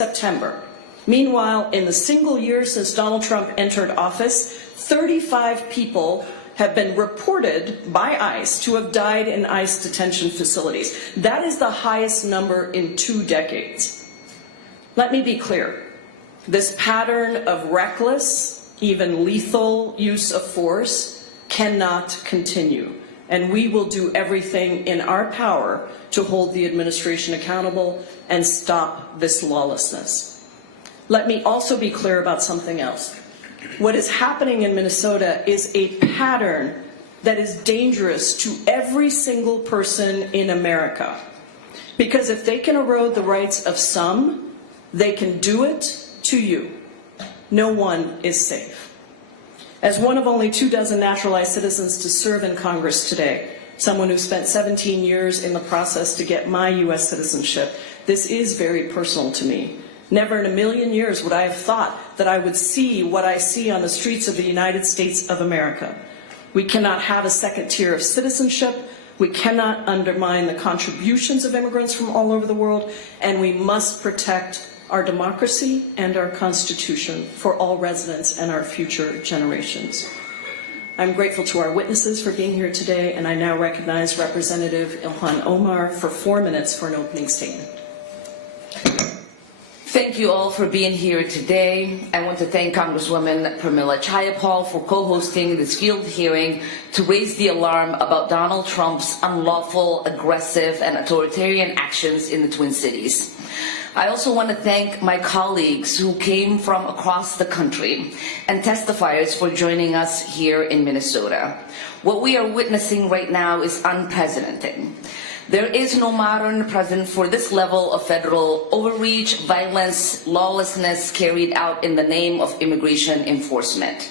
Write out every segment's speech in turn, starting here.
September. Meanwhile, in the single year since Donald Trump entered office, 35 people have been reported by ICE to have died in ICE detention facilities. That is the highest number in 2 decades. Let me be clear. This pattern of reckless, even lethal use of force cannot continue, and we will do everything in our power to hold the administration accountable and stop this lawlessness. Let me also be clear about something else. What is happening in Minnesota is a pattern that is dangerous to every single person in America. Because if they can erode the rights of some, they can do it to you. No one is safe. As one of only 24 naturalized citizens to serve in Congress today, someone who spent 17 years in the process to get my U.S. citizenship, this is very personal to me. Never in a million years would I have thought that I would see what I see on the streets of the United States of America. We cannot have a second tier of citizenship. We cannot undermine the contributions of immigrants from all over the world, and we must protect our democracy and our Constitution for all residents and our future generations. I'm grateful to our witnesses for being here today, and I now recognize Representative Ilhan Omar for 4 minutes for an opening statement. Thank you all for being here today. I want to thank Congresswoman Pramila Jayapal for co-hosting this field hearing to raise the alarm about Donald Trump's unlawful, aggressive, and authoritarian actions in the Twin Cities. I also want to thank my colleagues who came from across the country and testifiers for joining us here in Minnesota. What we are witnessing right now is unprecedented. There is no modern precedent for this level of federal overreach, violence, lawlessness carried out in the name of immigration enforcement.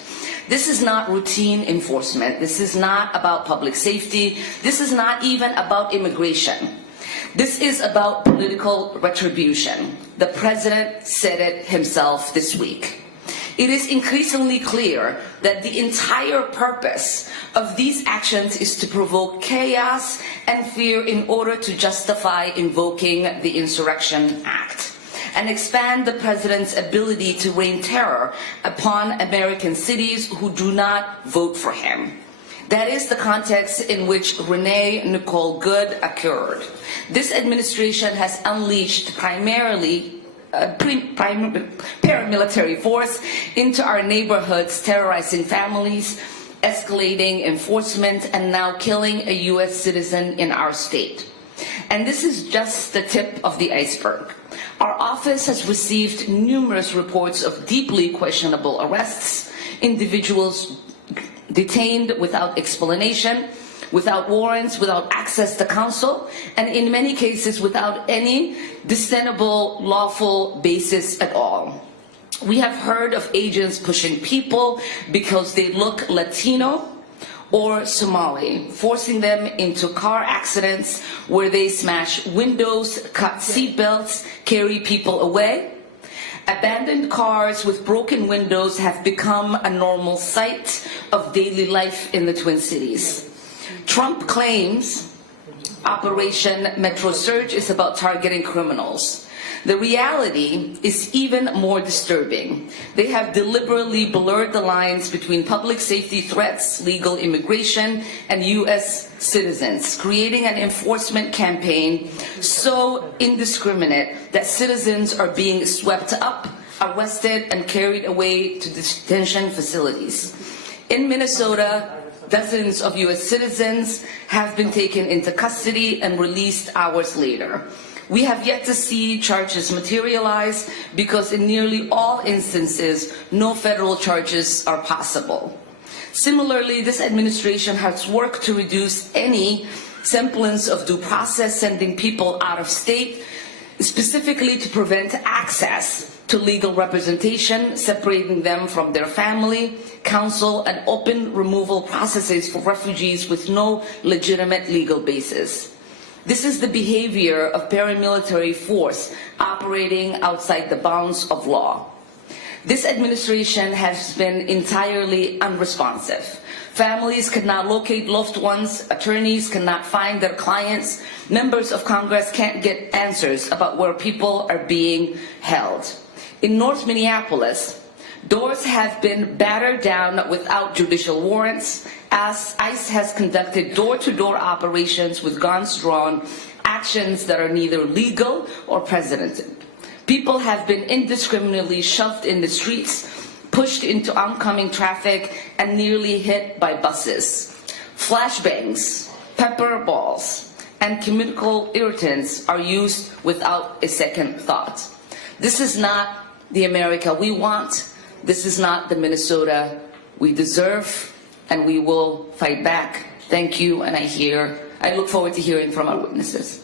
This is not routine enforcement. This is not about public safety. This is not even about immigration. This is about political retribution. The president said it himself this week. It is increasingly clear that the entire purpose of these actions is to provoke chaos and fear in order to justify invoking the Insurrection Act and expand the president's ability to rain terror upon American cities who do not vote for him. That is the context in which Renee, Nicole Good occurred. This administration has unleashed primarily paramilitary force into our neighborhoods, terrorizing families, escalating enforcement, and now killing a U.S. citizen in our state. And this is just the tip of the iceberg. Our office has received numerous reports of deeply questionable arrests, individuals detained without explanation, without warrants, without access to counsel, and in many cases without any discernible lawful basis at all. We have heard of agents pushing people because they look Latino or Somali, forcing them into car accidents where they smash windows, cut seatbelts, carry people away. Abandoned cars with broken windows have become a normal sight of daily life in the Twin Cities. Trump claims Operation Metro Surge is about targeting criminals. The reality is even more disturbing. They have deliberately blurred the lines between public safety threats, legal immigration, and U.S. citizens, creating an enforcement campaign so indiscriminate that citizens are being swept up, arrested, and carried away to detention facilities. In Minnesota, dozens of U.S. citizens have been taken into custody and released hours later. We have yet to see charges materialize because in nearly all instances, no federal charges are possible. Similarly, this administration has worked to reduce any semblance of due process, sending people out of state, specifically to prevent access to legal representation, separating them from their family, counsel, and open removal processes for refugees with no legitimate legal basis. This is the behavior of paramilitary force operating outside the bounds of law. This administration has been entirely unresponsive. Families cannot locate loved ones. Attorneys cannot find their clients. Members of Congress can't get answers about where people are being held. In North Minneapolis, doors have been battered down without judicial warrants, as ICE has conducted door-to-door operations with guns drawn, actions that are neither legal or precedented. People have been indiscriminately shoved in the streets, pushed into oncoming traffic, and nearly hit by buses. Flashbangs, pepper balls, and chemical irritants are used without a second thought. This is not the America we want. This is not the Minnesota we deserve, and we will fight back. Thank you, and I look forward to hearing from our witnesses.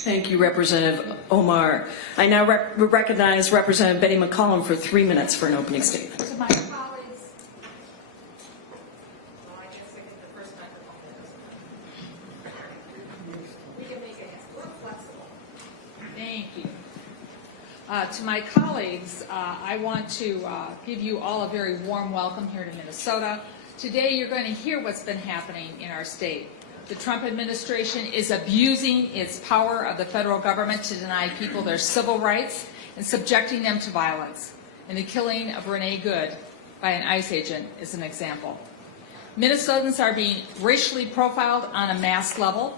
Thank you, Representative Omar. I now recognize Representative Betty McCollum for 3 minutes for an opening statement. To my colleagues, well, I guess I get the first microphone. We can make it a little flexible. Thank you. To my colleagues, I want to give you all a very warm welcome here to Minnesota. Today, you're going to hear what's been happening in our state. The Trump administration is abusing its power of the federal government to deny people their civil rights and subjecting them to violence. And the killing of Renee Good by an ICE agent is an example. Minnesotans are being racially profiled on a mass level.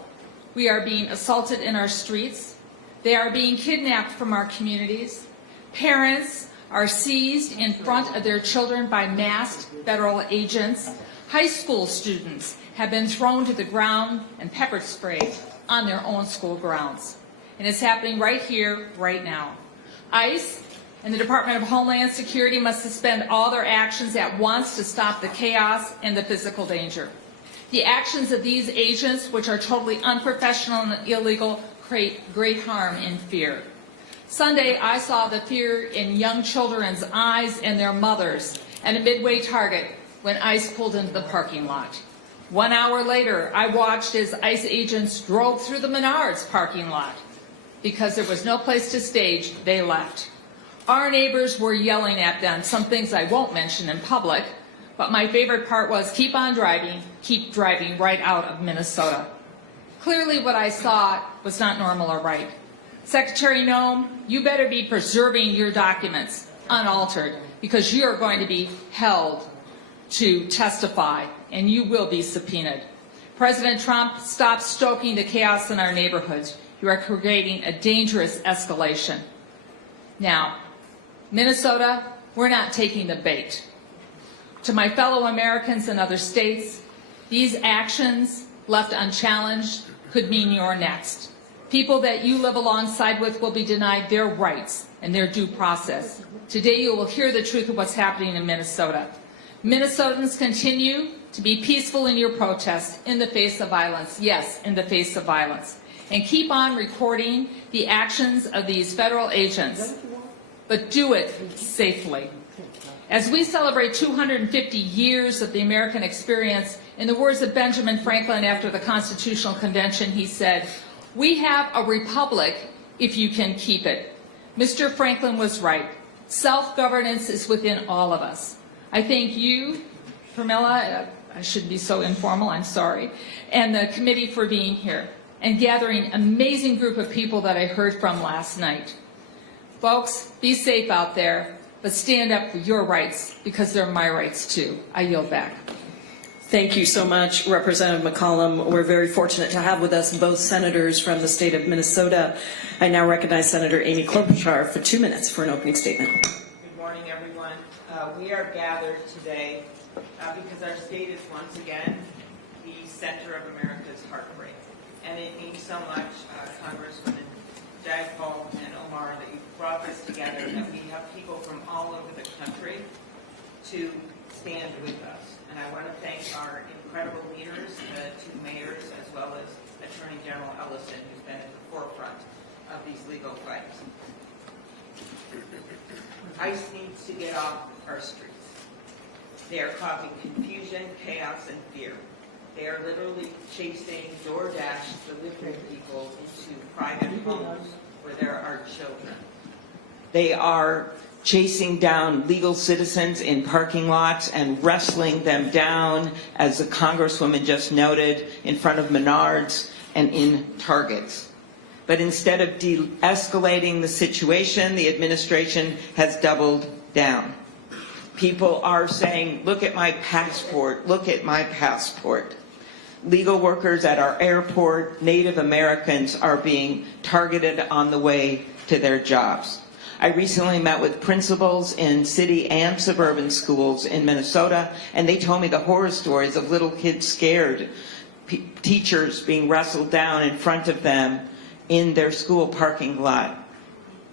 We are being assaulted in our streets. They are being kidnapped from our communities. Parents are seized in front of their children by masked federal agents. High school students have been thrown to the ground and pepper sprayed on their own school grounds. And it's happening right here, right now. ICE and the Department of Homeland Security must suspend all their actions at once to stop the chaos and the physical danger. The actions of these agents, which are totally unprofessional and illegal, create great harm and fear. Sunday, I saw the fear in young children's eyes and their mothers at a Midway Target when ICE pulled into the parking lot. 1 hour later, I watched as ICE agents drove through the Menards parking lot. Because there was no place to stage, they left. Our neighbors were yelling at them, some things I won't mention in public, but my favorite part was keep on driving, keep driving right out of Minnesota. Clearly what I saw was not normal or right. Secretary Noem, you better be preserving your documents unaltered because you are going to be held to testify and you will be subpoenaed. President Trump, stop stoking the chaos in our neighborhoods. You are creating a dangerous escalation. Now, Minnesota, we're not taking the bait. To my fellow Americans in other states, these actions left unchallenged could mean you're next. People that you live alongside with will be denied their rights and their due process. Today you will hear the truth of what's happening in Minnesota. Minnesotans continue to be peaceful in your protests in the face of violence. Yes, in the face of violence. And keep on recording the actions of these federal agents, but do it safely. As we celebrate 250 years of the American experience, in the words of Benjamin Franklin after the Constitutional Convention, he said, "We have a republic if you can keep it." Mr. Franklin was right. Self-governance is within all of us. I thank you, Pramila, I shouldn't be so informal, I'm sorry, and the committee for being here and gathering an amazing group of people that I heard from last night. Folks, be safe out there, but stand up for your rights because they're my rights too. I yield back. Thank you so much, Representative McCollum. We're very fortunate to have with us both senators from the state of Minnesota. I now recognize Senator Amy Klobuchar for 2 minutes for an opening statement. Good morning, everyone. We are gathered today because our state is once again the center of America's heartbreak. And it means so much, Congresswomen Jayapal and Omar, that you've brought this together, that we have people from all over the country to stand with us. And I want to thank our incredible leaders, the two mayors, as well as Attorney General Ellison, who's been at the forefront of these legal fights. ICE needs to get off our streets. They are causing confusion, chaos, and fear. They are literally chasing DoorDash delivery people into private homes where there are children. They are chasing down legal citizens in parking lots and wrestling them down, as the Congresswoman just noted, in front of Menards and in Targets. But instead of de-escalating the situation, the administration has doubled down. People are saying, look at my passport, look at my passport. Legal workers at our airport, Native Americans are being targeted on the way to their jobs. I recently met with principals in city and suburban schools in Minnesota, and they told me the horror stories of little kids scared, teachers being wrestled down in front of them in their school parking lot,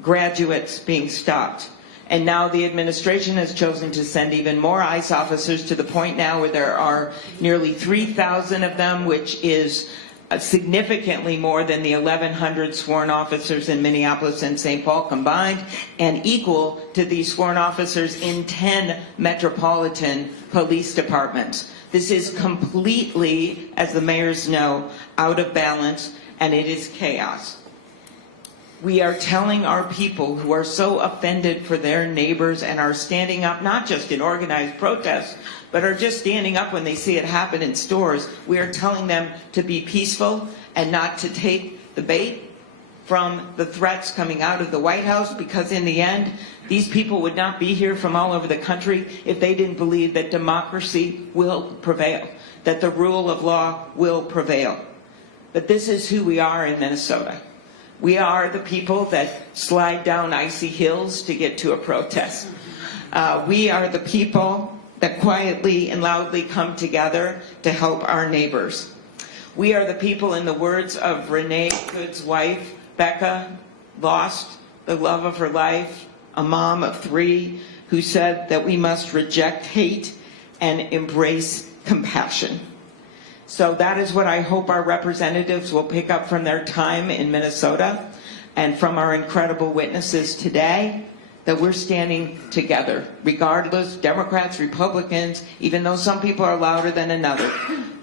graduates being stopped. And now the administration has chosen to send even more ICE officers, to the point now where there are nearly 3,000 of them, which is significantly more than the 1,100 sworn officers in Minneapolis and St. Paul combined, and equal to these sworn officers in 10 metropolitan police departments. This is completely, as the mayors know, out of balance, and it is chaos. We are telling our people who are so offended for their neighbors and are standing up, not just in organized protests, but are just standing up when they see it happen in stores, we are telling them to be peaceful and not to take the bait from the threats coming out of the White House, because in the end, these people would not be here from all over the country if they didn't believe that democracy will prevail, that the rule of law will prevail. But this is who we are in Minnesota. We are the people that slide down icy hills to get to a protest. We are the people that quietly and loudly come together to help our neighbors. We are the people, in the words of Renee, Good's wife, Becca, lost the love of her life, a mom of 3, who said that we must reject hate and embrace compassion. So that is what I hope our representatives will pick up from their time in Minnesota and from our incredible witnesses today, that we're standing together, regardless, Democrats, Republicans, even though some people are louder than another.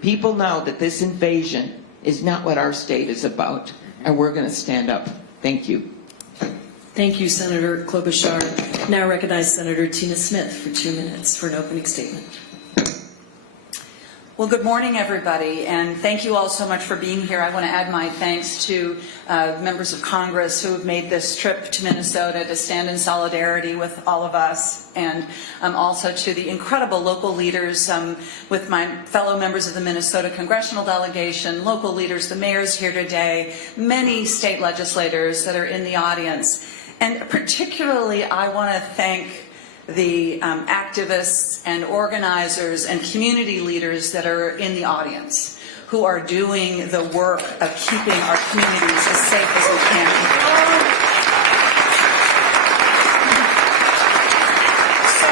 People know that this invasion is not what our state is about, and we're going to stand up. Thank you. Thank you, Senator Klobuchar. Now recognize Senator Tina Smith for 2 minutes for an opening statement. Well, good morning, everybody, and thank you all so much for being here. I want to add my thanks to members of Congress who have made this trip to Minnesota to stand in solidarity with all of us, and also to the incredible local leaders, with my fellow members of the Minnesota congressional delegation, local leaders, the mayors here today, many state legislators that are in the audience. And particularly, I want to thank the activists and organizers and community leaders that are in the audience, who are doing the work of keeping our communities as safe as we can. So,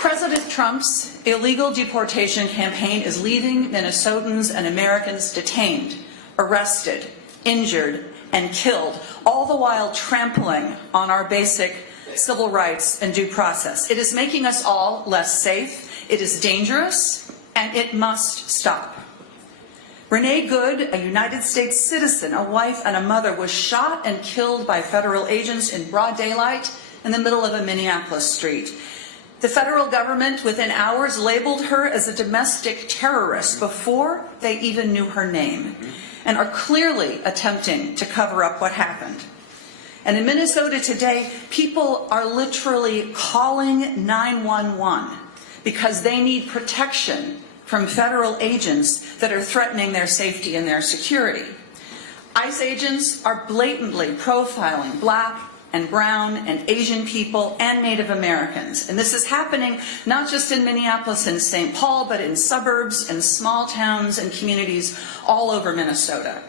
President Trump's illegal deportation campaign is leaving Minnesotans and Americans detained, arrested, injured, and killed, all the while trampling on our basic civil rights and due process. It is making us all less safe, it is dangerous, and it must stop. Renee Good, a United States citizen, a wife and a mother, was shot and killed by federal agents in broad daylight in the middle of a Minneapolis street. The federal government, within hours, labeled her as a domestic terrorist before they even knew her name, and are clearly attempting to cover up what happened. And in Minnesota today, people are literally calling 911 because they need protection from federal agents that are threatening their safety and their security. ICE agents are blatantly profiling Black and brown and Asian people and Native Americans. And this is happening not just in Minneapolis and St. Paul, but in suburbs and small towns and communities all over Minnesota.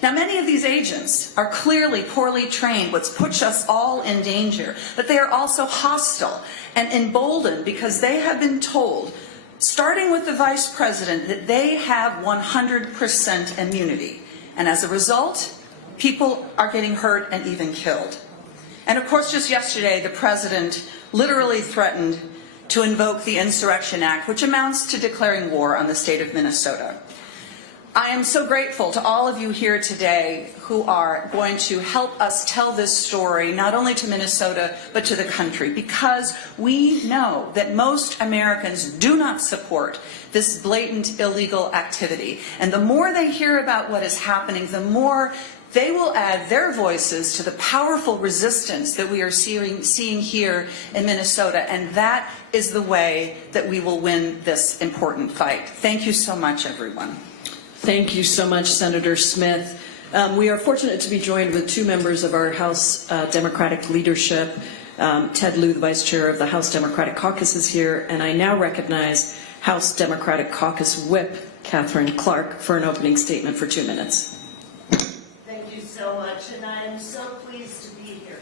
Now, many of these agents are clearly poorly trained, which puts us all in danger, but they are also hostile and emboldened because they have been told, starting with the vice president, that they have 100% immunity. And as a result, people are getting hurt and even killed. And of course, just yesterday, the president literally threatened to invoke the Insurrection Act, which amounts to declaring war on the state of Minnesota. I am so grateful to all of you here today who are going to help us tell this story, not only to Minnesota, but to the country, because we know that most Americans do not support this blatant illegal activity. And the more they hear about what is happening, the more they will add their voices to the powerful resistance that we are seeing here in Minnesota, and that is the way that we will win this important fight. Thank you so much, everyone. Thank you so much, Senator Smith. We are fortunate to be joined with two members of our House Democratic leadership. Ted Lieu, the Vice Chair of the House Democratic Caucus, is here, and I now recognize House Democratic Caucus Whip Catherine Clark for an opening statement for 2 minutes. Thank you so much, and I am so pleased to be here.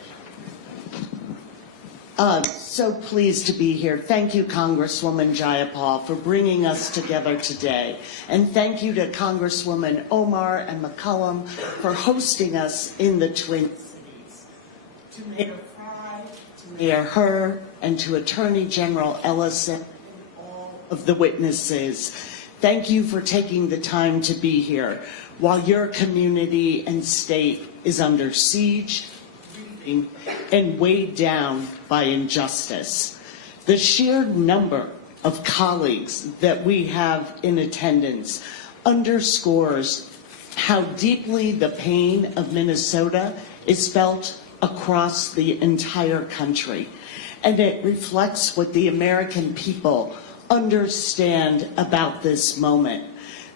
So pleased to be here. Thank you, Congresswoman Jayapal, for bringing us together today. And thank you to Congresswoman Omar and McCollum for hosting us in the Twin Cities. To Mayor Fry, to Mayor Herr, and to Attorney General Ellison, and all of the witnesses, thank you for taking the time to be here while your community and state is under siege and weighed down by injustice. The sheer number of colleagues that we have in attendance underscores how deeply the pain of Minnesota is felt across the entire country. And it reflects what the American people understand about this moment,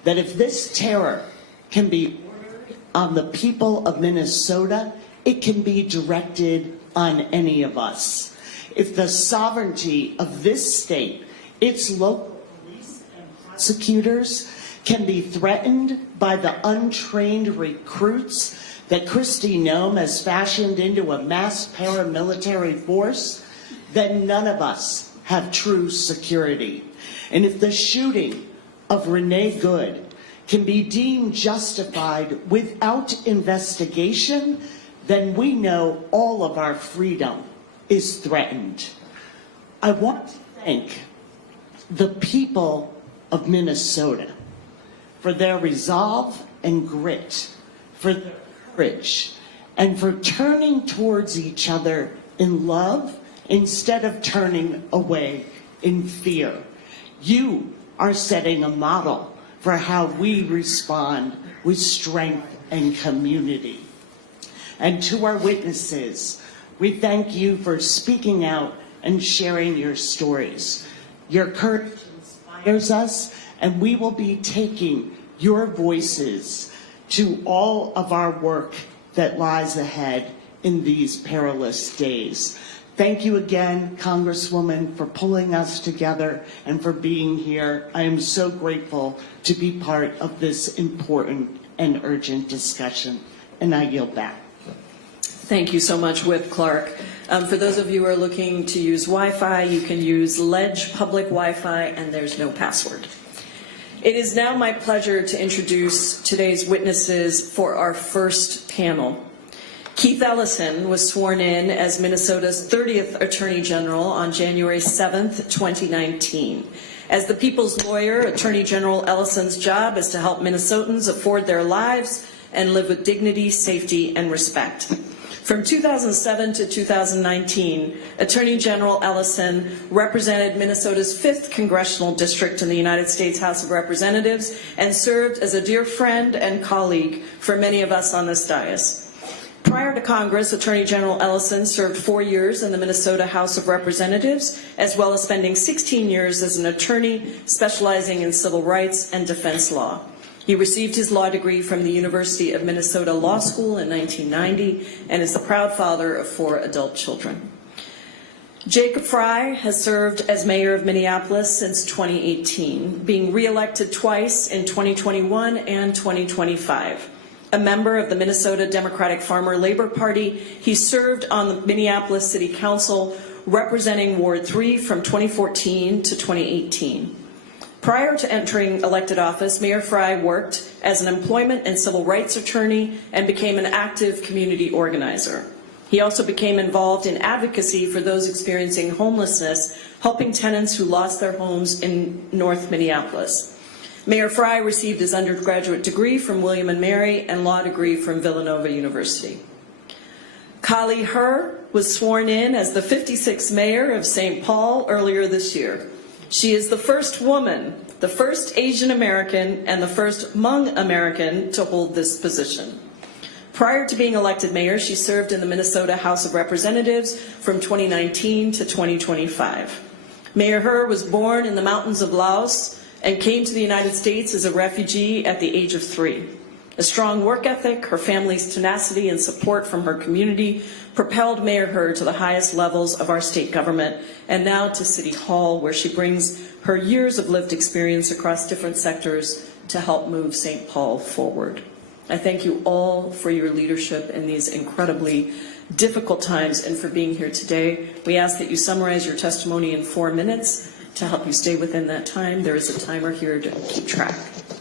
that if this terror can be ordered on the people of Minnesota, it can be directed on any of us. If the sovereignty of this state, its local police and prosecutors can be threatened by the untrained recruits that Kristi Noem has fashioned into a mass paramilitary force, then none of us have true security. And if the shooting of Renee Good can be deemed justified without investigation, then we know all of our freedom is threatened. I want to thank the people of Minnesota for their resolve and grit, for their courage, and for turning towards each other in love instead of turning away in fear. You are setting a model for how we respond with strength and community. And to our witnesses, we thank you for speaking out and sharing your stories. Your courage inspires us, and we will be taking your voices to all of our work that lies ahead in these perilous days. Thank you again, Congresswoman, for pulling us together and for being here. I am so grateful to be part of this important and urgent discussion, and I yield back. Thank you so much, Whip Clark. For those of you who are looking to use Wi-Fi, you can use Ledge Public Wi-Fi, and there's no password. It is now my pleasure to introduce today's witnesses for our first panel. Keith Ellison was sworn in as Minnesota's 30th Attorney General on January 7th, 2019. As the people's lawyer, Attorney General Ellison's job is to help Minnesotans afford their lives and live with dignity, safety, and respect. From 2007 to 2019, Attorney General Ellison represented Minnesota's 5th congressional district in the United States House of Representatives and served as a dear friend and colleague for many of us on this dais. Prior to Congress, Attorney General Ellison served 4 years in the Minnesota House of Representatives, as well as spending 16 years as an attorney specializing in civil rights and defense law. He received his law degree from the University of Minnesota Law School in 1990 and is the proud father of 4 adult children. Jacob Frey has served as mayor of Minneapolis since 2018, being re-elected twice in 2021 and 2025. A member of the Minnesota Democratic Farmer Labor Party, he served on the Minneapolis City Council representing Ward 3 from 2014 to 2018. Prior to entering elected office, Mayor Frey worked as an employment and civil rights attorney and became an active community organizer. He also became involved in advocacy for those experiencing homelessness, helping tenants who lost their homes in North Minneapolis. Mayor Fry received his undergraduate degree from William & Mary and law degree from Villanova University. Kali Her was sworn in as the 56th mayor of St. Paul earlier this year. She is the first woman, the first Asian American, and the first Hmong American to hold this position. Prior to being elected mayor, she served in the Minnesota House of Representatives from 2019 to 2025. Mayor Her was born in the mountains of Laos and came to the United States as a refugee at the age of 3. A strong work ethic, her family's tenacity, and support from her community propelled Mayor Her to the highest levels of our state government and now to City Hall, where she brings her years of lived experience across different sectors to help move St. Paul forward. I thank you all for your leadership in these incredibly difficult times and for being here today. We ask that you summarize your testimony in 4 minutes. To help you stay within that time, there is a timer here to keep track.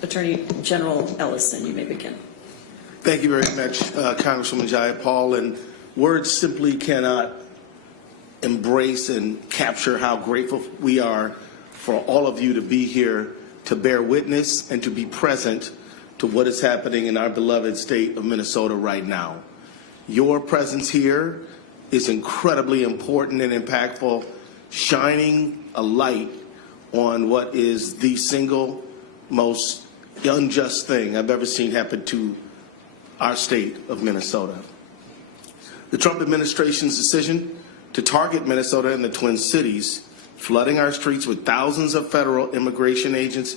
Attorney General Ellison, you may begin. Thank you very much, Congresswoman Jayapal. And words simply cannot embrace and capture how grateful we are for all of you to be here, to bear witness and to be present to what is happening in our beloved state of Minnesota right now. Your presence here is incredibly important and impactful, shining a light on what is the single most unjust thing I've ever seen happen to our state of Minnesota. The Trump administration's decision to target Minnesota and the Twin Cities, flooding our streets with thousands of federal immigration agents,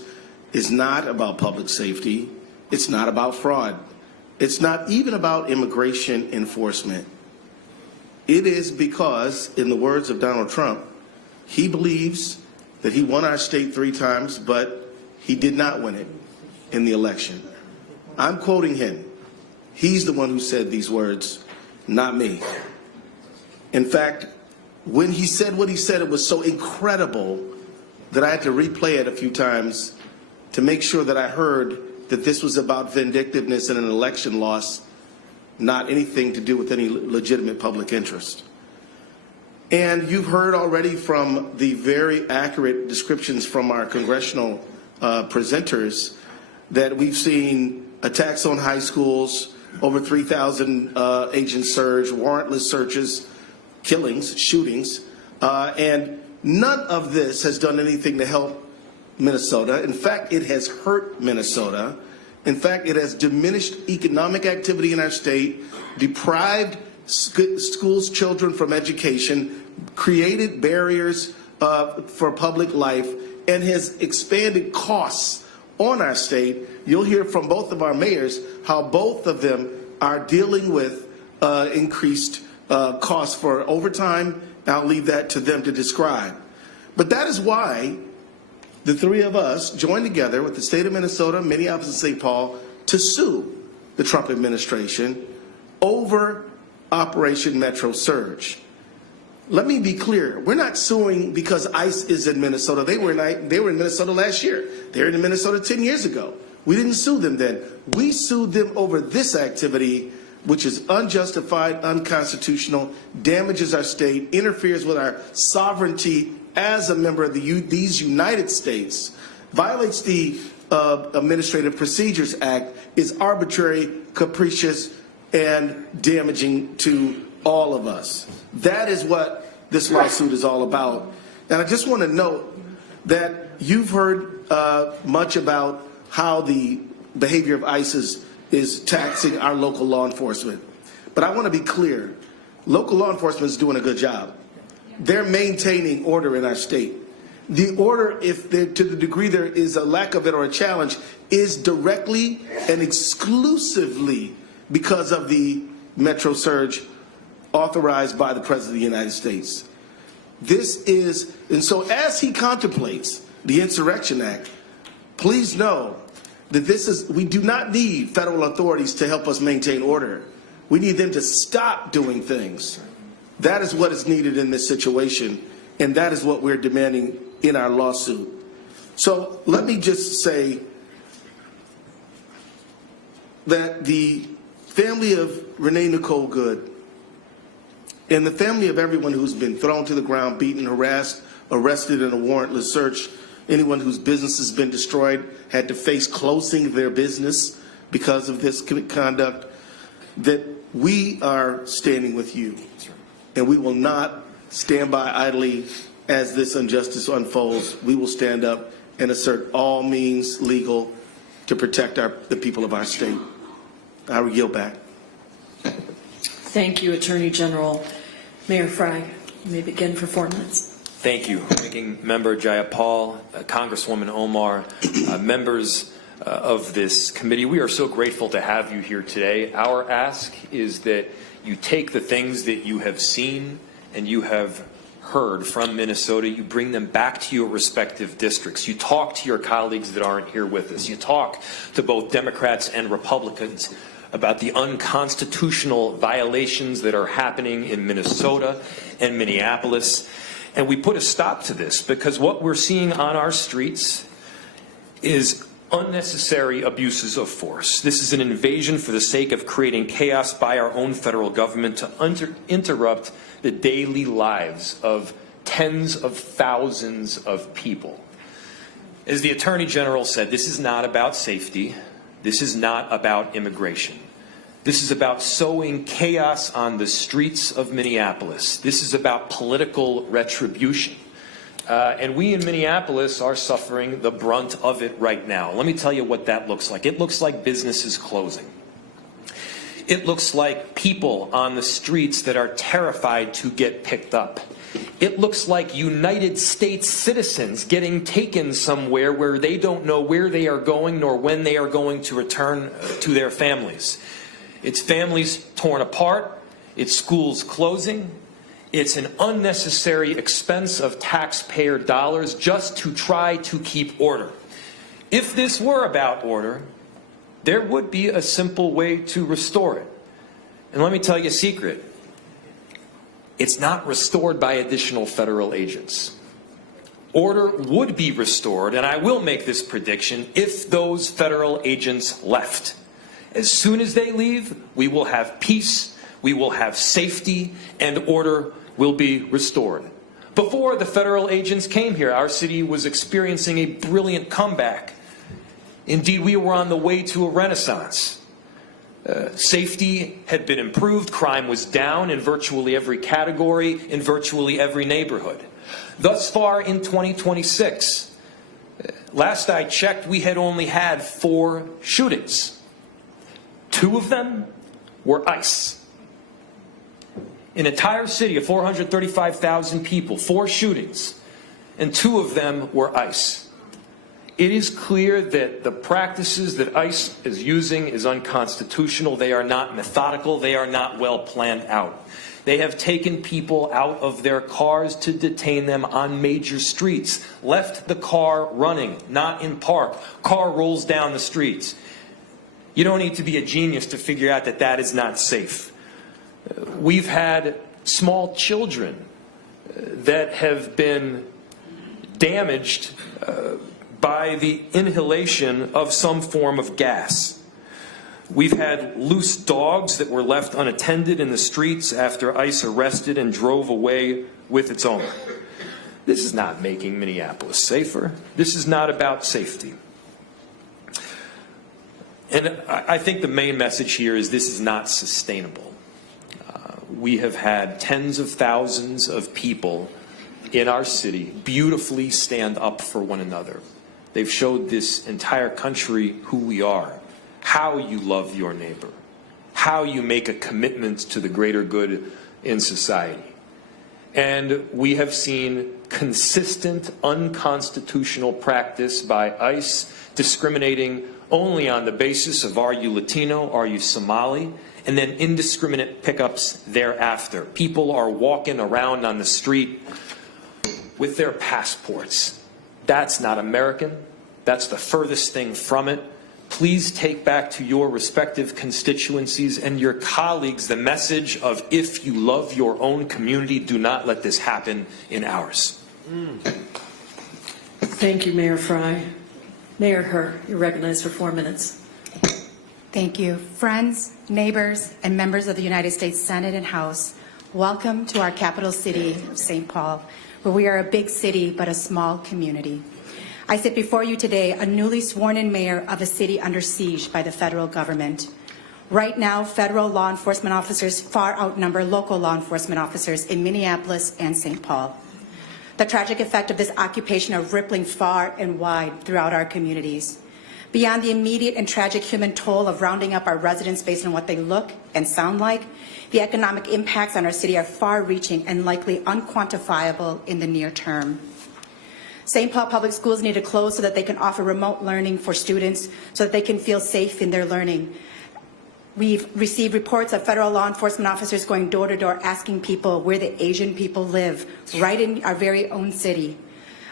is not about public safety. It's not about fraud. It's not even about immigration enforcement. It is because, in the words of Donald Trump, he believes that he won our state 3 times, but he did not win it in the election. I'm quoting him. He's the one who said these words, not me. In fact, when he said what he said, it was so incredible that I had to replay it a few times to make sure that I heard that this was about vindictiveness and an election loss, not anything to do with any legitimate public interest. And you've heard already from the very accurate descriptions from our congressional presenters that we've seen attacks on high schools, over 3,000 agent surge, warrantless searches, killings, shootings, and none of this has done anything to help Minnesota. In fact, it has hurt Minnesota. In fact, it has diminished economic activity in our state, deprived schools' children from education, created barriers for public life, and has expanded costs on our state. You'll hear from both of our mayors how both of them are dealing with increased costs for overtime. I'll leave that to them to describe. But that is why the 3 of us joined together with the state of Minnesota, Minneapolis, and St. Paul to sue the Trump administration over Operation Metro Surge. Let me be clear. We're not suing because ICE is in Minnesota. They were in Minnesota last year. They were in Minnesota 10 years ago. We didn't sue them then. We sued them over this activity, which is unjustified, unconstitutional, damages our state, interferes with our sovereignty as a member of these United States, violates the Administrative Procedures Act, is arbitrary, capricious, and damaging to all of us. That is what this lawsuit is all about. And I just want to note that you've heard much about how the behavior of ICE is taxing our local law enforcement. But I want to be clear. Local law enforcement is doing a good job. They're maintaining order in our state. The order, if to the degree there is a lack of it or a challenge, is directly and exclusively because of the Metro Surge authorized by the President of the United States. And so as he contemplates the Insurrection Act, please know that we do not need federal authorities to help us maintain order. We need them to stop doing things. That is what is needed in this situation, and that is what we're demanding in our lawsuit. So let me just say that the family of Renee Nicole Good and the family of everyone who's been thrown to the ground, beaten, harassed, arrested in a warrantless search anyone whose business has been destroyed, had to face closing their business because of this conduct, that we are standing with you. And we will not stand by idly as this injustice unfolds. We will stand up and assert all means legal to protect the people of our state. I will yield back. Thank you, Attorney General. Mayor Fry, you may begin for 4 minutes. Thank you, Ranking Member Jayapal, Congresswoman Omar, members of this committee. We are so grateful to have you here today. Our ask is that you take the things that you have seen and you have heard from Minnesota, you bring them back to your respective districts. You talk to your colleagues that aren't here with us. You talk to both Democrats and Republicans about the unconstitutional violations that are happening in Minnesota and Minneapolis. And we put a stop to this because what we're seeing on our streets is unnecessary abuses of force. This is an invasion for the sake of creating chaos by our own federal government to interrupt the daily lives of tens of thousands of people. As the Attorney General said, this is not about safety. This is not about immigration. This is about sowing chaos on the streets of Minneapolis. This is about political retribution. And we in Minneapolis are suffering the brunt of it right now. Let me tell you what that looks like. It looks like businesses closing. It looks like people on the streets that are terrified to get picked up. It looks like United States citizens getting taken somewhere where they don't know where they are going nor when they are going to return to their families. It's families torn apart. It's schools closing. It's an unnecessary expense of taxpayer dollars just to try to keep order. If this were about order, there would be a simple way to restore it. And let me tell you a secret. It's not restored by additional federal agents. Order would be restored, and I will make this prediction, if those federal agents left. As soon as they leave, we will have peace, we will have safety, and order will be restored. Before the federal agents came here, our city was experiencing a brilliant comeback. Indeed, we were on the way to a renaissance. Safety had been improved, crime was down in virtually every category, in virtually every neighborhood. Thus far in 2026, last I checked, we had only had 4 shootings. 2 of them were ICE. An entire city of 435,000 people, 4 shootings, and 2 of them were ICE. It is clear that the practices that ICE is using is unconstitutional. They are not methodical. They are not well planned out. They have taken people out of their cars to detain them on major streets, left the car running, not in park. Car rolls down the streets. You don't need to be a genius to figure out that that is not safe. We've had small children that have been damaged by the inhalation of some form of gas. We've had loose dogs that were left unattended in the streets after ICE arrested and drove away with its owner. This is not making Minneapolis safer. This is not about safety. And I think the main message here is this is not sustainable. We have had tens of thousands of people in our city beautifully stand up for one another. They've showed this entire country who we are, how you love your neighbor, how you make a commitment to the greater good in society. And we have seen consistent unconstitutional practice by ICE discriminating only on the basis of are you Latino, are you Somali, and then indiscriminate pickups thereafter. People are walking around on the street with their passports. That's not American. That's the furthest thing from it. Please take back to your respective constituencies and your colleagues the message of if you love your own community, do not let this happen in ours. Thank you, Mayor Fry. Mayor Herr, you're recognized for 4 minutes. Thank you. Friends, neighbors, and members of the United States Senate and House, welcome to our capital city of St. Paul, where we are a big city but a small community. I sit before you today, a newly sworn-in mayor of a city under siege by the federal government. Right now, federal law enforcement officers far outnumber local law enforcement officers in Minneapolis and St. Paul. The tragic effect of this occupation are rippling far and wide throughout our communities. Beyond the immediate and tragic human toll of rounding up our residents based on what they look and sound like, the economic impacts on our city are far-reaching and likely unquantifiable in the near term. St. Paul Public Schools need to close so that they can offer remote learning for students so that they can feel safe in their learning. We've received reports of federal law enforcement officers going door to door asking people where the Asian people live, right in our very own city.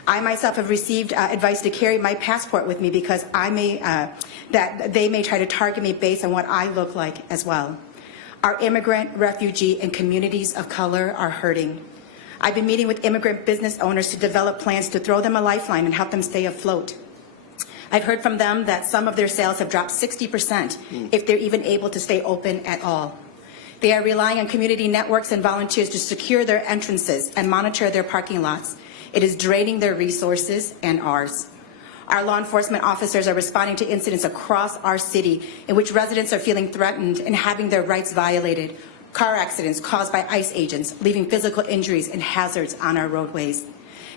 I myself have received advice to carry my passport with me because that they may try to target me based on what I look like as well. Our immigrant, refugee, and communities of color are hurting. I've been meeting with immigrant business owners to develop plans to throw them a lifeline and help them stay afloat. I've heard from them that some of their sales have dropped 60% if they're even able to stay open at all. They are relying on community networks and volunteers to secure their entrances and monitor their parking lots. It is draining their resources and ours. Our law enforcement officers are responding to incidents across our city in which residents are feeling threatened and having their rights violated. Car accidents caused by ICE agents, leaving physical injuries and hazards on our roadways.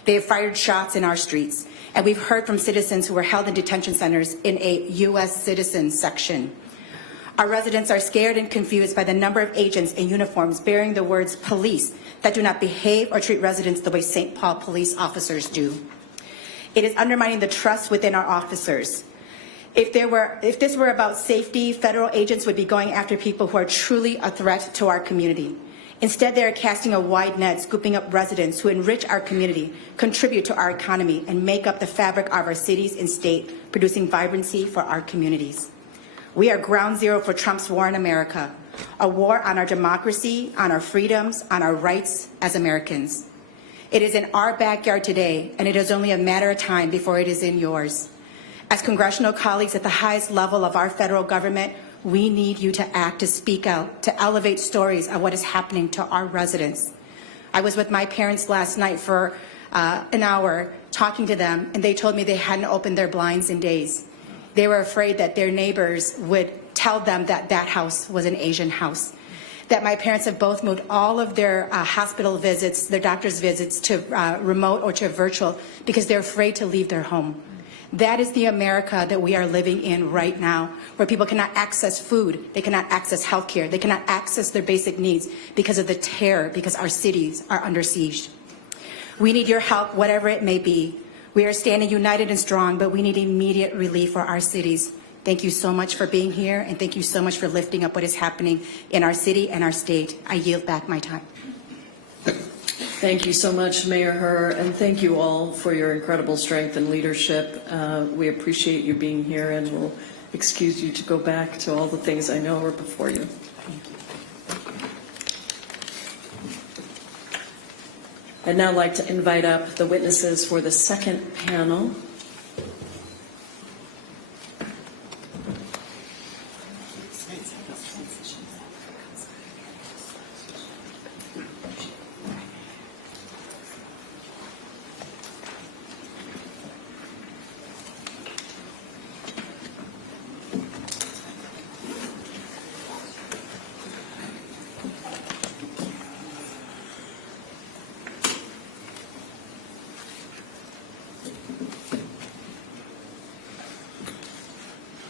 They have fired shots in our streets, and we've heard from citizens who were held in detention centers in a U.S. citizen section. Our residents are scared and confused by the number of agents in uniforms bearing the words police that do not behave or treat residents the way St. Paul police officers do. It is undermining the trust within our officers. If this were about safety, federal agents would be going after people who are truly a threat to our community. Instead, they are casting a wide net, scooping up residents who enrich our community, contribute to our economy, and make up the fabric of our cities and state, producing vibrancy for our communities. We are ground zero for Trump's war in America, a war on our democracy, on our freedoms, on our rights as Americans. It is in our backyard today, and it is only a matter of time before it is in yours. As congressional colleagues at the highest level of our federal government, we need you to act, to speak out, to elevate stories of what is happening to our residents. I was with my parents last night for an hour talking to them, and they told me they hadn't opened their blinds in days. They were afraid that their neighbors would tell them that that house was an Asian house. That my parents have both moved all of their hospital visits, their doctor's visits, to remote or to virtual because they're afraid to leave their home. That is the America that we are living in right now, where people cannot access food, they cannot access health care, they cannot access their basic needs because of the terror, because our cities are under siege. We need your help, whatever it may be. We are standing united and strong, but we need immediate relief for our cities. Thank you so much for being here, and thank you so much for lifting up what is happening in our city and our state. I yield back my time. Thank you so much, Mayor Herr, and thank you all for your incredible strength and leadership. We appreciate you being here, and we'll excuse you to go back to all the things I know are before you. I'd now like to invite up the witnesses for the second panel.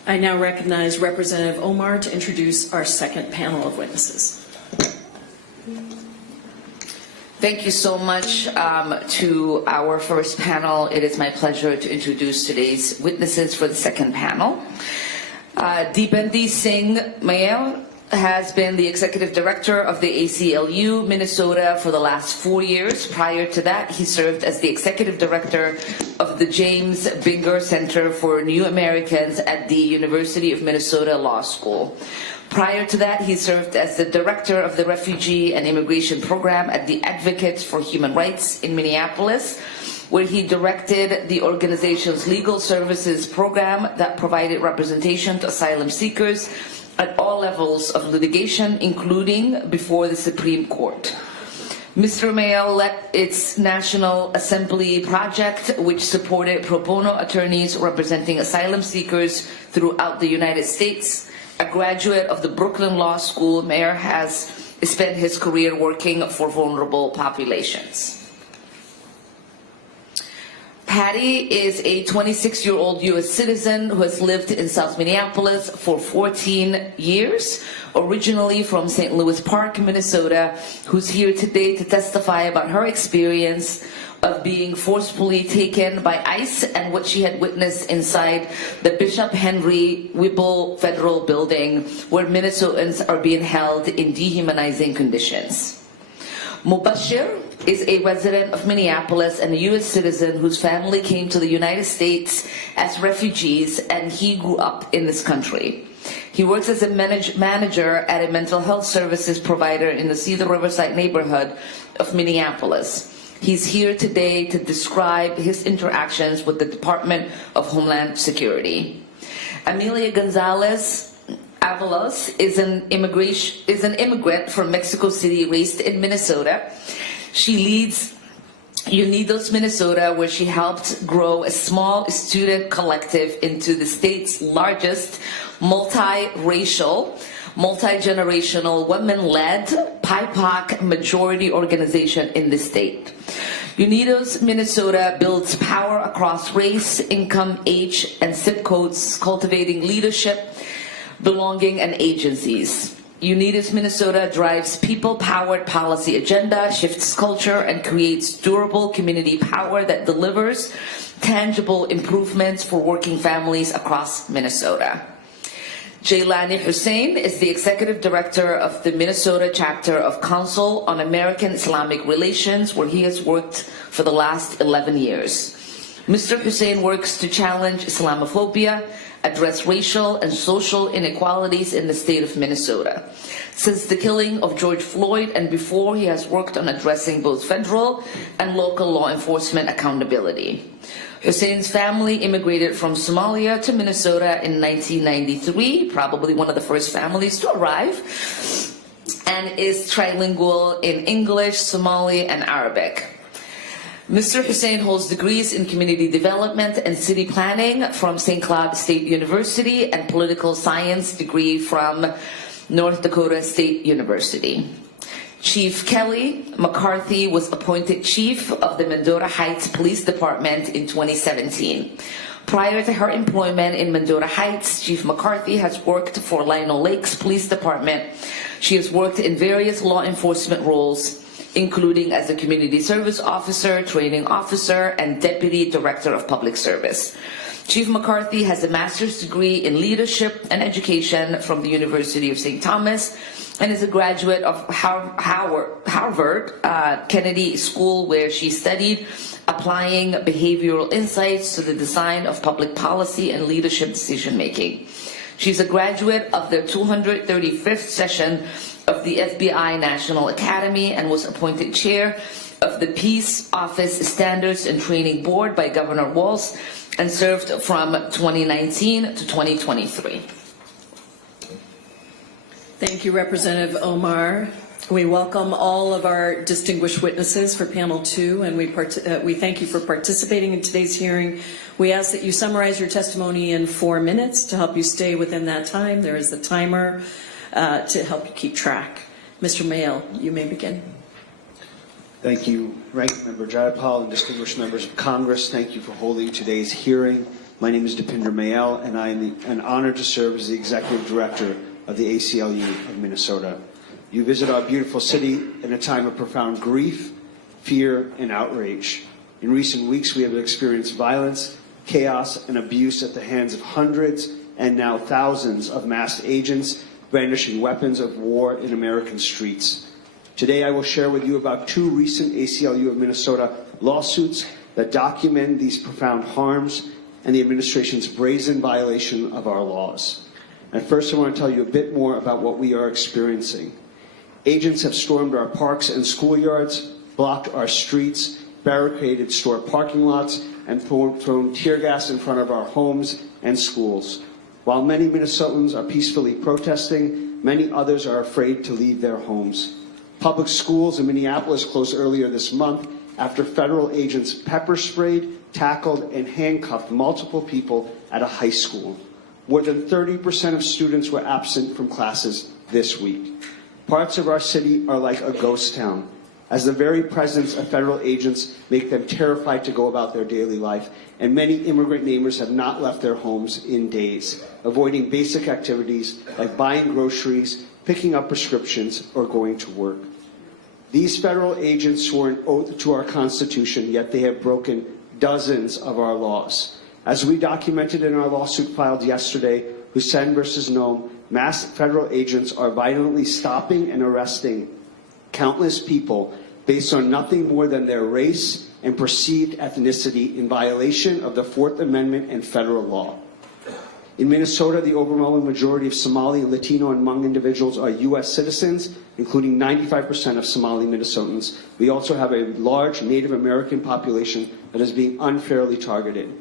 I now recognize Representative Omar to introduce our second panel of witnesses. Thank you so much to our first panel. It is my pleasure to introduce today's witnesses for the second panel. Deependi Singh Mayal has been the executive director of the ACLU Minnesota for the last 4 years. Prior to that, he served as the executive director of the James Binger Center for New Americans at the University of Minnesota Law School. Prior to that, he served as the director of the Refugee and Immigration Program at the Advocates for Human Rights in Minneapolis, where he directed the organization's legal services program that provided representation to asylum seekers at all levels of litigation, including before the Supreme Court. Mr. Mayel led its National Assembly project, which supported pro bono attorneys representing asylum seekers throughout the United States. A graduate of the Brooklyn Law School, Mayor has spent his career working for vulnerable populations. Patty is a 26-year-old U.S. citizen who has lived in South Minneapolis for 14 years, originally from St. Louis Park, Minnesota, who's here today to testify about her experience of being forcefully taken by ICE and what she had witnessed inside the Bishop Henry Whipple Federal Building, where Minnesotans are being held in dehumanizing conditions. Mubashir is a resident of Minneapolis and a U.S. citizen whose family came to the United States as refugees, and he grew up in this country. He works as a manager at a mental health services provider in the Cedar Riverside neighborhood of Minneapolis. He's here today to describe his interactions with the Department of Homeland Security. Amelia Gonzalez Avalos is an immigrant from Mexico City, raised in Minnesota. She leads Unidos Minnesota, where she helped grow a small student collective into the state's largest multi-racial, multi-generational, women-led BIPOC majority organization in the state. Unidos Minnesota builds power across race, income, age, and zip codes, cultivating leadership, belonging, and agencies. Unidos Minnesota drives people-powered policy agenda, shifts culture, and creates durable community power that delivers tangible improvements for working families across Minnesota. Jaylani Hussein is the executive director of the Minnesota chapter of Council on American Islamic Relations, where he has worked for the last 11 years. Mr. Hussein works to challenge Islamophobia, address racial and social inequalities in the state of Minnesota. Since the killing of George Floyd and before, he has worked on addressing both federal and local law enforcement accountability. Hussein's family immigrated from Somalia to Minnesota in 1993, probably one of the first families to arrive, and is trilingual in English, Somali, and Arabic. Mr. Hussein holds degrees in community development and city planning from St. Cloud State University and political science degree from North Dakota State University. Chief Kelly McCarthy was appointed chief of the Mendota Heights Police Department in 2017. Prior to her employment in Mendota Heights, Chief McCarthy has worked for Lino Lakes Police Department. She has worked in various law enforcement roles, including as a community service officer, training officer, and deputy director of public service. Chief McCarthy has a master's degree in leadership and education from the University of St. Thomas and is a graduate of Harvard Kennedy School, where she studied applying behavioral insights to the design of public policy and leadership decision-making. She's a graduate of the 235th session of the FBI National Academy and was appointed chair of the Peace Office Standards and Training Board by Governor Walz and served from 2019 to 2023. Thank you, Representative Omar. We welcome all of our distinguished witnesses for panel 2, and we thank you for participating in today's hearing. We ask that you summarize your testimony in 4 minutes to help you stay within that time. There is a timer to help you keep track. Mr. Mayel, you may begin. Thank you, Ranking Member Jayapal and distinguished members of Congress. Thank you for holding today's hearing. My name is Dipinder Mayel, and I am an honor to serve as the Executive Director of the ACLU of Minnesota. You visit our beautiful city in a time of profound grief, fear, and outrage. In recent weeks, we have experienced violence, chaos, and abuse at the hands of hundreds and now thousands of masked agents brandishing weapons of war in American streets. Today, I will share with you about 2 recent ACLU of Minnesota lawsuits that document these profound harms and the administration's brazen violation of our laws. And first, I want to tell you a bit more about what we are experiencing. Agents have stormed our parks and schoolyards, blocked our streets, barricaded store parking lots, and thrown tear gas in front of our homes and schools. While many Minnesotans are peacefully protesting, many others are afraid to leave their homes. Public schools in Minneapolis closed earlier this month after federal agents pepper sprayed, tackled, and handcuffed multiple people at a high school. More than 30% of students were absent from classes this week. Parts of our city are like a ghost town, as the very presence of federal agents make them terrified to go about their daily life, and many immigrant neighbors have not left their homes in days, avoiding basic activities like buying groceries, picking up prescriptions, or going to work. These federal agents swore an oath to our Constitution, yet they have broken dozens of our laws. As we documented in our lawsuit filed yesterday, Hussein versus Noam, mass federal agents are violently stopping and arresting countless people based on nothing more than their race and perceived ethnicity in violation of the Fourth Amendment and federal law. In Minnesota, the overwhelming majority of Somali, Latino, and Hmong individuals are U.S. citizens, including 95% of Somali Minnesotans. We also have a large Native American population that is being unfairly targeted.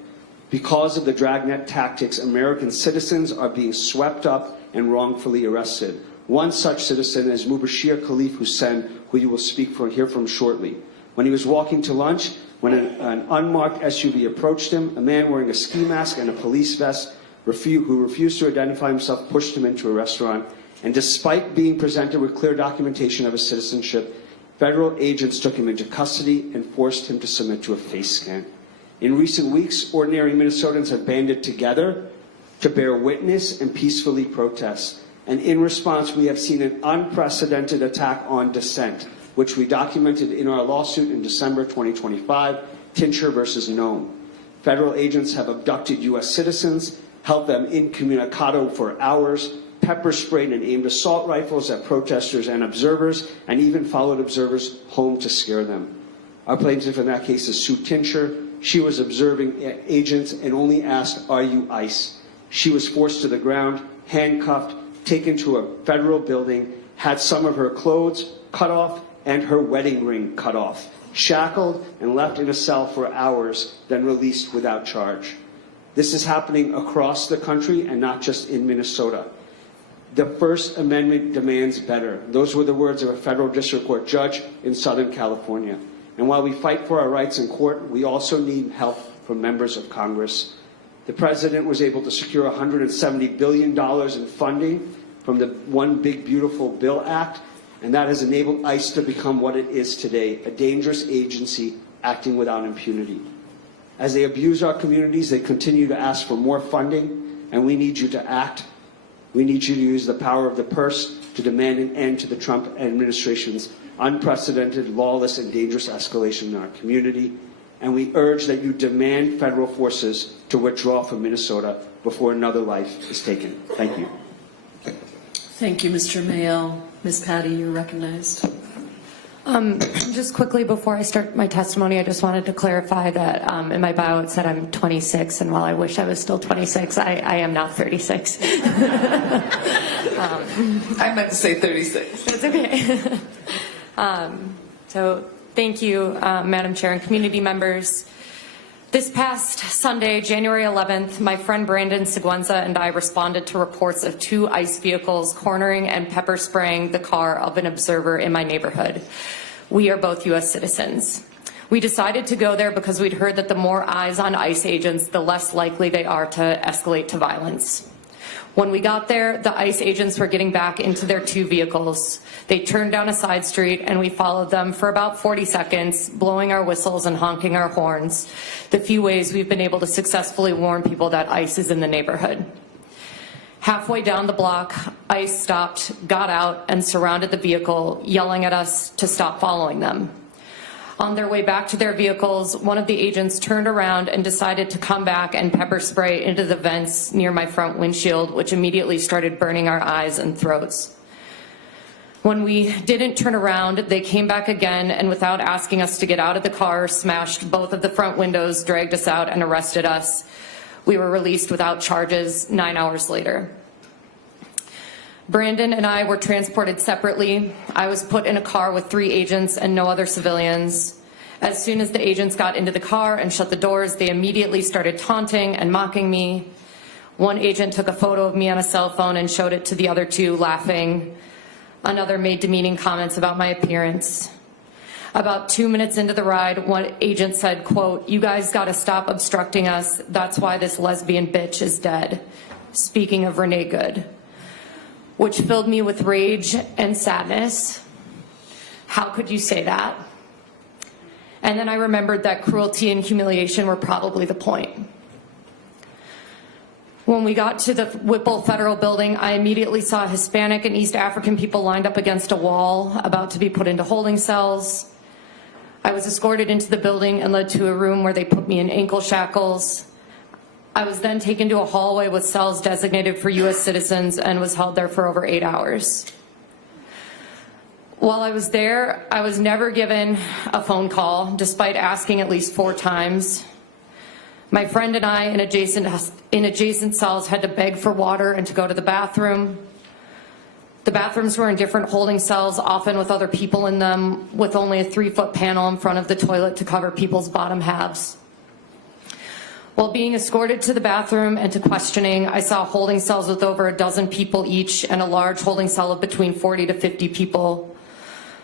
Because of the dragnet tactics, American citizens are being swept up and wrongfully arrested. One such citizen is Mubashir Khalif Hussein, who you will hear from shortly. When he was walking to lunch, when an unmarked SUV approached him, a man wearing a ski mask and a police vest who refused to identify himself pushed him into a restaurant. And despite being presented with clear documentation of his citizenship, federal agents took him into custody and forced him to submit to a face scan. In recent weeks, ordinary Minnesotans have banded together to bear witness and peacefully protest. And in response, we have seen an unprecedented attack on dissent, which we documented in our lawsuit in December 2025, Tincher versus Noam. Federal agents have abducted U.S. citizens, held them incommunicado for hours, pepper sprayed and aimed assault rifles at protesters and observers, and even followed observers home to scare them. Our plaintiff in that case is Sue Tincher. She was observing agents and only asked, "Are you ICE?" She was forced to the ground, handcuffed, taken to a federal building, had some of her clothes cut off and her wedding ring cut off, shackled and left in a cell for hours, then released without charge. This is happening across the country and not just in Minnesota. The First Amendment demands better. Those were the words of a federal district court judge in Southern California. And while we fight for our rights in court, we also need help from members of Congress. The president was able to secure $170 billion in funding from the One Big Beautiful Bill Act, and that has enabled ICE to become what it is today, a dangerous agency acting without impunity. As they abuse our communities, they continue to ask for more funding, and we need you to act. We need you to use the power of the purse to demand an end to the Trump administration's unprecedented, lawless, and dangerous escalation in our community. And we urge that you demand federal forces to withdraw from Minnesota before another life is taken. Thank you. Thank you, Mr. Mayel. Ms. Patty, you're recognized. Just quickly before I start my testimony, I just wanted to clarify that in my bio it said I'm 26, and while I wish I was still 26, I am not 36. I meant to say 36. It's okay. So thank you, Madam Chair and community members. This past Sunday, January 11th, my friend Brandon Seguenza and I responded to reports of 2 ICE vehicles cornering and pepper spraying the car of an observer in my neighborhood. We are both U.S. citizens. We decided to go there because we'd heard that the more eyes on ICE agents, the less likely they are to escalate to violence. When we got there, the ICE agents were getting back into their 2 vehicles. They turned down a side street and we followed them for about 40 seconds, blowing our whistles and honking our horns, the few ways we've been able to successfully warn people that ICE is in the neighborhood. Halfway down the block, ICE stopped, got out, and surrounded the vehicle, yelling at us to stop following them. On their way back to their vehicles, one of the agents turned around and decided to come back and pepper spray into the vents near my front windshield, which immediately started burning our eyes and throats. When we didn't turn around, they came back again and without asking us to get out of the car, smashed both of the front windows, dragged us out, and arrested us. We were released without charges 9 hours later. Brandon and I were transported separately. I was put in a car with 3 agents and no other civilians. As soon as the agents got into the car and shut the doors, they immediately started taunting and mocking me. One agent took a photo of me on a cell phone and showed it to the other 2, laughing. Another made demeaning comments about my appearance. About 2 minutes into the ride, one agent said, quote, "You guys got to stop obstructing us. That's why this lesbian bitch is dead." Speaking of Renee Good, which filled me with rage and sadness. How could you say that? And then I remembered that cruelty and humiliation were probably the point. When we got to the Whipple Federal Building, I immediately saw Hispanic and East African people lined up against a wall, about to be put into holding cells. I was escorted into the building and led to a room where they put me in ankle shackles. I was then taken to a hallway with cells designated for U.S. citizens and was held there for over 8 hours. While I was there, I was never given a phone call, despite asking at least 4 times. My friend and I in adjacent cells had to beg for water and to go to the bathroom. The bathrooms were in different holding cells, often with other people in them, with only a 3-foot panel in front of the toilet to cover people's bottom halves. While being escorted to the bathroom and to questioning, I saw holding cells with over a dozen people each and a large holding cell of between 40 to 50 people.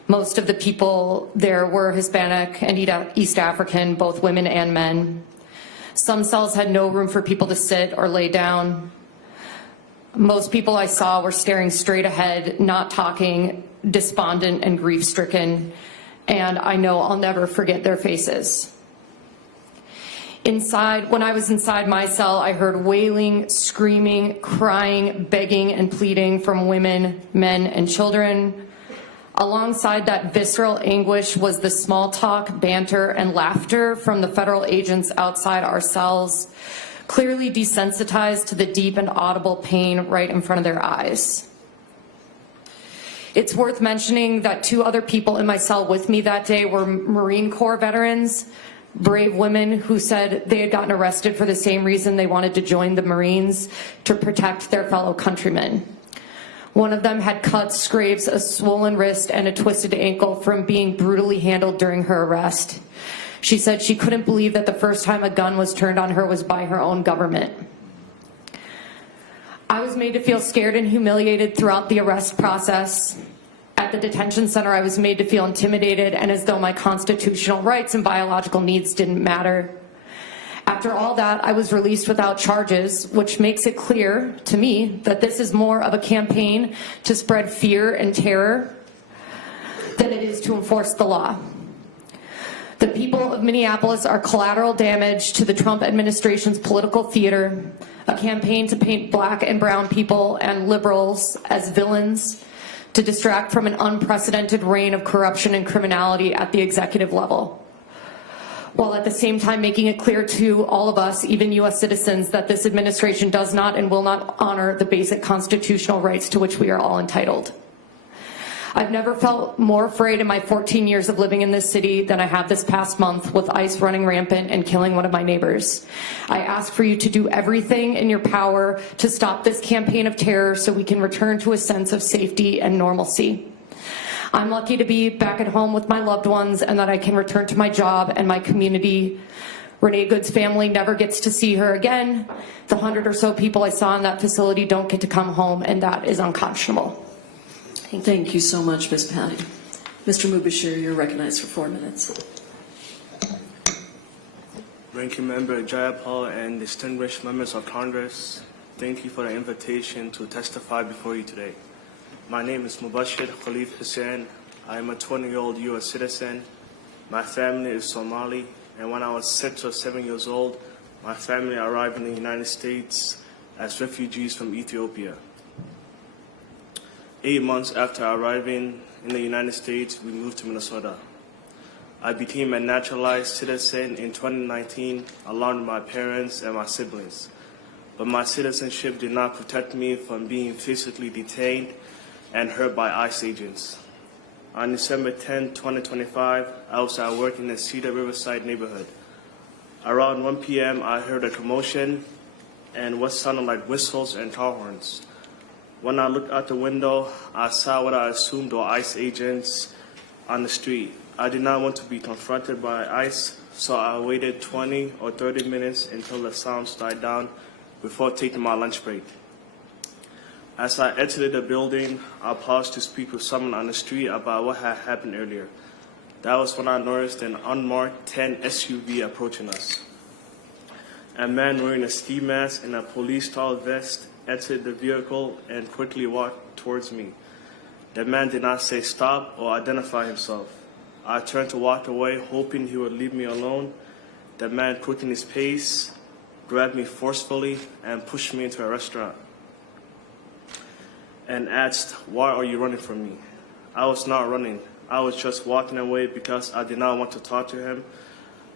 Most of the people there were Hispanic and East African, both women and men. Some cells had no room for people to sit or lay down. Most people I saw were staring straight ahead, not talking, despondent and grief-stricken, and I know I'll never forget their faces. When I was inside my cell, I heard wailing, screaming, crying, begging, and pleading from women, men, and children. Alongside that visceral anguish was the small talk, banter, and laughter from the federal agents outside our cells, clearly desensitized to the deep and audible pain right in front of their eyes. It's worth mentioning that 2 other people in my cell with me that day were Marine Corps veterans, brave women who said they had gotten arrested for the same reason they wanted to join the Marines, to protect their fellow countrymen. One of them had cuts, scrapes, a swollen wrist, and a twisted ankle from being brutally handled during her arrest. She said she couldn't believe that the first time a gun was turned on her was by her own government. I was made to feel scared and humiliated throughout the arrest process. At the detention center, I was made to feel intimidated and as though my constitutional rights and biological needs didn't matter. After all that, I was released without charges, which makes it clear to me that this is more of a campaign to spread fear and terror than it is to enforce the law. The people of Minneapolis are collateral damage to the Trump administration's political theater, a campaign to paint black and brown people and liberals as villains, to distract from an unprecedented reign of corruption and criminality at the executive level, while at the same time making it clear to all of us, even U.S. citizens, that this administration does not and will not honor the basic constitutional rights to which we are all entitled. I've never felt more afraid in my 14 years of living in this city than I have this past month, with ICE running rampant and killing one of my neighbors. I ask for you to do everything in your power to stop this campaign of terror so we can return to a sense of safety and normalcy. I'm lucky to be back at home with my loved ones and that I can return to my job and my community. Renee Good's family never gets to see her again. The 100 or so people I saw in that facility don't get to come home, and that is unconscionable. Thank you so much, Ms. Patty. Mr. Mubashir, you're recognized for 4 minutes. Ranking Member Jayapal and distinguished members of Congress, thank you for the invitation to testify before you today. My name is Mubashir Khalif Hussain. I am a 20-year-old U.S. citizen. My family is Somali, and when I was 6 or 7 years old, my family arrived in the United States as refugees from Ethiopia. 8 months after arriving in the United States, we moved to Minnesota. I became a naturalized citizen in 2019, along with my parents and my siblings. But my citizenship did not protect me from being physically detained and hurt by ICE agents. On December 10, 2025, I was at work in the Cedar Riverside neighborhood. Around 1 p.m., I heard a commotion and what sounded like whistles and car horns. When I looked out the window, I saw what I assumed were ICE agents on the street. I did not want to be confronted by ICE, so I waited 20 or 30 minutes until the sounds died down before taking my lunch break. As I exited the building, I paused to speak with someone on the street about what had happened earlier. That was when I noticed an unmarked 10 SUV approaching us. A man wearing a ski mask and a police-style vest exited the vehicle and quickly walked towards me. The man did not say stop or identify himself. I turned to walk away, hoping he would leave me alone. The man quickened his pace, grabbed me forcefully, and pushed me into a restaurant and asked, "Why are you running from me?" I was not running. I was just walking away because I did not want to talk to him.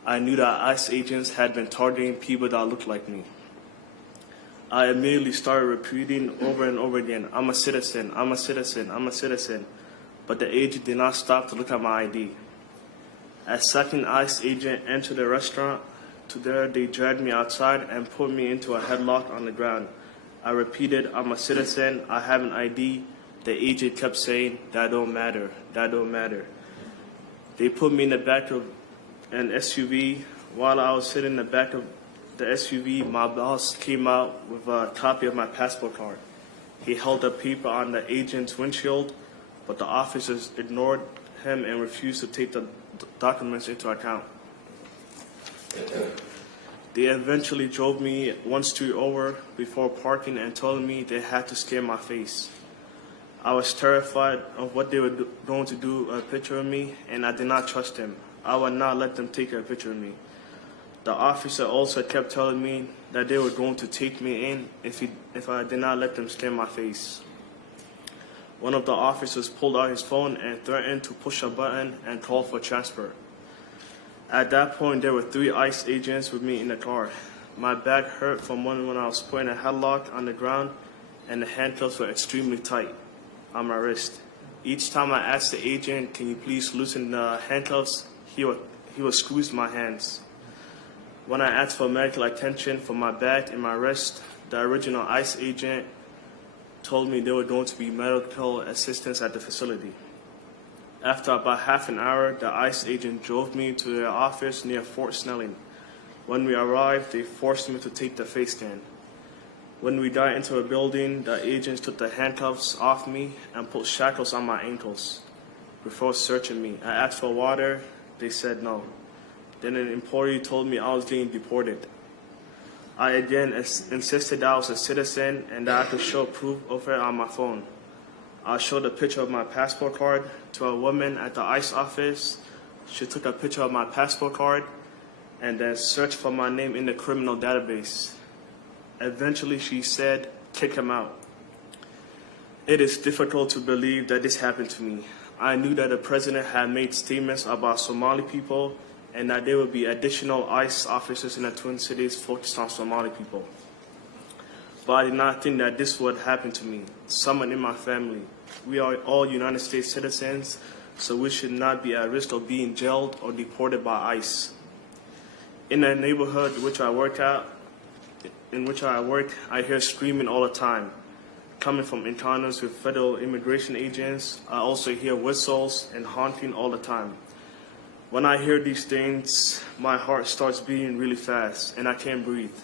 I knew that ICE agents had been targeting people that looked like me. I immediately started repeating over and over again, "I'm a citizen, I'm a citizen, I'm a citizen." But the agent did not stop to look at my ID. A second ICE agent entered the restaurant. There, they dragged me outside and put me into a headlock on the ground. I repeated, "I'm a citizen, I have an ID." The agent kept saying, "That don't matter, that don't matter." They put me in the back of an SUV. While I was sitting in the back of the SUV, my boss came out with a copy of my passport card. He held a paper on the agent's windshield, but the officers ignored him and refused to take the documents into account. They eventually drove me one street over before parking and told me they had to scan my face. I was terrified of what they were going to do a picture of me, and I did not trust them. I would not let them take a picture of me. The officer also kept telling me that they were going to take me in if I did not let them scan my face. One of the officers pulled out his phone and threatened to push a button and call for transfer. At that point, there were 3 ICE agents with me in the car. My back hurt from when I was put in a headlock on the ground, and the handcuffs were extremely tight on my wrist. Each time I asked the agent, "Can you please loosen the handcuffs?" he would squeeze my hands. When I asked for medical attention for my back and my wrist, the original ICE agent told me there were going to be medical assistance at the facility. After about half an hour, the ICE agent drove me to their office near Fort Snelling. When we arrived, they forced me to take the face scan. When we got into a building, the agents took the handcuffs off me and put shackles on my ankles before searching me. I asked for water. They said no. Then an employee told me I was getting deported. I again insisted that I was a citizen and that I could show proof of it on my phone. I showed a picture of my passport card to a woman at the ICE office. She took a picture of my passport card and then searched for my name in the criminal database. Eventually, she said, "Kick him out." It is difficult to believe that this happened to me. I knew that the president had made statements about Somali people and that there would be additional ICE officers in the Twin Cities focused on Somali people. But I did not think that this would happen to me, someone in my family. We are all United States citizens, so we should not be at risk of being jailed or deported by ICE. In the neighborhood in which I work, I hear screaming all the time. Coming from encounters with federal immigration agents, I also hear whistles and honking all the time. When I hear these things, my heart starts beating really fast and I can't breathe.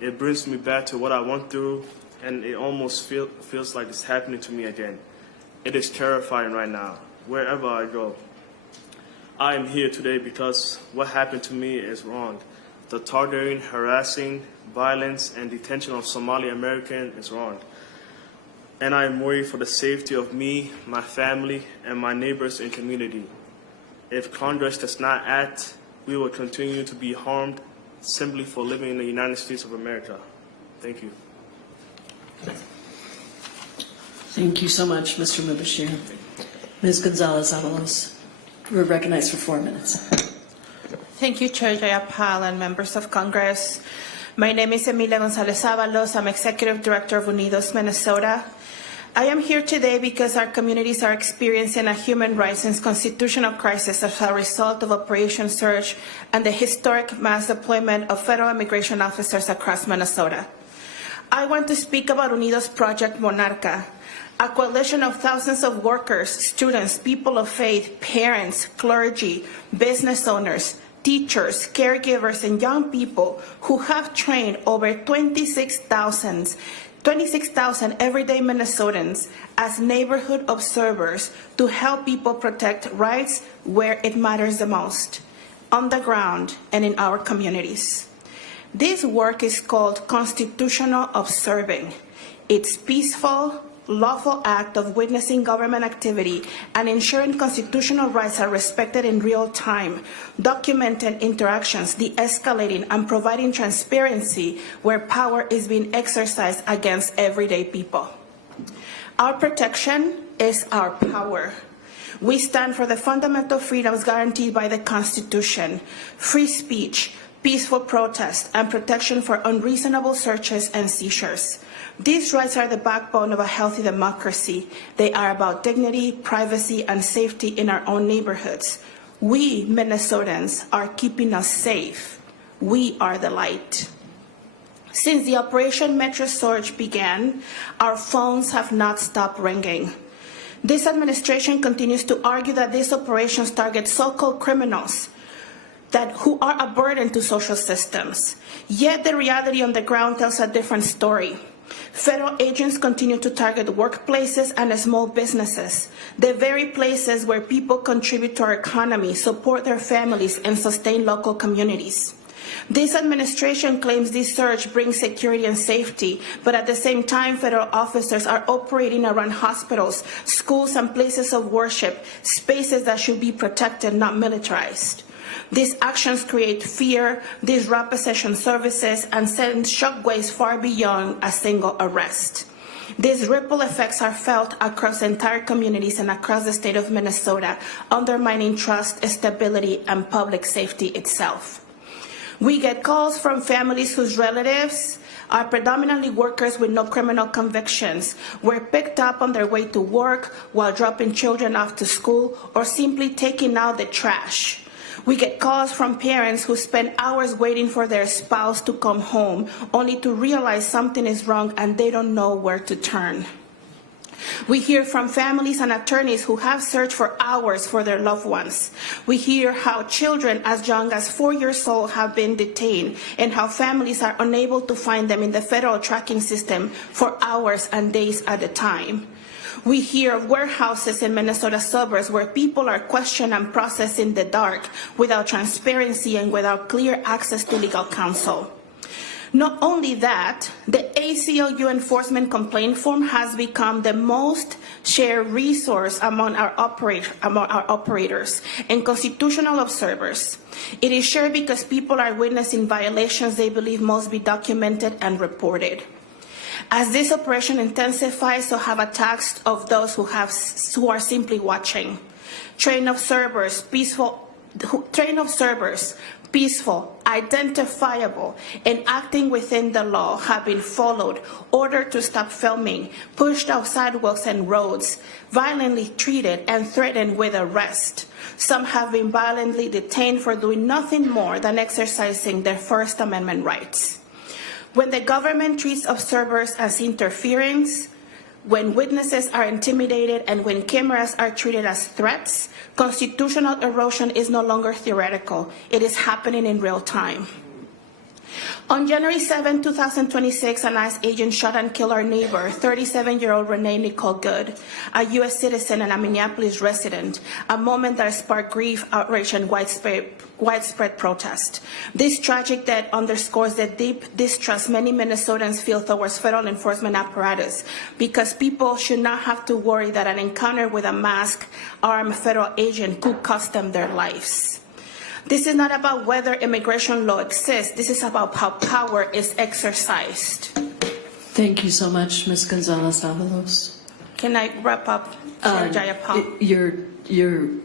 It brings me back to what I went through, and it almost feels like it's happening to me again. It is terrifying right now, wherever I go. I am here today because what happened to me is wrong. The targeting, harassing, violence, and detention of Somali Americans is wrong. And I am worried for the safety of me, my family, and my neighbors and community. If Congress does not act, we will continue to be harmed simply for living in the United States of America. Thank you. Thank you so much, Mr. Mubashir. Ms. Gonzalez-Avalos, we're recognized for 4 minutes. Thank you, Chair Jayapal and members of Congress. My name is Emilia Gonzalez-Avalos. I'm Executive Director of Unidos, Minnesota. I am here today because our communities are experiencing a human rights and constitutional crisis as a result of Operation Surge and the historic mass deployment of federal immigration officers across Minnesota. I want to speak about Unidos Project Monarca, a coalition of thousands of workers, students, people of faith, parents, clergy, business owners, teachers, caregivers, and young people who have trained over 26,000 26,000 everyday Minnesotans as neighborhood observers to help people protect rights where it matters the most, on the ground and in our communities. This work is called constitutional observing. It's peaceful, lawful act of witnessing government activity and ensuring constitutional rights are respected in real time, documenting interactions, de-escalating, and providing transparency where power is being exercised against everyday people. Our protection is our power. We stand for the fundamental freedoms guaranteed by the Constitution, free speech, peaceful protest, and protection for unreasonable searches and seizures. These rights are the backbone of a healthy democracy. They are about dignity, privacy, and safety in our own neighborhoods. We, Minnesotans, are keeping us safe. We are the light. Since the Operation Metro Surge began, our phones have not stopped ringing. This administration continues to argue that these operations target so-called criminals who are a burden to social systems. Yet the reality on the ground tells a different story. Federal agents continue to target workplaces and small businesses, the very places where people contribute to our economy, support their families, and sustain local communities. This administration claims this surge brings security and safety, but at the same time, federal officers are operating around hospitals, schools, and places of worship, spaces that should be protected, not militarized. These actions create fear, disrupt possession services, and send shockwaves far beyond a single arrest. These ripple effects are felt across entire communities and across the state of Minnesota, undermining trust, stability, and public safety itself. We get calls from families whose relatives are predominantly workers with no criminal convictions, were picked up on their way to work while dropping children off to school or simply taking out the trash. We get calls from parents who spend hours waiting for their spouse to come home, only to realize something is wrong and they don't know where to turn. We hear from families and attorneys who have searched for hours for their loved ones. We hear how children as young as 4 years old have been detained and how families are unable to find them in the federal tracking system for hours and days at a time. We hear of warehouses in Minnesota suburbs where people are questioned and processed in the dark without transparency and without clear access to legal counsel. Not only that, the ACLU enforcement complaint form has become the most shared resource among our operators and constitutional observers. It is shared because people are witnessing violations they believe must be documented and reported. As this operation intensifies, so have attacks of those who are simply watching. Trained observers, peaceful, identifiable, and acting within the law have been followed, ordered to stop filming, pushed off sidewalks and roads, violently treated and threatened with arrest. Some have been violently detained for doing nothing more than exercising their First Amendment rights. When the government treats observers as interference, when witnesses are intimidated, and when cameras are treated as threats, constitutional erosion is no longer theoretical. It is happening in real time. On January 7, 2026, an ICE agent shot and killed our neighbor, 37-year-old Renee Nicole, a U.S. citizen and a Minneapolis resident, a moment that sparked grief, outrage, and widespread protest. This tragic death underscores the deep distrust many Minnesotans feel towards federal enforcement apparatus, because people should not have to worry that an encounter with a masked, armed federal agent could cost them their lives. This is not about whether immigration law exists. This is about how power is exercised. Thank you so much, Ms. Gonzalez-Avalos. Can I wrap up, Chair Jayapal?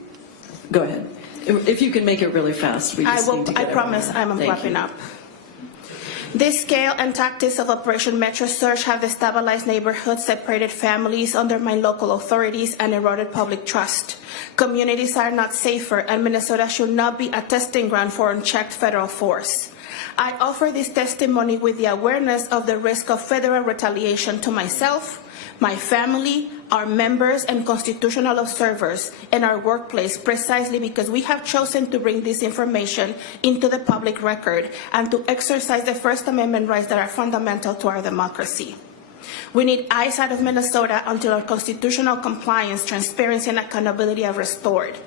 Go ahead. If you can make it really fast, we just need to get I promise I'm wrapping up. This scale and tactics of Operation Metro Surge have destabilized neighborhoods, separated families, undermined local authorities, and eroded public trust. Communities are not safer, and Minnesota should not be a testing ground for unchecked federal force. I offer this testimony with the awareness of the risk of federal retaliation to myself, my family, our members, and constitutional observers in our workplace, precisely because we have chosen to bring this information into the public record and to exercise the First Amendment rights that are fundamental to our democracy. We need ICE out of Minnesota until our constitutional compliance, transparency, and accountability are restored.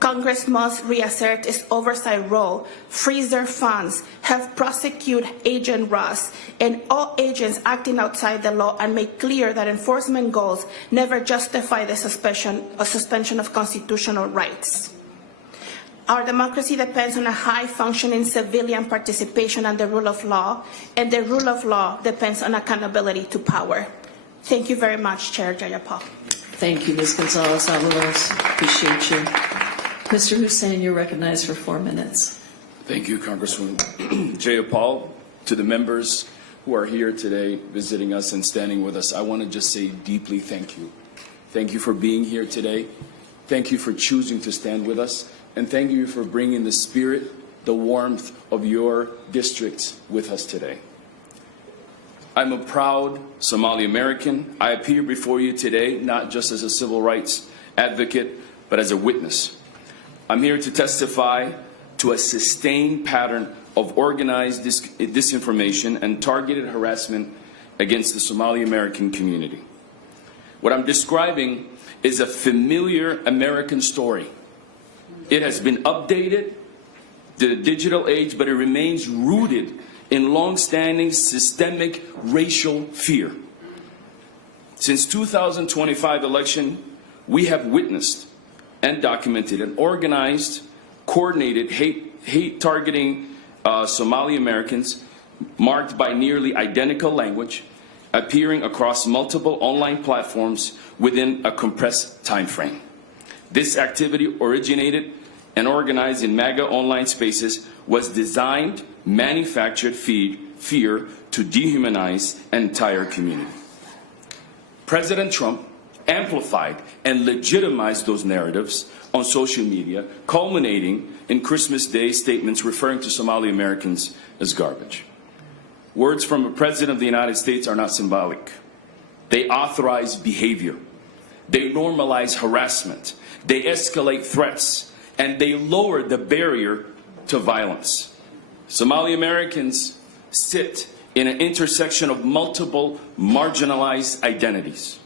Congress must reassert its oversight role, freeze their funds, have prosecute Agent Ross and all agents acting outside the law, and make clear that enforcement goals never justify the suspension of constitutional rights. Our democracy depends on a high-functioning civilian participation and the rule of law, and the rule of law depends on accountability to power. Thank you very much, Chair Jayapal. Thank you, Ms. Gonzalez-Avalos. Appreciate you. Mr. Hussein, you're recognized for 4 minutes. Thank you, Congresswoman Jayapal. To the members who are here today visiting us and standing with us, I want to just say deeply thank you. Thank you for being here today. Thank you for choosing to stand with us. And thank you for bringing the spirit, the warmth of your district with us today. I'm a proud Somali American. I appear before you today not just as a civil rights advocate, but as a witness. I'm here to testify to a sustained pattern of organized disinformation and targeted harassment against the Somali American community. What I'm describing is a familiar American story. It has been updated to the digital age, but it remains rooted in long-standing systemic racial fear. Since 2025 election, we have witnessed and documented an organized, coordinated hate targeting Somali Americans marked by nearly identical language, appearing across multiple online platforms within a compressed time frame. This activity originated and organized in MAGA online spaces, was designed, manufactured, fear to dehumanize an entire community. President Trump amplified and legitimized those narratives on social media, culminating in Christmas Day statements referring to Somali Americans as garbage. Words from a president of the United States are not symbolic. They authorize behavior. They normalize harassment. They escalate threats. And they lower the barrier to violence. Somali Americans sit in an intersection of multiple marginalized identities.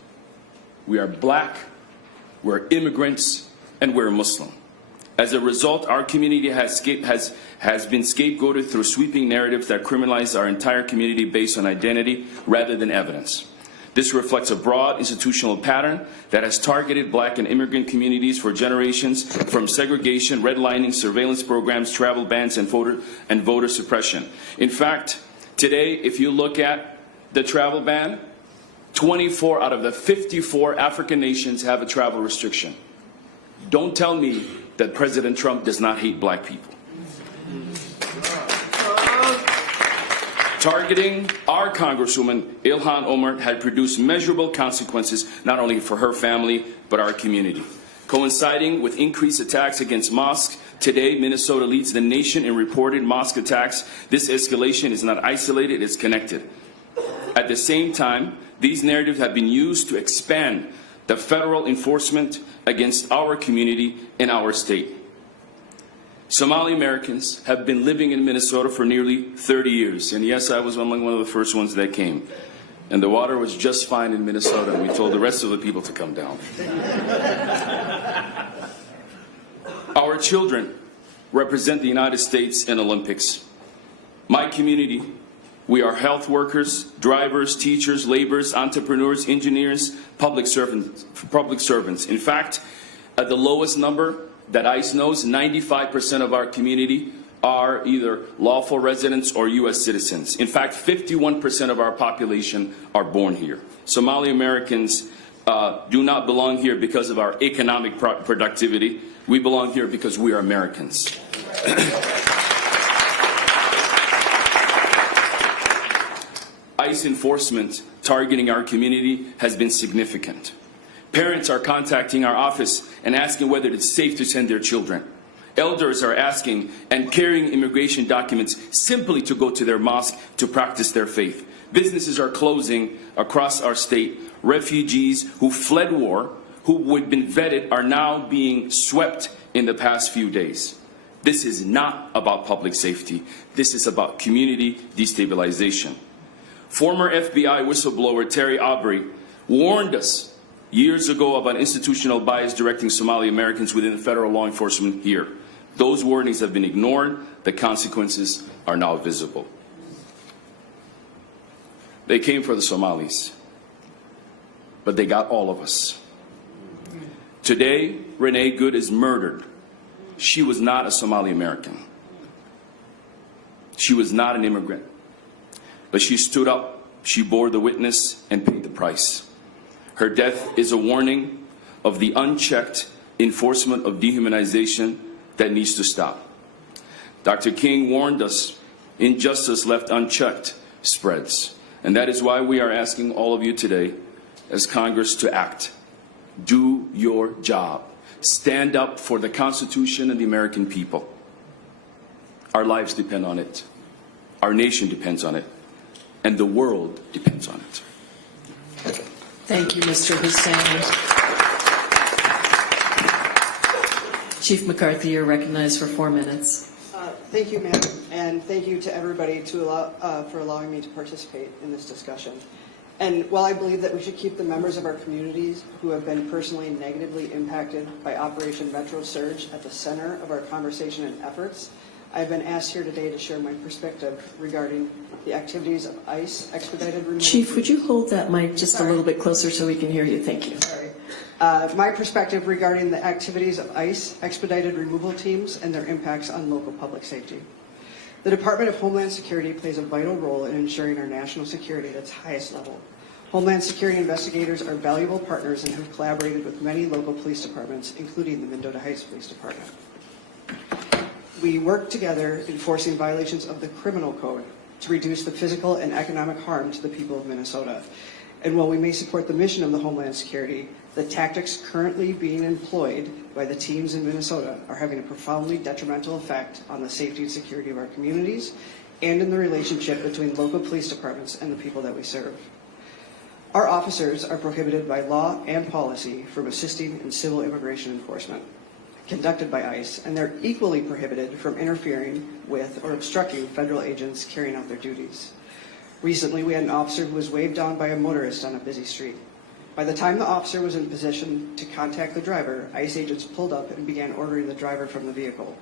We are black, we're immigrants, and we're Muslim. As a result, our community has been scapegoated through sweeping narratives that criminalize our entire community based on identity rather than evidence. This reflects a broad institutional pattern that has targeted black and immigrant communities for generations, from segregation, redlining, surveillance programs, travel bans, and voter suppression. In fact, today, if you look at the travel ban, 24 out of the 54 African nations have a travel restriction. Don't tell me that President Trump does not hate black people. Targeting our Congresswoman Ilhan Omar had produced measurable consequences not only for her family, but our community. Coinciding with increased attacks against mosques, today Minnesota leads the nation in reported mosque attacks. This escalation is not isolated, it's connected. At the same time, these narratives have been used to expand the federal enforcement against our community in our state. Somali Americans have been living in Minnesota for nearly 30 years. And yes, I was among one of the first ones that came. And the water was just fine in Minnesota, and we told the rest of the people to come down. Our children represent the United States in Olympics. My community, we are health workers, drivers, teachers, laborers, entrepreneurs, engineers, public servants. In fact, at the lowest number that ICE knows, 95% of our community are either lawful residents or U.S. citizens. In fact, 51% of our population are born here. Somali Americans do not belong here because of our economic productivity. We belong here because we are Americans. ICE enforcement targeting our community has been significant. Parents are contacting our office and asking whether it's safe to send their children. Elders are asking and carrying immigration documents simply to go to their mosque to practice their faith. Businesses are closing across our state. Refugees who fled war, who had been vetted, are now being swept in the past few days. This is not about public safety. This is about community destabilization. Former FBI whistleblower Terry Aubrey warned us years ago about institutional bias directing Somali Americans within the federal law enforcement here. Those warnings have been ignored. The consequences are now visible. They came for the Somalis, but they got all of us. Today, Renee Good is murdered. She was not a Somali American. She was not an immigrant. But she stood up, she bore the witness, and paid the price. Her death is a warning of the unchecked enforcement of dehumanization that needs to stop. Dr. King warned us, injustice left unchecked spreads. And that is why we are asking all of you today as Congress to act. Do your job. Stand up for the Constitution and the American people. Our lives depend on it. Our nation depends on it. And the world depends on it. Thank you, Mr. Hussain. Chief McCarthy, you're recognized for 4 minutes. Thank you, Madam, and thank you to everybody for allowing me to participate in this discussion. And while I believe that we should keep the members of our communities who have been personally negatively impacted by Operation Metro Surge at the center of our conversation and efforts, I've been asked here today to share my perspective regarding the activities of ICE expedited removal. Chief, would you hold that mic just a little bit closer so we can hear you? Thank you. Sorry. My perspective regarding the activities of ICE expedited removal teams and their impacts on local public safety. The Department of Homeland Security plays a vital role in ensuring our national security at its highest level. Homeland Security investigators are valuable partners and have collaborated with many local police departments, including the Mendota Heights Police Department. We work together enforcing violations of the criminal code to reduce the physical and economic harm to the people of Minnesota. And while we may support the mission of the Homeland Security, the tactics currently being employed by the teams in Minnesota are having a profoundly detrimental effect on the safety and security of our communities and in the relationship between local police departments and the people that we serve. Our officers are prohibited by law and policy from assisting in civil immigration enforcement conducted by ICE, and they're equally prohibited from interfering with or obstructing federal agents carrying out their duties. Recently, we had an officer who was waved down by a motorist on a busy street. By the time the officer was in position to contact the driver, ICE agents pulled up and began ordering the driver from the vehicle.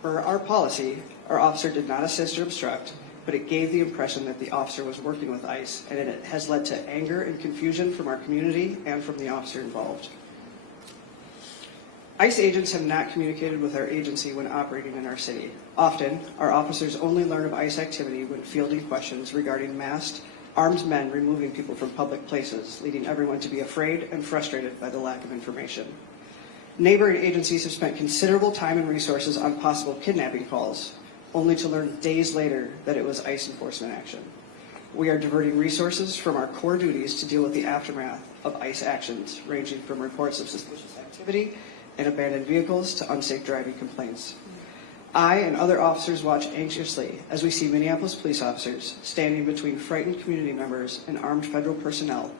Per our policy, our officer did not assist or obstruct, but it gave the impression that the officer was working with ICE, and it has led to anger and confusion from our community and from the officer involved. ICE agents have not communicated with our agency when operating in our city. Often, our officers only learn of ICE activity when fielding questions regarding masked, armed men removing people from public places, leading everyone to be afraid and frustrated by the lack of information. Neighboring agencies have spent considerable time and resources on possible kidnapping calls, only to learn days later that it was ICE enforcement action. We are diverting resources from our core duties to deal with the aftermath of ICE actions, ranging from reports of suspicious activity and abandoned vehicles to unsafe driving complaints. I and other officers watch anxiously as we see Minneapolis police officers standing between frightened community members and armed federal personnel,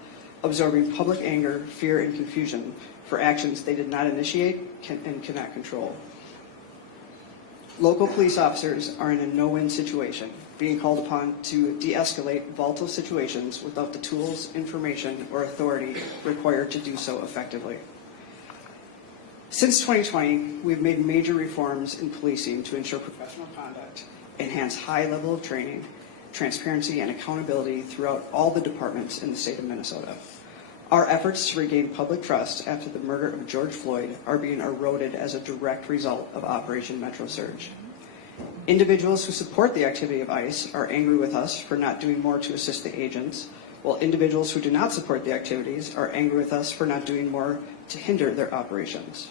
absorbing public anger, fear, and confusion for actions they did not initiate and cannot control. Local police officers are in a no-win situation, being called upon to de-escalate volatile situations without the tools, information, or authority required to do so effectively. Since 2020, we've made major reforms in policing to ensure professional conduct, enhance high level of training, transparency, and accountability throughout all the departments in the state of Minnesota. Our efforts to regain public trust after the murder of George Floyd are being eroded as a direct result of Operation Metro Surge. Individuals who support the activity of ICE are angry with us for not doing more to assist the agents, while individuals who do not support the activities are angry with us for not doing more to hinder their operations.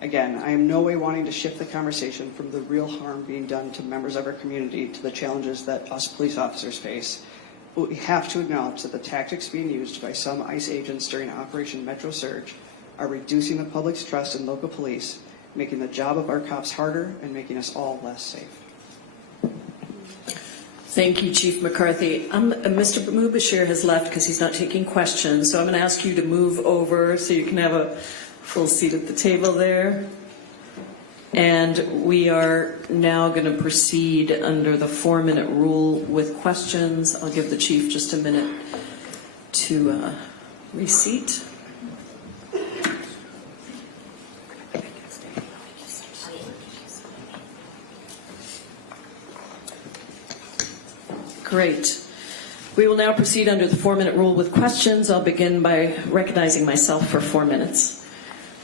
Again, I am no way wanting to shift the conversation from the real harm being done to members of our community to the challenges that us police officers face. But we have to acknowledge that the tactics being used by some ICE agents during Operation Metro Surge are reducing the public's trust in local police, making the job of our cops harder and making us all less safe. Thank you, Chief McCarthy. Mr. Mubashir has left because he's not taking questions, so I'm going to ask you to move over so you can have a full seat at the table there. And we are now going to proceed under the 4-minute rule with questions. I'll give the chief just a minute to reseat. Great. We will now proceed under the 4-minute rule with questions. I'll begin by recognizing myself for 4 minutes.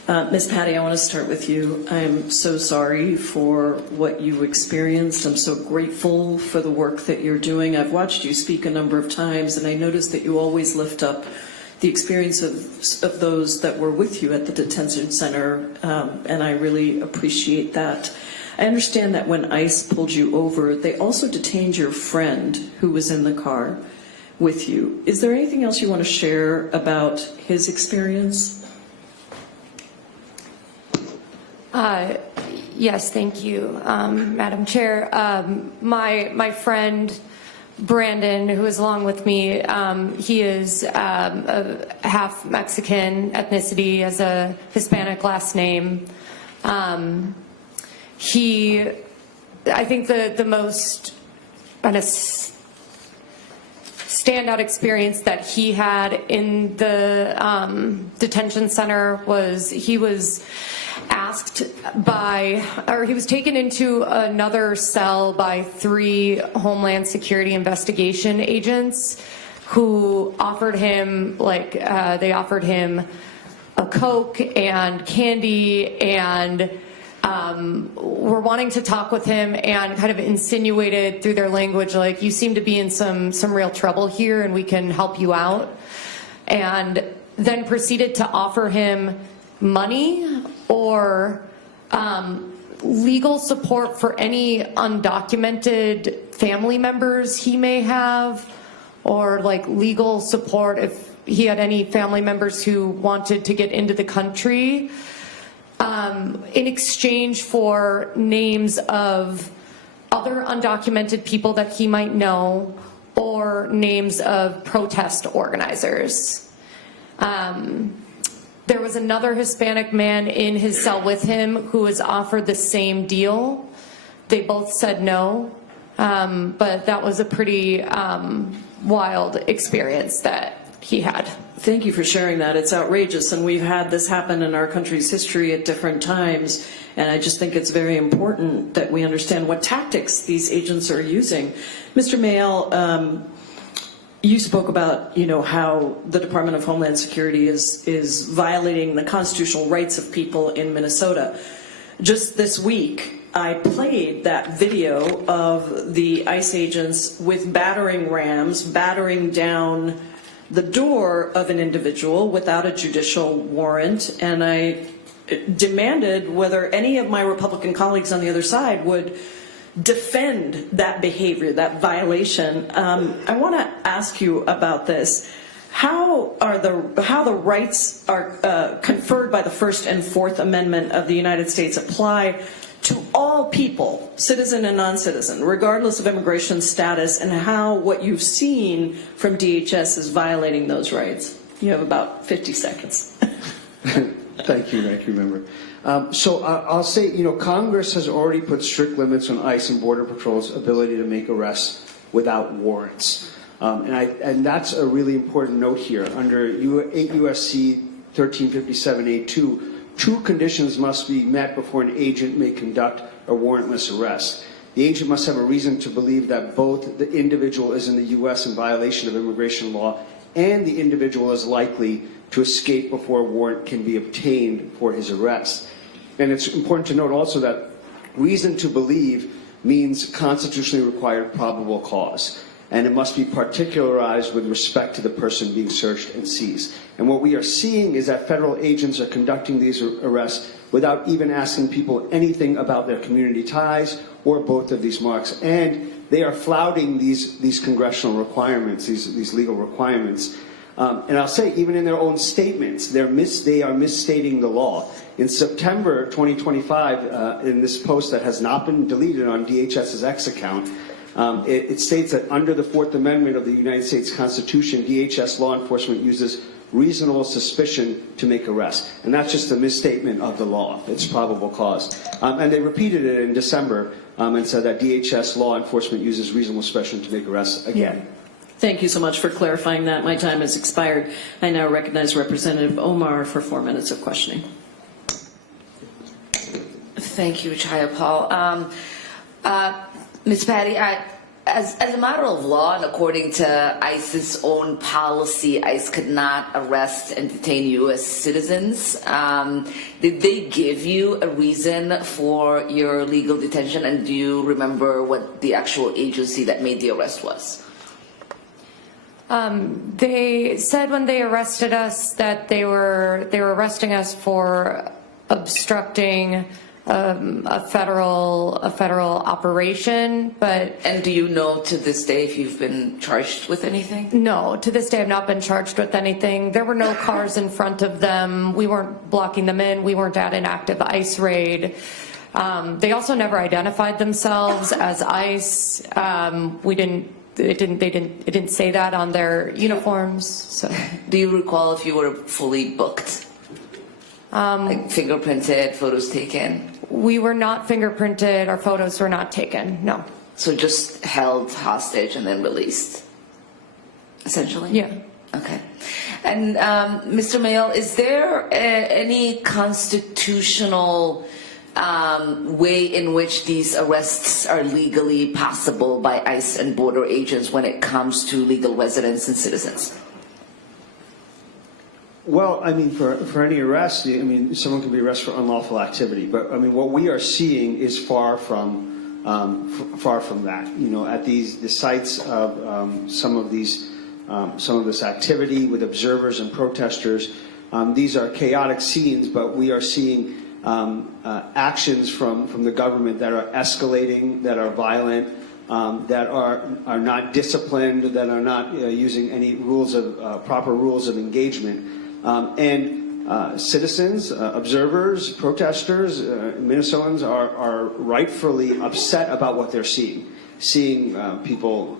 Ms. Patty, I want to start with you. I am so sorry for what you experienced. I'm so grateful for the work that you're doing. I've watched you speak a number of times, and I noticed that you always lift up the experience of those that were with you at the detention center, and I really appreciate that. I understand that when ICE pulled you over, they also detained your friend who was in the car with you. Is there anything else you want to share about his experience? Yes, thank you, Madam Chair. My friend Brandon, who is along with me, he is a half Mexican ethnicity, has a Hispanic last name. I think the most kind of standout experience that he had in the detention center was he was asked he was taken into another cell by 3 Homeland Security investigation agents who offered him, they offered him a Coke and candy and were wanting to talk with him and kind of insinuated through their language, like, you seem to be in some real trouble here and we can help you out. And then proceeded to offer him money or legal support for any undocumented family members he may have, or like legal support if he had any family members who wanted to get into the country, in exchange for names of other undocumented people that he might know or names of protest organizers. There was another Hispanic man in his cell with him who was offered the same deal. They both said no, but that was a pretty wild experience that he had. Thank you for sharing that. It's outrageous, and we've had this happen in our country's history at different times, and I just think it's very important that we understand what tactics these agents are using. Mr. Mayel, you spoke about, how the Department of Homeland Security is violating the constitutional rights of people in Minnesota. Just this week, I played that video of the ICE agents with battering rams battering down the door of an individual without a judicial warrant, and I demanded whether any of my Republican colleagues on the other side would defend that behavior, that violation. I want to ask you about this. How the rights are conferred by the First and Fourth Amendment of the United States apply to all people, citizen and non-citizen, regardless of immigration status, and how what you've seen from DHS is violating those rights? You have about 50 seconds. Thank you, Member. So I'll say, Congress has already put strict limits on ICE and Border Patrol's ability to make arrests without warrants. And that's a really important note here. Under 8 U.S.C. 1357A2, 2 conditions must be met before an agent may conduct a warrantless arrest. The agent must have a reason to believe that both the individual is in the U.S. in violation of immigration law and the individual is likely to escape before a warrant can be obtained for his arrest. And it's important to note also that reason to believe means constitutionally required probable cause, and it must be particularized with respect to the person being searched and seized. And what we are seeing is that federal agents are conducting these arrests without even asking people anything about their community ties or both of these marks. And they are flouting these congressional requirements, these legal requirements. And I'll say, even in their own statements, they are misstating the law. In September 2025, in this post that has not been deleted on DHS's X account, it states that under the Fourth Amendment of the United States Constitution, DHS law enforcement uses reasonable suspicion to make arrests. And that's just a misstatement of the law. It's probable cause. And they repeated it in December and said that DHS law enforcement uses reasonable suspicion to make arrests again. Thank you so much for clarifying that. My time has expired. I now recognize Representative Omar for 4 minutes of questioning. Thank you, Jayapal. Ms. Patty, as a matter of law and according to ICE's own policy, ICE could not arrest and detain U.S. citizens. Did they give you a reason for your legal detention, and do you remember what the actual agency that made the arrest was? They said when they arrested us that they were arresting us for obstructing a federal operation, but... And do you know to this day if you've been charged with anything? No, to this day I've not been charged with anything. There were no cars in front of them. We weren't blocking them in. We weren't at an active ICE raid. They also never identified themselves as ICE. It didn't say that on their uniforms. So. Do you recall if you were fully booked? Like fingerprinted, photos taken? We were not fingerprinted. Our photos were not taken, no. So just held hostage and then released, essentially? Yeah. Okay. And Mr. Mayall, is there any constitutional way in which these arrests are legally possible by ICE and border agents when it comes to legal residents and citizens? Well, I mean, for any arrest, I mean, someone can be arrested for unlawful activity. But I mean, what we are seeing is far from that. You know, at the sites of some of this activity with observers and protesters, these are chaotic scenes. But we are seeing actions from the government that are escalating, that are violent, that are not disciplined, that are not using any proper rules of engagement. And citizens, observers, protesters, Minnesotans are rightfully upset about what they're seeing. Seeing people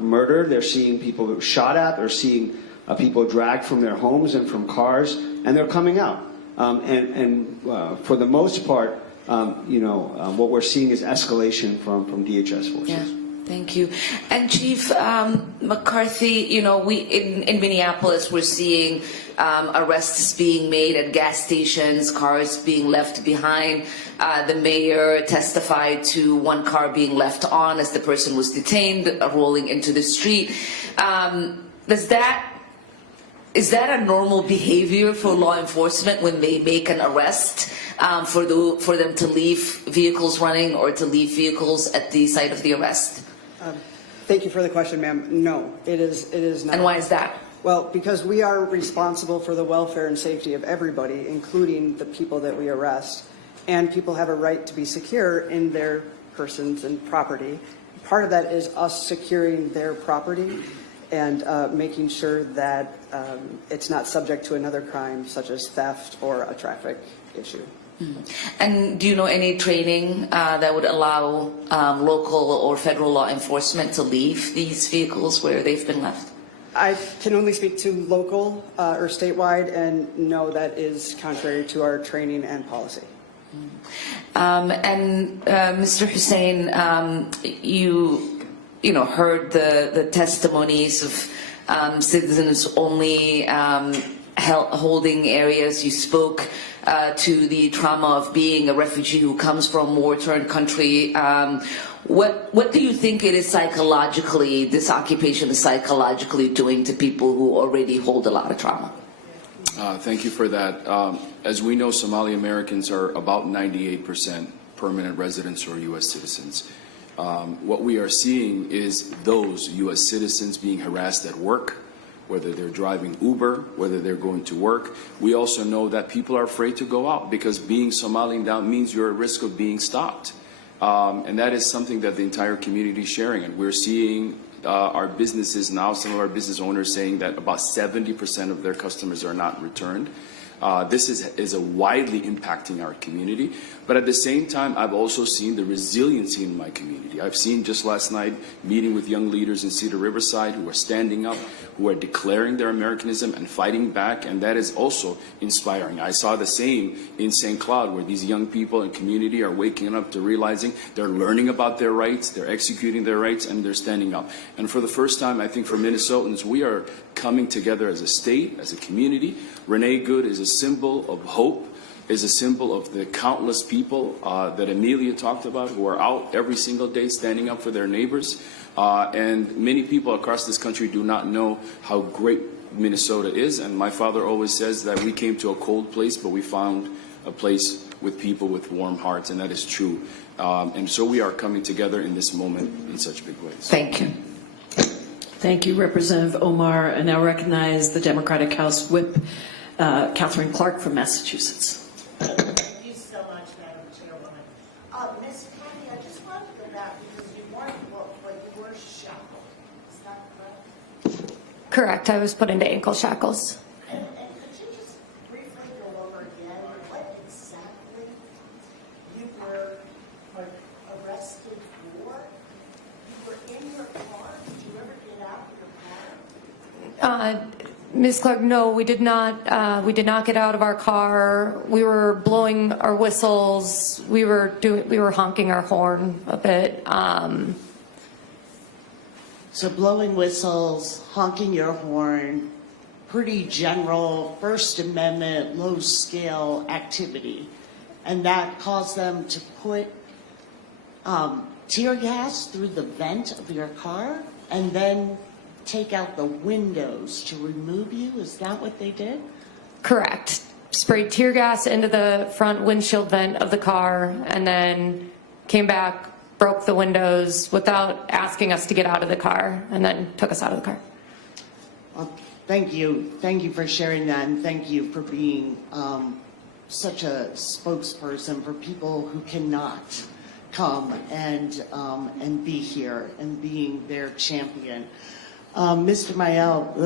murdered, they're seeing people shot at, they're seeing people dragged from their homes and from cars, and they're coming out. And for the most part, what we're seeing is escalation from DHS forces. Yeah. Thank you. And Chief McCarthy, you know, in Minneapolis, we're seeing arrests being made at gas stations, cars being left behind. The mayor testified to one car being left on as the person was detained, rolling into the street. Is that a normal behavior for law enforcement when they make an arrest for them to leave vehicles running or to leave vehicles at the site of the arrest? Thank you for the question, ma'am. No, it is not. And why is that? Well, because we are responsible for the welfare and safety of everybody, including the people that we arrest, and people have a right to be secure in their persons and property. Part of that is us securing their property and making sure that it's not subject to another crime such as theft or a traffic issue. And do you know any training that would allow local or federal law enforcement to leave these vehicles where they've been left? I can only speak to local or statewide, and no, that is contrary to our training and policy. And Mr. Hussein, you know, heard the testimonies of citizens only holding areas. You spoke to the trauma of being a refugee who comes from a war-torn country. What do you think it is psychologically, this occupation is psychologically doing to people who already hold a lot of trauma? Thank you for that. As we know, Somali Americans are about 98% permanent residents or U.S. citizens. What we are seeing is those U.S. citizens being harassed at work, whether they're driving Uber, whether they're going to work. We also know that people are afraid to go out because being Somali now means you're at risk of being stopped. And that is something that the entire community is sharing. And we're seeing our businesses now, some of our business owners saying that about 70% of their customers are not returned. This is widely impacting our community. But at the same time, I've also seen the resiliency in my community. I've seen just last night meeting with young leaders in Cedar Riverside who are standing up, who are declaring their Americanism and fighting back, and that is also inspiring. I saw the same in St. Cloud, where these young people and community are waking up to realizing they're learning about their rights, they're executing their rights, and they're standing up. And for the first time, I think for Minnesotans, we are coming together as a state, as a community. Renee Good is a symbol of hope, is a symbol of the countless people that Amelia talked about, who are out every single day standing up for their neighbors. And many people across this country do not know how great Minnesota is. And my father always says that we came to a cold place, but we found a place with people with warm hearts, and that is true. And so we are coming together in this moment in such big ways. Thank you. Thank you, Representative Omar. I now recognize the Democratic House Whip, Catherine Clark from Massachusetts. Thank you so much, Madam Chairwoman. Ms. Patty, I just wanted to go back because you weren't, but you were shackled. Is that correct? Correct. I was put into ankle shackles. And could you just briefly go over again what exactly you were arrested for? You were in your car. Did you ever get out of your car? Ms. Clark, no, we did not. We did not get out of our car. We were blowing our whistles. We were honking our horn a bit. So blowing whistles, honking your horn, pretty general First Amendment, low-scale activity. And that caused them to put tear gas through the vent of your car and then take out the windows to remove you? Is that what they did? Correct. Sprayed tear gas into the front windshield vent of the car and then came back, broke the windows without asking us to get out of the car, and then took us out of the car. Well, thank you. Thank you for sharing that, and thank you for being such a spokesperson for people who cannot come and be here and being their champion. Mr. Mayel,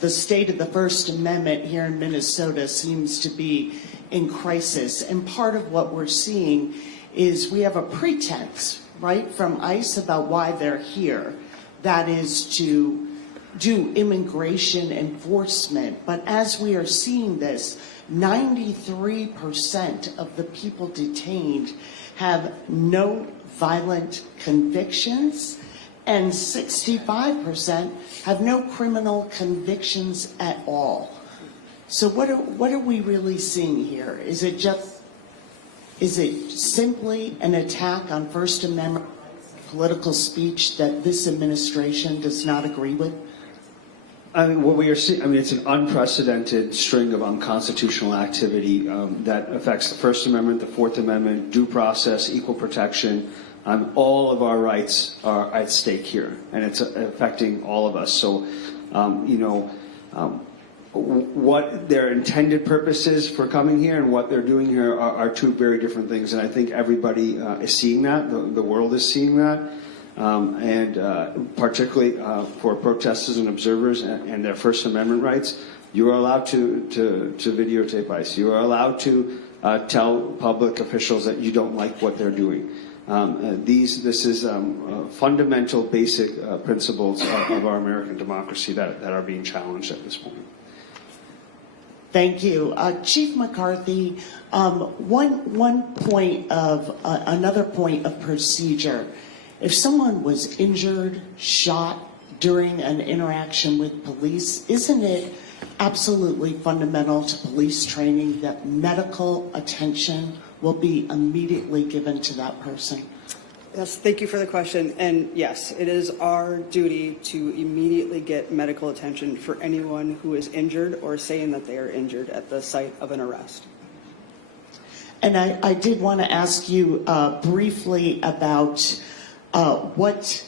the state of the First Amendment here in Minnesota seems to be in crisis, and part of what we're seeing is we have a pretense, right, from ICE about why they're here. That is to do immigration enforcement. But as we are seeing this, 93% of the people detained have no violent convictions, and 65% have no criminal convictions at all. So what are we really seeing here? Is it simply an attack on First Amendment political speech that this administration does not agree with? I mean, what we are seeing, it's an unprecedented string of unconstitutional activity that affects the First Amendment, the Fourth Amendment, due process, equal protection. All of our rights are at stake here, and it's affecting all of us. So, what their intended purpose is for coming here and what they're doing here are two very different things. And I think everybody is seeing that. The world is seeing that. And particularly for protesters and observers and their First Amendment rights, you are allowed to videotape ICE. You are allowed to tell public officials that you don't like what they're doing. This is fundamental, basic principles of our American democracy that are being challenged at this point. Thank you. Chief McCarthy, another point of procedure. If someone was injured, shot during an interaction with police, isn't it absolutely fundamental to police training that medical attention will be immediately given to that person? Yes, thank you for the question. And yes, it is our duty to immediately get medical attention for anyone who is injured or saying that they are injured at the site of an arrest. And I did want to ask you briefly about what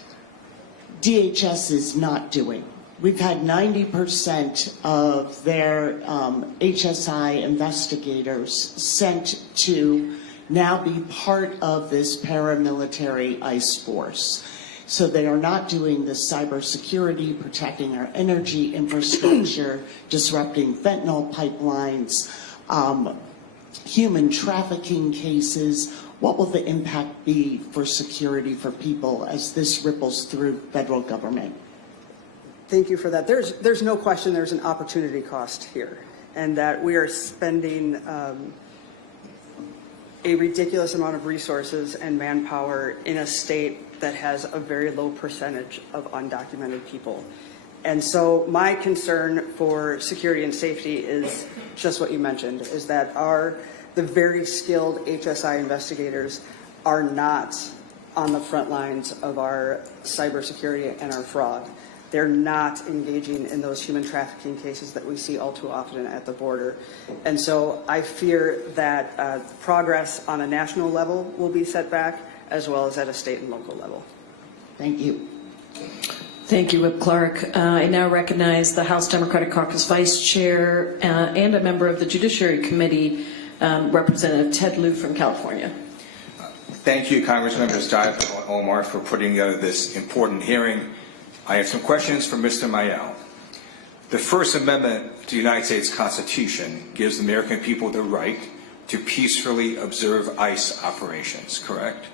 DHS is not doing. We've had 90% of their HSI investigators sent to now be part of this paramilitary ICE force. So they are not doing the cybersecurity, protecting our energy infrastructure, disrupting fentanyl pipelines, human trafficking cases. What will the impact be for security for people as this ripples through federal government? Thank you for that. There's no question there's an opportunity cost here, and that we are spending a ridiculous amount of resources and manpower in a state that has a very low percentage of undocumented people. And so my concern for security and safety is just what you mentioned, is that the very skilled HSI investigators are not on the front lines of our cybersecurity and our fraud. They're not engaging in those human trafficking cases that we see all too often at the border. And so I fear that progress on a national level will be set back, as well as at a state and local level. Thank you. Thank you, Whip Clark. I now recognize the House Democratic Caucus Vice Chair and a member of the Judiciary Committee, Representative Ted Lieu from California. Thank you, Congressmembers Jayapal and Omar, for putting together this important hearing. I have some questions for Mr. Mayel. The First Amendment to the United States Constitution gives the American people the right to peacefully observe ICE operations, correct?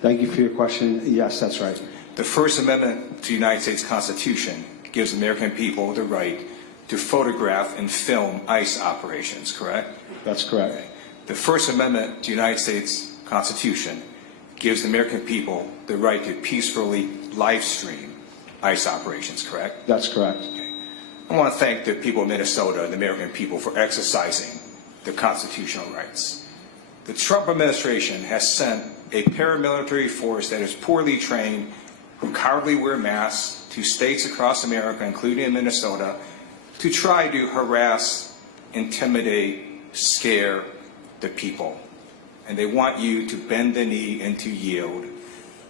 Thank you for your question. Yes, that's right. The First Amendment to the United States Constitution gives American people the right to photograph and film ICE operations, correct? That's correct. Okay. The First Amendment to the United States Constitution gives the American people the right to peacefully live stream ICE operations, correct? That's correct. Okay. I want to thank the people of Minnesota and the American people for exercising their constitutional rights. The Trump administration has sent a paramilitary force that is poorly trained, who cowardly wear masks, to states across America, including in Minnesota, to try to harass, intimidate, scare the people. And they want you to bend the knee and to yield.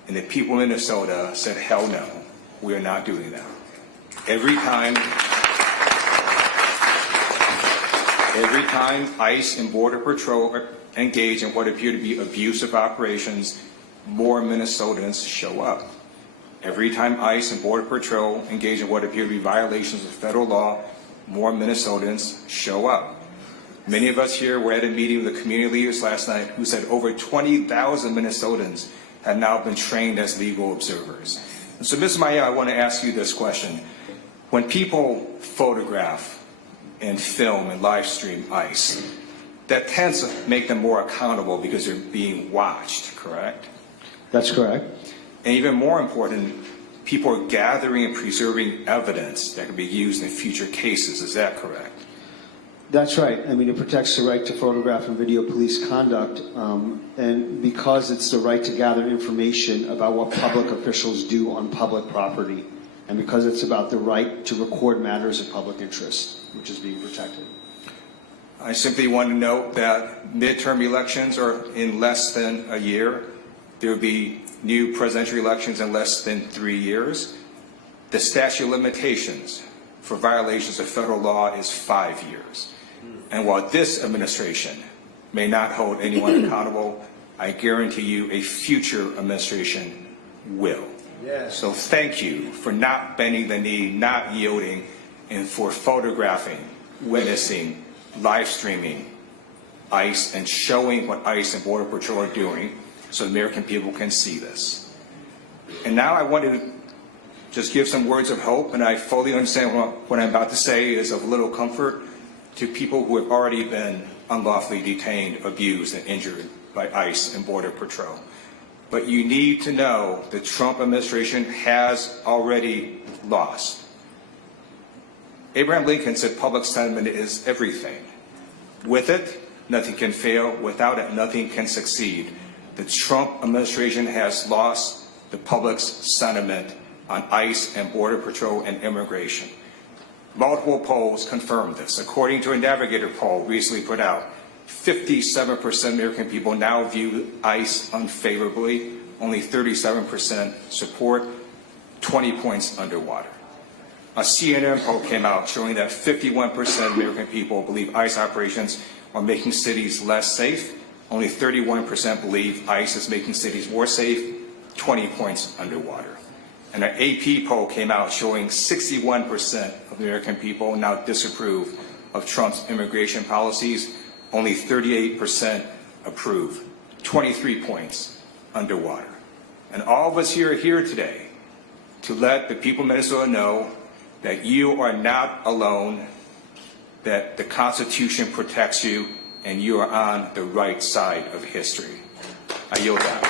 And the people of Minnesota said, hell no, we are not doing that. Every time ICE and Border Patrol engage in what appear to be abusive operations, more Minnesotans show up. Every time ICE and Border Patrol engage in what appear to be violations of federal law, more Minnesotans show up. Many of us here were at a meeting with the community leaders last night who said over 20,000 Minnesotans have now been trained as legal observers. And so, Ms. Maya, I want to ask you this question. When people photograph and film and live stream ICE, that tends to make them more accountable because they're being watched, correct? That's correct. And even more important, people are gathering and preserving evidence that can be used in future cases. Is that correct? That's right. I mean, it protects the right to photograph and video police conduct, and because it's the right to gather information about what public officials do on public property, and because it's about the right to record matters of public interest, which is being protected. I simply want to note that midterm elections are in less than a year. There will be new presidential elections in less than 3 years. The statute of limitations for violations of federal law is 5 years. And while this administration may not hold anyone accountable, I guarantee you a future administration will. Yes. So thank you for not bending the knee, not yielding, and for photographing, witnessing, live streaming ICE and showing what ICE and Border Patrol are doing so American people can see this. And now I want to just give some words of hope, and I fully understand what I'm about to say is of little comfort to people who have already been unlawfully detained, abused, and injured by ICE and Border Patrol. But you need to know the Trump administration has already lost. Abraham Lincoln said public sentiment is everything. With it, nothing can fail. Without it, nothing can succeed. The Trump administration has lost the public's sentiment on ICE and Border Patrol and immigration. Multiple polls confirm this. According to a Navigator poll recently put out, 57% of American people now view ICE unfavorably. Only 37% support, 20 points underwater. A CNN poll came out showing that 51% of American people believe ICE operations are making cities less safe. Only 31% believe ICE is making cities more safe, 20 points underwater. And an AP poll came out showing 61% of American people now disapprove of Trump's immigration policies. Only 38% approve, 23 points underwater. And all of us here are here today to let the people of Minnesota know that you are not alone, that the Constitution protects you, and you are on the right side of history. I yield back.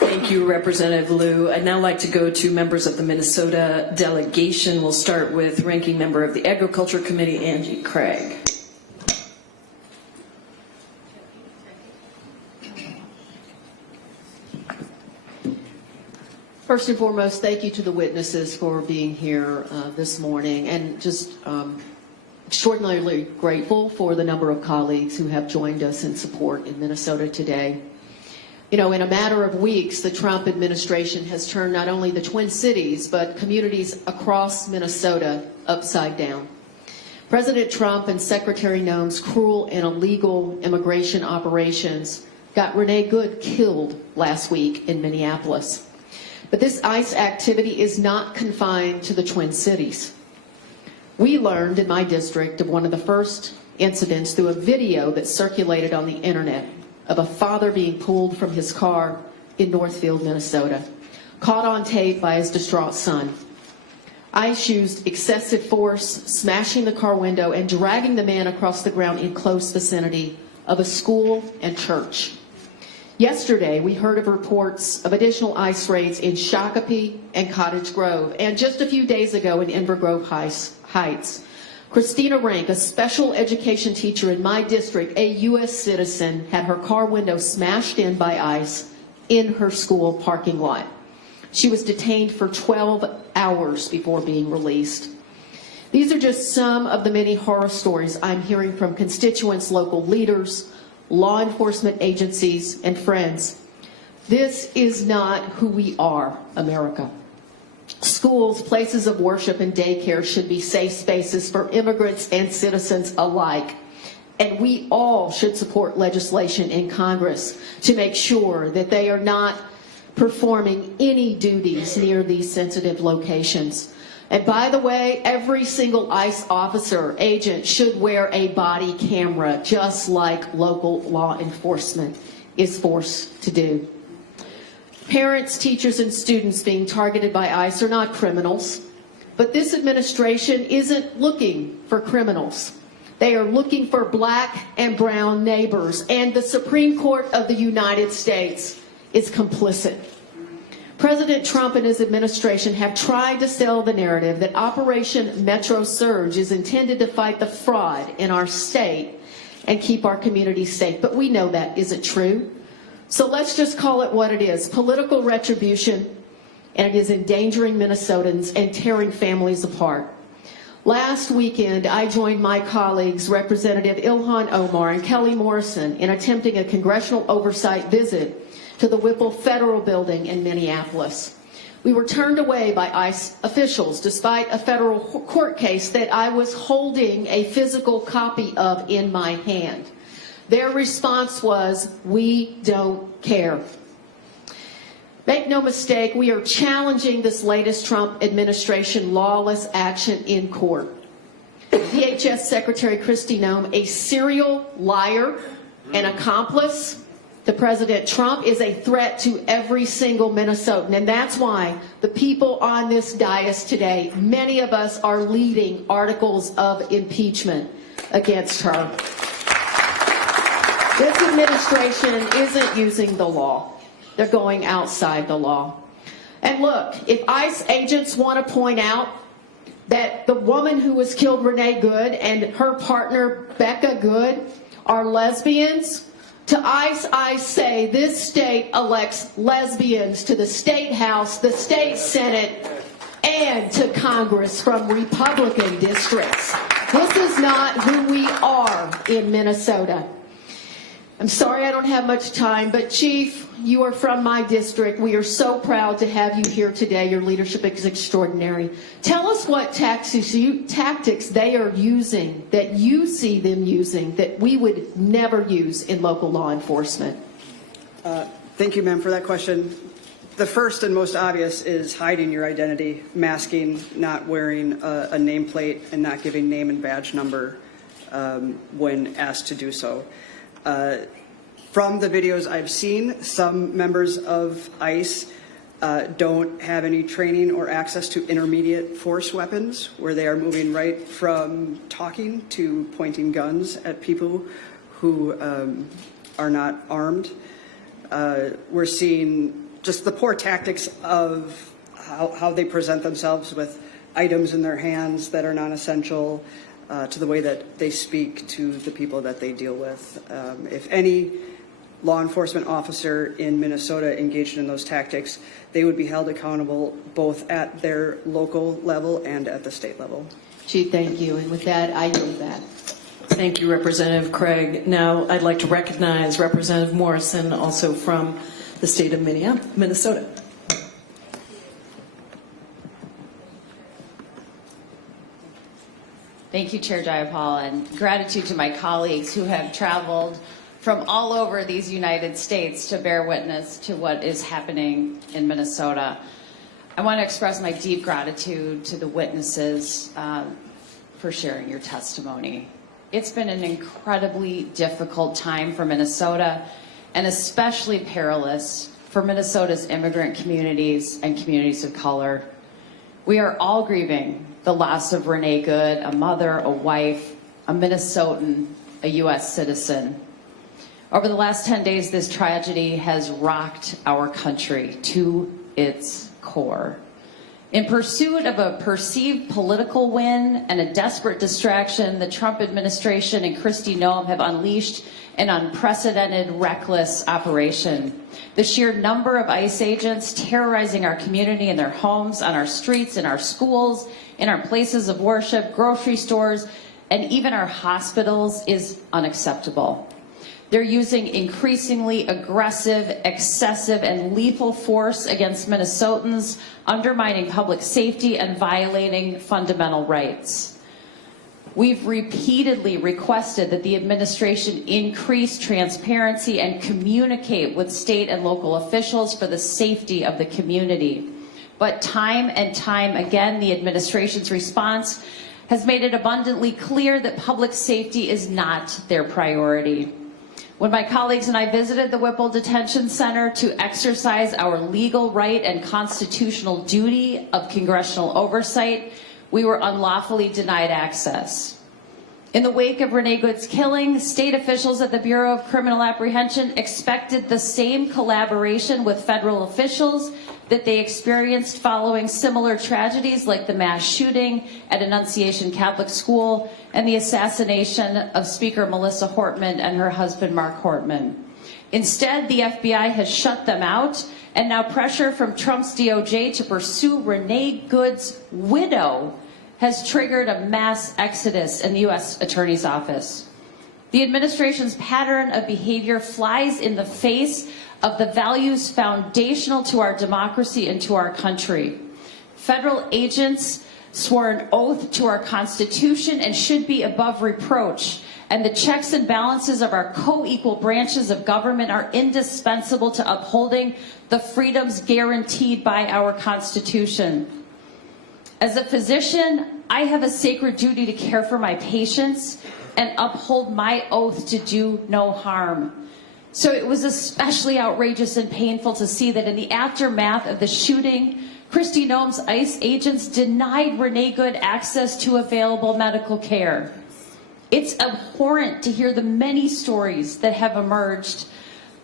Thank you, Representative Liu. I'd now like to go to members of the Minnesota delegation. We'll start with Ranking Member of the Agriculture Committee, Angie Craig. First and foremost, thank you to the witnesses for being here this morning, and just extraordinarily grateful for the number of colleagues who have joined us in support in Minnesota today. You know, in a matter of weeks, the Trump administration has turned not only the Twin Cities, but communities across Minnesota upside down. President Trump and Secretary Noem's cruel and illegal immigration operations got Renee Good killed last week in Minneapolis. But this ICE activity is not confined to the Twin Cities. We learned in my district of one of the first incidents through a video that circulated on the internet of a father being pulled from his car in Northfield, Minnesota, caught on tape by his distraught son. ICE used excessive force, smashing the car window and dragging the man across the ground in close vicinity of a school and church. Yesterday, we heard of reports of additional ICE raids in Shakopee and Cottage Grove, and just a few days ago in Inver Grove Heights. Christina Rank, a special education teacher in my district, a U.S. citizen, had her car window smashed in by ICE in her school parking lot. She was detained for 12 hours before being released. These are just some of the many horror stories I'm hearing from constituents, local leaders, law enforcement agencies, and friends. This is not who we are, America. Schools, places of worship, and daycare should be safe spaces for immigrants and citizens alike. And we all should support legislation in Congress to make sure that they are not performing any duties near these sensitive locations. And by the way, every single ICE officer, agent should wear a body camera, just like local law enforcement is forced to do. Parents, teachers, and students being targeted by ICE are not criminals, but this administration isn't looking for criminals. They are looking for black and brown neighbors, and the Supreme Court of the United States is complicit. President Trump and his administration have tried to sell the narrative that Operation Metro Surge is intended to fight the fraud in our state and keep our communities safe. But we know that isn't true. So let's just call it what it is, political retribution, and it is endangering Minnesotans and tearing families apart. Last weekend, I joined my colleagues, Representative Ilhan Omar and Kelly Morrison, in attempting a congressional oversight visit to the Whipple Federal Building in Minneapolis. We were turned away by ICE officials despite a federal court case that I was holding a physical copy of in my hand. Their response was, "We don't care." Make no mistake, we are challenging this latest Trump administration lawless action in court. DHS Secretary Kristi Noem, a serial liar and accomplice to President Trump, is a threat to every single Minnesotan. And that's why the people on this dais today, many of us are leading articles of impeachment against her. This administration isn't using the law. They're going outside the law. And look, if ICE agents want to point out that the woman who was killed, Renee Good, and her partner, Becca Good, are lesbians, to ICE, I say this state elects lesbians to the state house, the state senate, and to Congress from Republican districts. This is not who we are in Minnesota. I'm sorry I don't have much time, but Chief, you are from my district. We are so proud to have you here today. Your leadership is extraordinary. Tell us what tactics they are using, that you see them using, that we would never use in local law enforcement. Thank you, ma'am, for that question. The first and most obvious is hiding your identity, masking, not wearing a nameplate, and not giving name and badge number when asked to do so. From the videos I've seen, some members of ICE don't have any training or access to intermediate force weapons, where they are moving right from talking to pointing guns at people who are not armed. We're seeing just the poor tactics of how they present themselves with items in their hands that are non-essential, to the way that they speak to the people that they deal with. If any law enforcement officer in Minnesota engaged in those tactics, they would be held accountable both at their local level and at the state level. Chief, thank you. And with that, I yield back. Thank you, Representative Craig. Now I'd like to recognize Representative Morrison, also from the state of Minnesota. Thank you, Chair Jayapal, and gratitude to my colleagues who have traveled from all over these United States to bear witness to what is happening in Minnesota. I want to express my deep gratitude to the witnesses for sharing your testimony. It's been an incredibly difficult time for Minnesota, and especially perilous for Minnesota's immigrant communities and communities of color. We are all grieving the loss of Renee Good, a mother, a wife, a Minnesotan, a U.S. citizen. Over the last 10 days, this tragedy has rocked our country to its core. In pursuit of a perceived political win and a desperate distraction, the Trump administration and Kristi Noem have unleashed an unprecedented, reckless operation. The sheer number of ICE agents terrorizing our community in their homes, on our streets, in our schools, in our places of worship, grocery stores, and even our hospitals is unacceptable. They're using increasingly aggressive, excessive, and lethal force against Minnesotans, undermining public safety and violating fundamental rights. We've repeatedly requested that the administration increase transparency and communicate with state and local officials for the safety of the community. But time and time again, the administration's response has made it abundantly clear that public safety is not their priority. When my colleagues and I visited the Whipple Detention Center to exercise our legal right and constitutional duty of congressional oversight, we were unlawfully denied access. In the wake of Renee Good's killing, state officials at the Bureau of Criminal Apprehension expected the same collaboration with federal officials that they experienced following similar tragedies like the mass shooting at Annunciation Catholic School and the assassination of Speaker Melissa Hortman and her husband Mark Hortman. Instead, the FBI has shut them out, and now pressure from Trump's DOJ to pursue Renee Good's widow has triggered a mass exodus in the U.S. Attorney's Office. The administration's pattern of behavior flies in the face of the values foundational to our democracy and to our country. Federal agents swore an oath to our Constitution and should be above reproach, and the checks and balances of our co-equal branches of government are indispensable to upholding the freedoms guaranteed by our Constitution. As a physician, I have a sacred duty to care for my patients and uphold my oath to do no harm. So it was especially outrageous and painful to see that in the aftermath of the shooting, Kristi Noem's ICE agents denied Renee Good access to available medical care. It's abhorrent to hear the many stories that have emerged,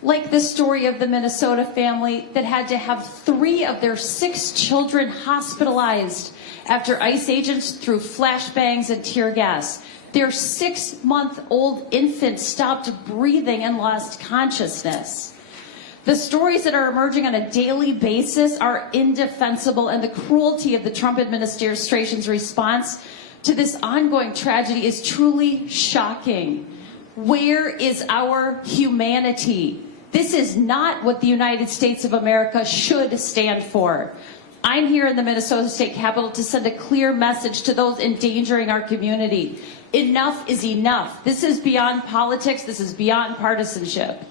like the story of the Minnesota family that had to have 3 of their 6 children hospitalized after ICE agents threw flashbangs and tear gas. Their 6-month-old infant stopped breathing and lost consciousness. The stories that are emerging on a daily basis are indefensible, and the cruelty of the Trump administration's response to this ongoing tragedy is truly shocking. Where is our humanity? This is not what the United States of America should stand for. I'm here in the Minnesota State Capitol to send a clear message to those endangering our community. Enough is enough. This is beyond politics. This is beyond partisanship.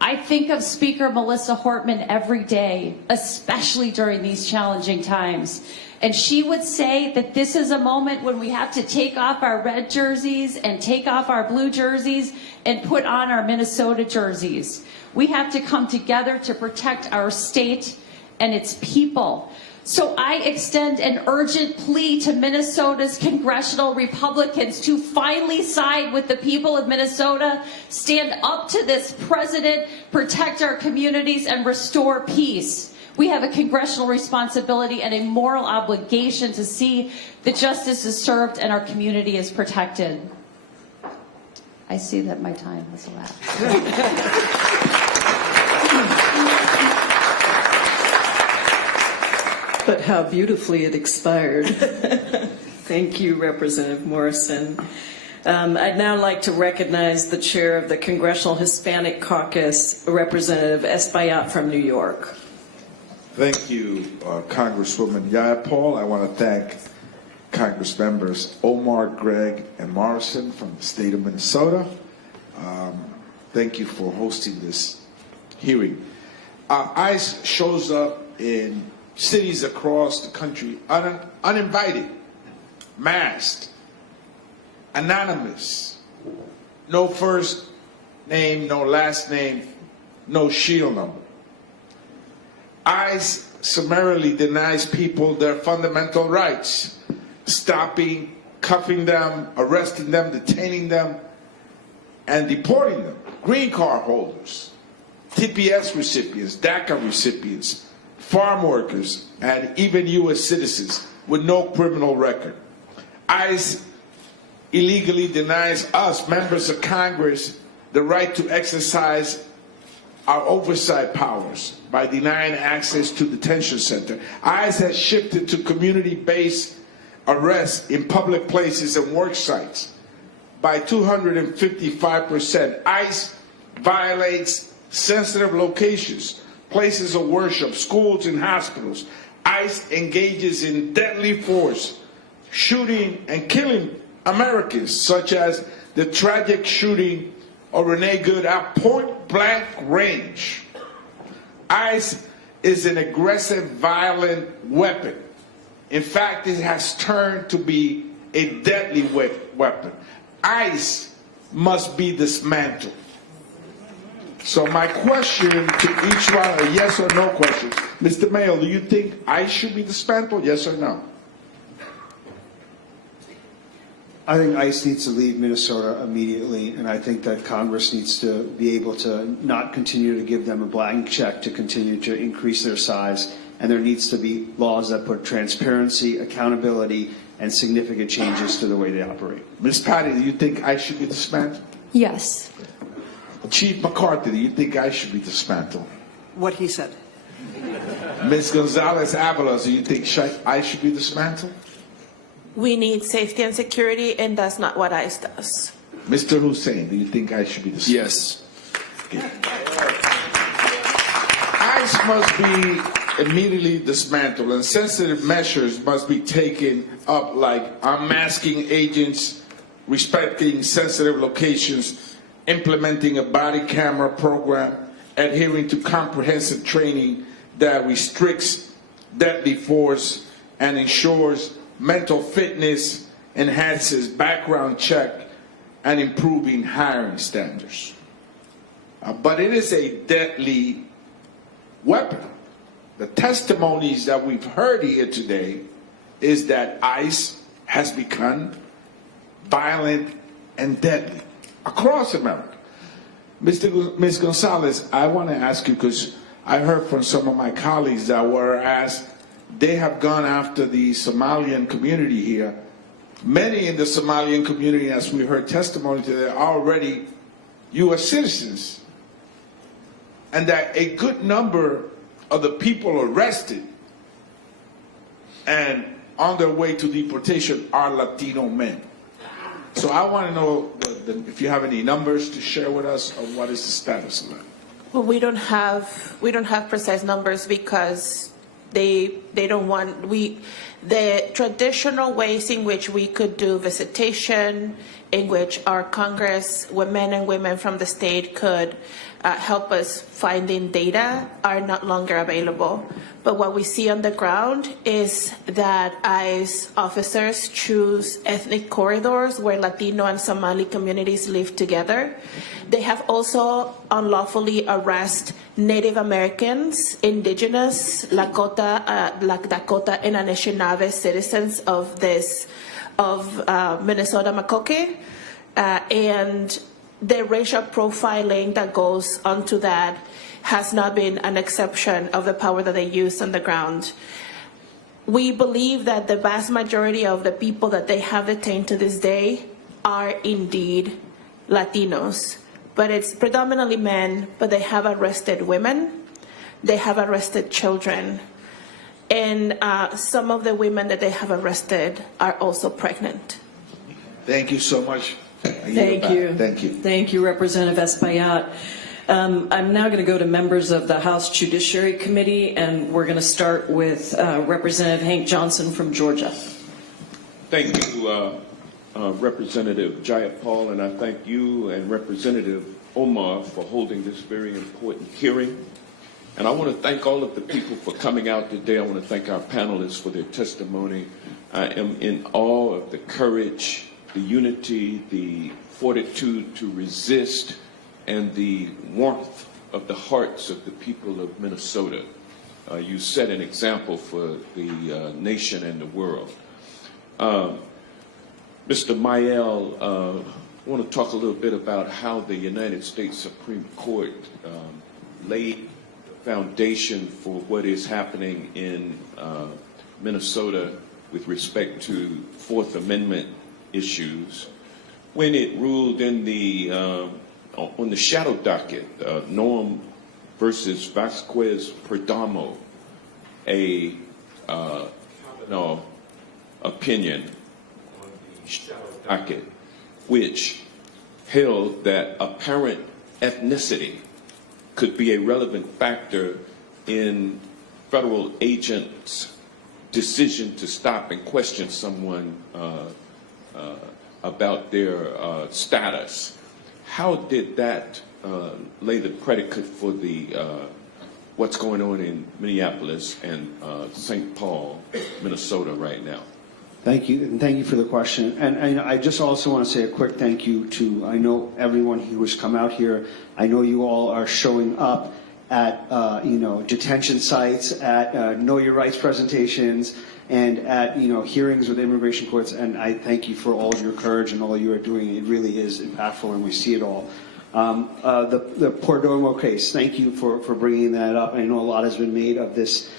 I think of Speaker Melissa Hortman every day, especially during these challenging times. And she would say that this is a moment when we have to take off our red jerseys and take off our blue jerseys and put on our Minnesota jerseys. We have to come together to protect our state and its people. So I extend an urgent plea to Minnesota's congressional Republicans to finally side with the people of Minnesota, stand up to this president, protect our communities, and restore peace. We have a congressional responsibility and a moral obligation to see that justice is served and our community is protected. I see that my time has elapsed. But how beautifully it expired. Thank you, Representative Morrison. I'd now like to recognize the chair of the Congressional Hispanic Caucus, Representative Espaillat from New York. Thank you, Congresswoman Jayapal. I want to thank Congress members Omar, Gregg, and Morrison from the state of Minnesota. Thank you for hosting this hearing. ICE shows up in cities across the country uninvited, masked, anonymous, no first name, no last name, no shield number. ICE summarily denies people their fundamental rights, stopping, cuffing them, arresting them, detaining them, and deporting them. Green card holders, TPS recipients, DACA recipients, farm workers, and even U.S. citizens with no criminal record. ICE illegally denies us, members of Congress, the right to exercise our oversight powers by denying access to detention center. ICE has shifted to community-based arrests in public places and work sites by 255%. ICE violates sensitive locations, places of worship, schools, and hospitals. ICE engages in deadly force, shooting and killing Americans, such as the tragic shooting of Renee at point-blank range. ICE is an aggressive, violent weapon. In fact, it has turned to be a deadly weapon. ICE must be dismantled. So my question to each one, a yes or no question. Mr. Mayo, do you think ICE should be dismantled, yes or no? I think ICE needs to leave Minnesota immediately, and I think that Congress needs to be able to not continue to give them a blank check to continue to increase their size, and there needs to be laws that put transparency, accountability, and significant changes to the way they operate. Ms. Patty, do you think ICE should be dismantled? Yes. Chief McCarthy, do you think ICE should be dismantled? What he said. Ms. Gonzalez-Avalos, do you think ICE should be dismantled? We need safety and security, and that's not what ICE does. Mr. Hussein, do you think ICE should be dismantled? Yes. ICE must be immediately dismantled, and sensitive measures must be taken up, like unmasking agents, respecting sensitive locations, implementing a body camera program, adhering to comprehensive training that restricts deadly force and ensures mental fitness, enhances background check, and improving hiring standards. But it is a deadly weapon. The testimonies that we've heard here today is that ICE has become violent and deadly across America. Ms. Gonzalez, I want to ask you, because I heard from some of my colleagues that were asked, they have gone after the Somalian community here. Many in the Somalian community, as we heard testimony today, are already U.S. citizens. And that a good number of the people arrested and on their way to deportation are Latino men. So I want to know if you have any numbers to share with us, or what is the status of that? Well, we don't have precise numbers because they don't want the traditional ways in which we could do visitation, in which our Congress men and women from the state could help us finding data are not longer available. But what we see on the ground is that ICE officers choose ethnic corridors where Latino and Somali communities live together. They have also unlawfully arrested Native Americans, Indigenous, Lakota, and Anishinaabe citizens of Minnesota Makoke, and the racial profiling that goes onto that has not been an exception of the power that they use on the ground. We believe that the vast majority of the people that they have detained to this day are indeed Latinos, but it's predominantly men, but they have arrested women, they have arrested children, and some of the women that they have arrested are also pregnant. Thank you so much. Thank you. Thank you. Thank you, Representative Espaillat. I'm now going to go to members of the House Judiciary Committee, and we're going to start with Representative Hank Johnson from Georgia. Thank you, Representative Jayapal, and I thank you and Representative Omar for holding this very important hearing. And I want to thank all of the people for coming out today. I want to thank our panelists for their testimony. I am in awe of the courage, the unity, the fortitude to resist, and the warmth of the hearts of the people of Minnesota. You set an example for the nation and the world. Mr. Mayel, I want to talk a little bit about how the United States Supreme Court laid the foundation for what is happening in Minnesota with respect to Fourth Amendment issues when it ruled in the on the shadow docket, Norm versus Vasquez Perdomo, a opinion on the shadow docket, which held that apparent ethnicity could be a relevant factor in federal agents' decision to stop and question someone about their status. How did that lay the predicate for the what's going on in Minneapolis and St. Paul, Minnesota right now? Thank you, and thank you for the question. And I just also want to say a quick thank you to, I know everyone who has come out here. I know you all are showing up at detention sites, at Know Your Rights presentations, and at hearings with immigration courts. And I thank you for all of your courage and all you are doing. It really is impactful, and we see it all. The Perdomo case. Thank you for bringing that up. I know a lot has been made of this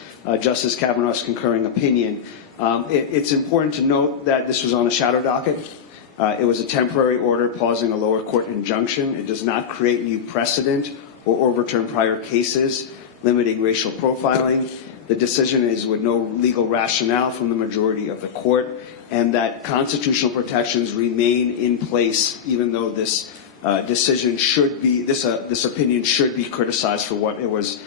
Justice Kavanaugh's concurring opinion. It's important to note that this was on a shadow docket. It was a temporary order pausing a lower court injunction. It does not create new precedent or overturn prior cases limiting racial profiling. The decision is with no legal rationale from the majority of the court, and that constitutional protections remain in place even though this decision should be, this opinion should be criticized for what it was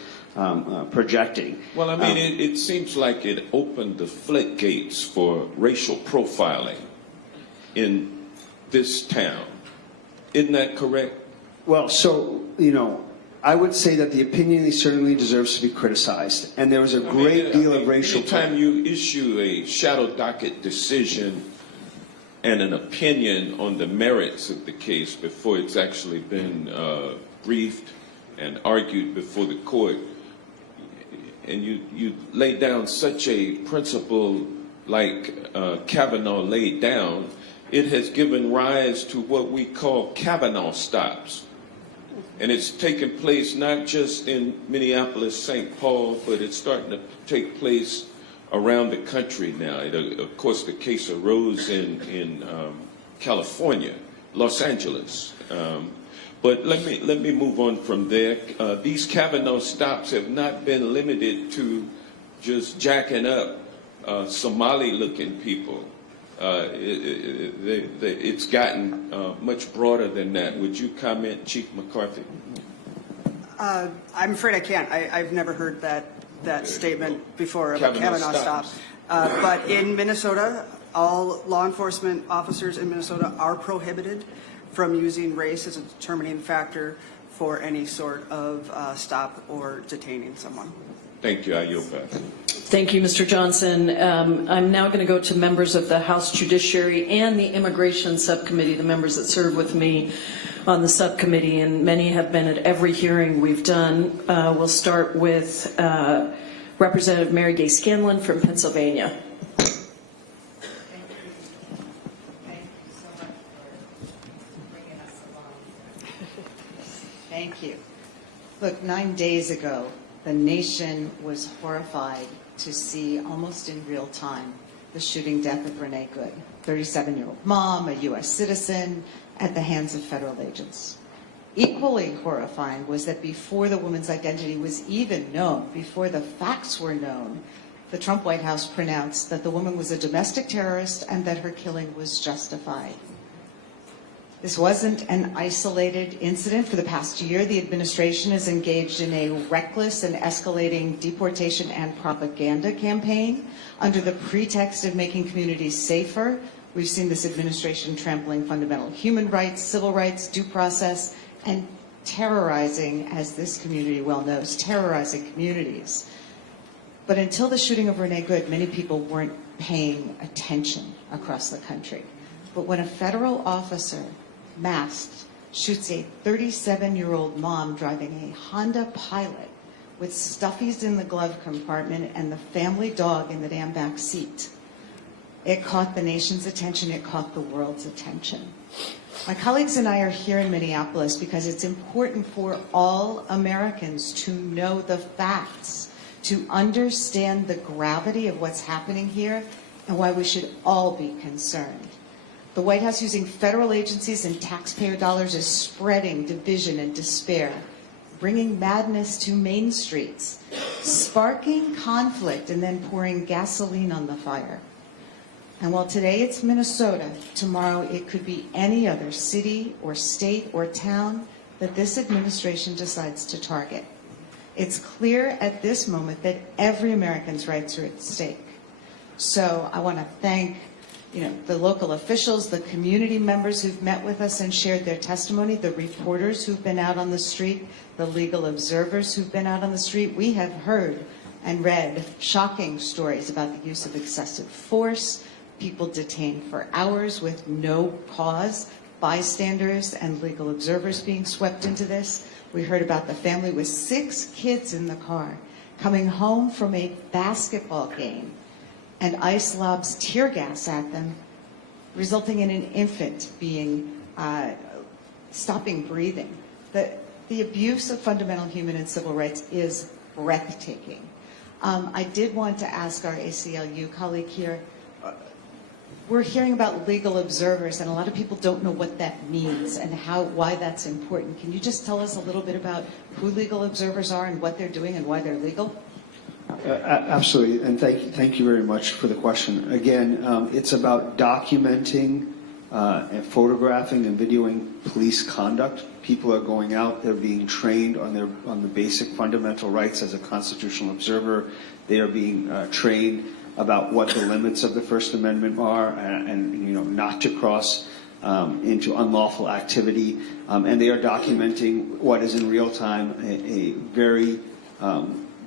projecting. Well, I mean, it seems like it opened the floodgates for racial profiling in this town. Isn't that correct? Well, so, I would say that the opinion certainly deserves to be criticized, and there was a great deal of racial. Anytime you issue a shadow docket decision and an opinion on the merits of the case before it's actually been briefed and argued before the court, and you lay down such a principle like Kavanaugh laid down, it has given rise to what we call Kavanaugh stops. And it's taken place not just in Minneapolis, St. Paul, but it's starting to take place around the country now. Of course, the case arose in California, Los Angeles. But let me move on from there. These Kavanaugh stops have not been limited to just jacking up Somali-looking people. It's gotten much broader than that. Would you comment, Chief McCarthy? I'm afraid I can't. I've never heard that statement before about Kavanaugh stops. But in Minnesota, all law enforcement officers in Minnesota are prohibited from using race as a determining factor for any sort of stop or detaining someone. Thank you. I yield back. Thank you, Mr. Johnson. I'm now going to go to members of the House Judiciary and the Immigration Subcommittee, the members that serve with me. on the subcommittee, and many have been at every hearing we've done. We'll start with Representative Mary Gay Scanlon from Pennsylvania. Thank you. Look, 9 days ago, the nation was horrified to see almost in real time the shooting death of Renee Good, 37-year-old mom, a U.S. citizen, at the hands of federal agents. Equally horrifying was that before the woman's identity was even known, before the facts were known, the Trump White House pronounced that the woman was a domestic terrorist and that her killing was justified. This wasn't an isolated incident. For the past year, the administration has engaged in a reckless and escalating deportation and propaganda campaign under the pretext of making communities safer. We've seen this administration trampling fundamental human rights, civil rights, due process, and terrorizing, as this community well knows, terrorizing communities. But until the shooting of Renee Good, many people weren't paying attention across the country. But when a federal officer masked shoots a 37-year-old mom driving a Honda Pilot with stuffies in the glove compartment and the family dog in the damn back seat, it caught the nation's attention, it caught the world's attention. My colleagues and I are here in Minneapolis because it's important for all Americans to know the facts, to understand the gravity of what's happening here and why we should all be concerned. The White House, using federal agencies and taxpayer dollars, is spreading division and despair, bringing madness to main streets, sparking conflict, and then pouring gasoline on the fire. And while today it's Minnesota, tomorrow it could be any other city or state or town that this administration decides to target. It's clear at this moment that every American's rights are at stake. So I want to thank the local officials, the community members who've met with us and shared their testimony, the reporters who've been out on the street, the legal observers who've been out on the street. We have heard and read shocking stories about the use of excessive force, people detained for hours with no cause, bystanders and legal observers being swept into this. We heard about the family with 6 kids in the car coming home from a basketball game, and ICE lobs tear gas at them, resulting in an infant being stopping breathing. The abuse of fundamental human and civil rights is breathtaking. I did want to ask our ACLU colleague here, we're hearing about legal observers, and a lot of people don't know what that means and why that's important. Can you just tell us a little bit about who legal observers are and what they're doing and why they're legal? Absolutely, and thank you very much for the question. Again, it's about documenting and photographing and videoing police conduct. People are going out, they're being trained on the basic fundamental rights as a constitutional observer. They are being trained about what the limits of the First Amendment are and not to cross into unlawful activity. And they are documenting what is in real time a very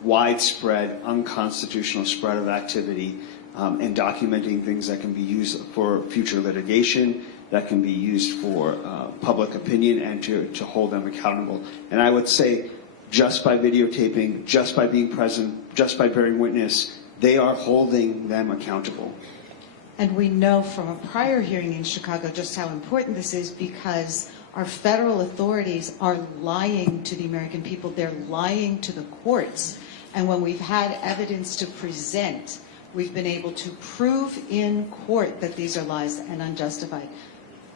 widespread, unconstitutional spread of activity, and documenting things that can be used for future litigation, that can be used for public opinion, and to hold them accountable. And I would say, just by videotaping, just by being present, just by bearing witness, they are holding them accountable. And we know from a prior hearing in Chicago just how important this is, because our federal authorities are lying to the American people. They're lying to the courts. And when we've had evidence to present, we've been able to prove in court that these are lies and unjustified.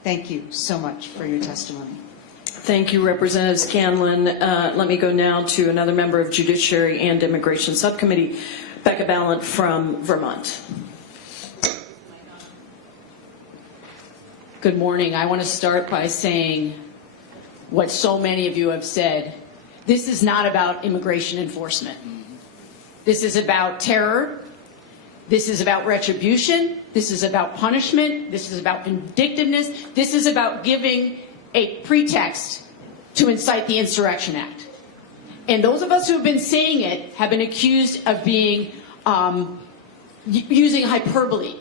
Thank you so much for your testimony. Thank you, Representative Scanlon. Let me go now to another member of Judiciary and Immigration Subcommittee, Becca Ballant from Vermont. Good morning. I want to start by saying what so many of you have said. This is not about immigration enforcement. This is about terror. This is about retribution. This is about punishment. This is about vindictiveness. This is about giving a pretext to incite the Insurrection Act. And those of us who have been saying it have been accused of being using hyperbole.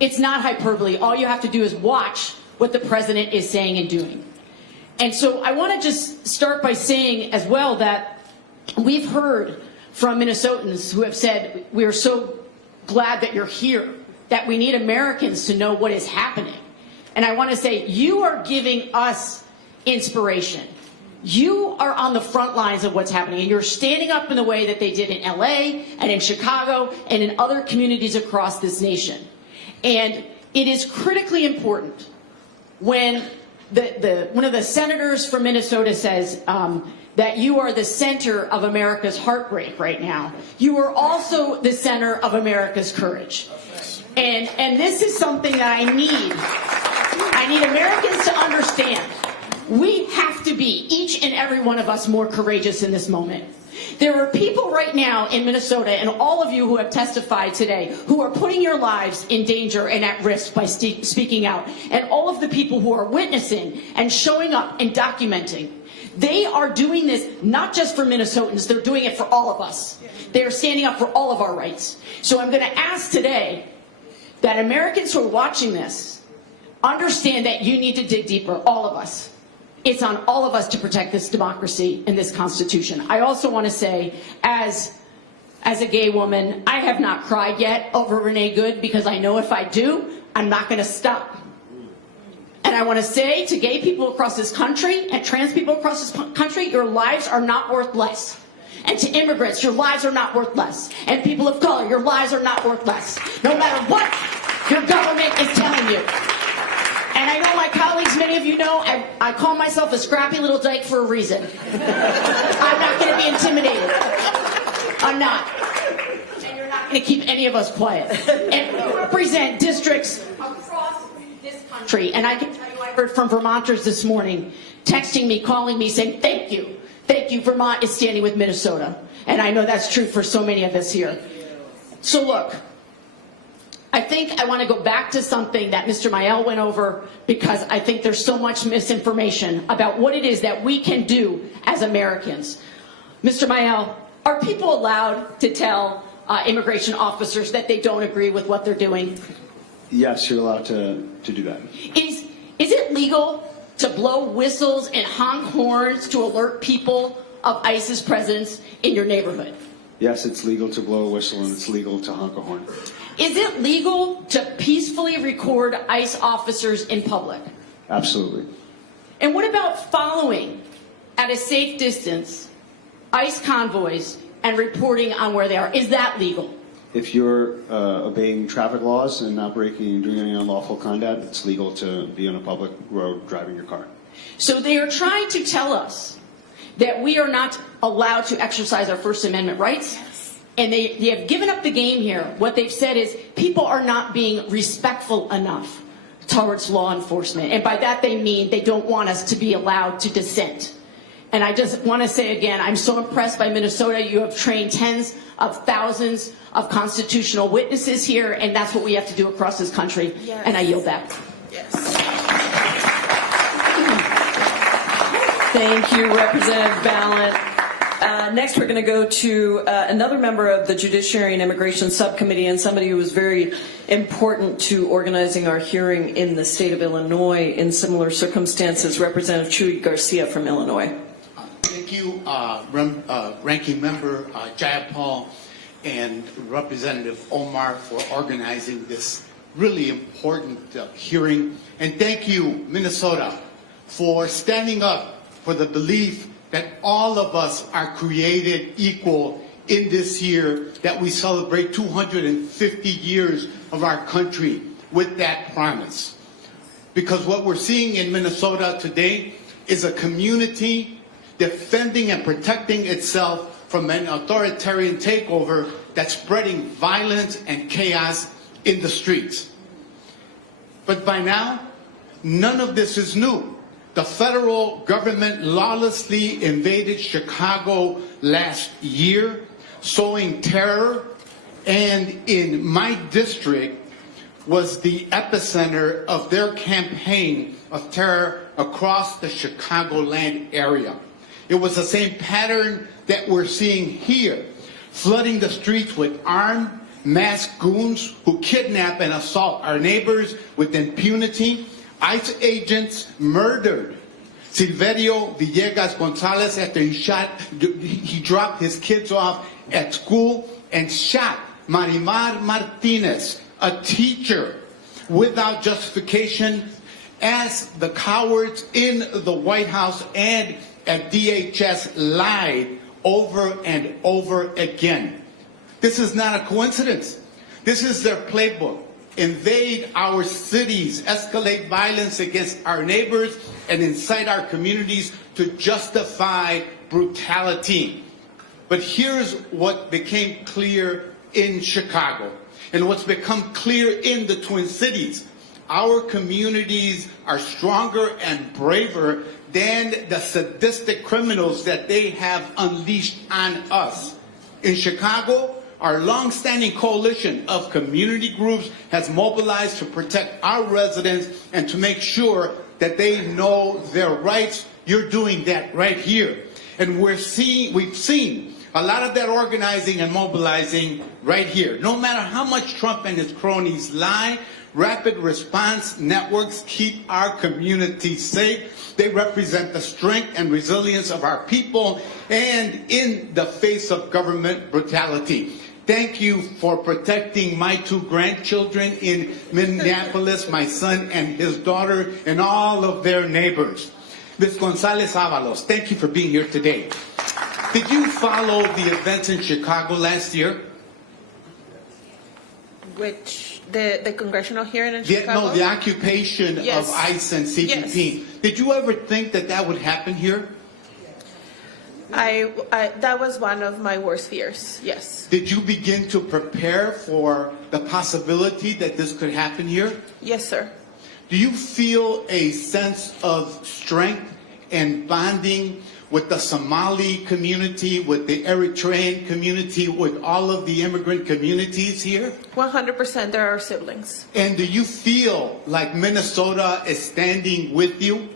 It's not hyperbole. All you have to do is watch what the president is saying and doing. And so I want to just start by saying as well that we've heard from Minnesotans who have said, we are so glad that you're here, that we need Americans to know what is happening. And I want to say, you are giving us inspiration. You are on the front lines of what's happening, and you're standing up in the way that they did in LA and in Chicago and in other communities across this nation. And it is critically important when one of the senators from Minnesota says that you are the center of America's heartbreak right now. You are also the center of America's courage. And this is something that I need Americans to understand. We have to be, each and every one of us, more courageous in this moment. There are people right now in Minnesota, and all of you who have testified today, who are putting your lives in danger and at risk by speaking out. And all of the people who are witnessing and showing up and documenting. They are doing this not just for Minnesotans, they're doing it for all of us. They are standing up for all of our rights. So I'm going to ask today that Americans who are watching this understand that you need to dig deeper, all of us. It's on all of us to protect this democracy and this Constitution. I also want to say, as a gay woman, I have not cried yet over Renee Good, because I know if I do, I'm not going to stop. And I want to say to gay people across this country and trans people across this country, your lives are not worth less. And to immigrants, your lives are not worth less. And people of color, your lives are not worth less. No matter what your government is telling you. And I know my colleagues, many of you know, I call myself a scrappy little dyke for a reason. I'm not going to be intimidated. I'm not. And you're not going to keep any of us quiet. And we represent districts across this country. And I can tell you, I heard from Vermonters this morning, texting me, calling me, saying, thank you. Thank you, Vermont is standing with Minnesota. And I know that's true for so many of us here. So look, I think I want to go back to something that Mr. Mayel went over, because I think there's so much misinformation about what it is that we can do as Americans. Mr. Mayel, are people allowed to tell immigration officers that they don't agree with what they're doing? Yes, you're allowed to do that. Is it legal to blow whistles and honk horns to alert people of ICE's presence in your neighborhood? Yes, it's legal to blow a whistle and it's legal to honk a horn. Is it legal to peacefully record ICE officers in public? Absolutely. And what about following at a safe distance ICE convoys and reporting on where they are? Is that legal? If you're obeying traffic laws and not breaking and doing any unlawful conduct, it's legal to be on a public road driving your car. So they are trying to tell us that we are not allowed to exercise our First Amendment rights. And they have given up the game here. What they've said is people are not being respectful enough towards law enforcement. And by that they mean they don't want us to be allowed to dissent. And I just want to say again, I'm so impressed by Minnesota. You have trained tens of thousands of constitutional witnesses here, and that's what we have to do across this country. Yes. And I yield back. Yes. Thank you, Representative Ballant. Next, we're going to go to another member of the Judiciary and Immigration Subcommittee, and somebody who was very important to organizing our hearing in the state of Illinois in similar circumstances, Representative Chuy Garcia from Illinois. Thank you, Ranking Member Jayapal and Representative Omar, for organizing this really important hearing. And thank you, Minnesota, for standing up for the belief that all of us are created equal in this year that we celebrate 250 years of our country with that promise. Because what we're seeing in Minnesota today is a community defending and protecting itself from an authoritarian takeover that's spreading violence and chaos in the streets. But by now, none of this is new. The federal government lawlessly invaded Chicago last year, sowing terror, and in my district was the epicenter of their campaign of terror across the Chicagoland area. It was the same pattern that we're seeing here, flooding the streets with armed, masked goons who kidnap and assault our neighbors with impunity. ICE agents murdered Silverio Villegas Gonzalez, after he dropped his kids off at school and shot Marimar Martinez, a teacher, without justification, as the cowards in the White House and at DHS lied over and over again. This is not a coincidence. This is their playbook. Invade our cities, escalate violence against our neighbors, and incite our communities to justify brutality. But here's what became clear in Chicago, and what's become clear in the Twin Cities. Our communities are stronger and braver than the sadistic criminals that they have unleashed on us. In Chicago, our long-standing coalition of community groups has mobilized to protect our residents and to make sure that they know their rights. You're doing that right here. And we've seen a lot of that organizing and mobilizing right here. No matter how much Trump and his cronies lie, rapid response networks keep our communities safe. They represent the strength and resilience of our people and in the face of government brutality. Thank you for protecting my two grandchildren in Minneapolis, my son and his daughter, and all of their neighbors. Ms. Gonzalez-Avalos, thank you for being here today. Did you follow the events in Chicago last year? Which, the congressional hearing in Chicago? No, the occupation Yes. of ICE and CBP. Yes. Did you ever think that that would happen here? That was one of my worst fears, yes. Did you begin to prepare for the possibility that this could happen here? Yes, sir. Do you feel a sense of strength and bonding with the Somali community, with the Eritrean community, with all of the immigrant communities here? 100% they're our siblings. And do you feel like Minnesota is standing with you?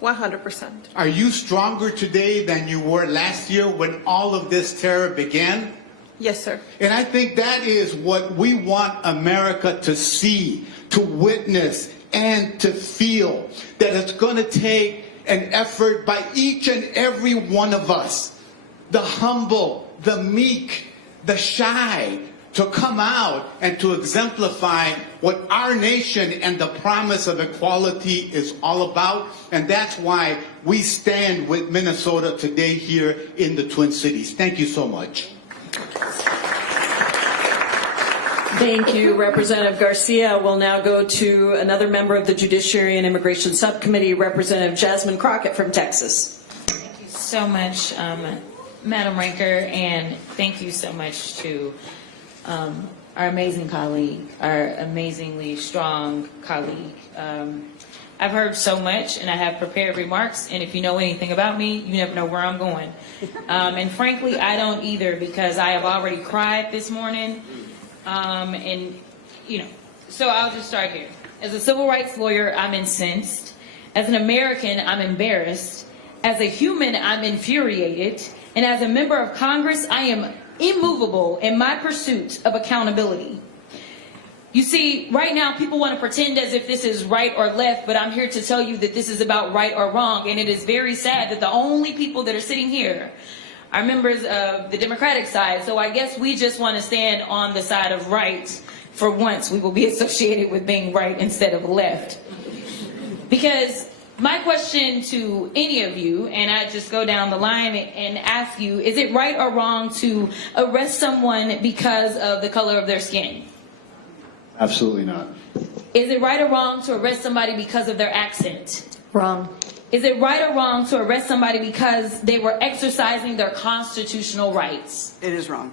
100%. Are you stronger today than you were last year when all of this terror began? Yes, sir. And I think that is what we want America to see, to witness, and to feel, that it's going to take an effort by each and every one of us, the humble, the meek, the shy, to come out and to exemplify what our nation and the promise of equality is all about. And that's why we stand with Minnesota today here in the Twin Cities. Thank you so much. Thank you, Representative Garcia. We'll now go to another member of the Judiciary and Immigration Subcommittee, Representative Jasmine Crockett from Texas. Thank you so much, Madam Ranker, and thank you so much to our amazing colleague, our amazingly strong colleague. I've heard so much, and I have prepared remarks, and if you know anything about me, you never know where I'm going. And frankly, I don't either, because I have already cried this morning. And, you know, so I'll just start here. As a civil rights lawyer, I'm incensed. As an American, I'm embarrassed. As a human, I'm infuriated. And as a member of Congress, I am immovable in my pursuit of accountability. You see, right now, people want to pretend as if this is right or left, but I'm here to tell you that this is about right or wrong. And it is very sad that the only people that are sitting here are members of the Democratic side. So I guess we just want to stand on the side of right. For once, we will be associated with being right instead of left. Because my question to any of you, and I just go down the line and ask you, is it right or wrong to arrest someone because of the color of their skin? Absolutely not. Is it right or wrong to arrest somebody because of their accent? Wrong. Is it right or wrong to arrest somebody because they were exercising their constitutional rights? It is wrong.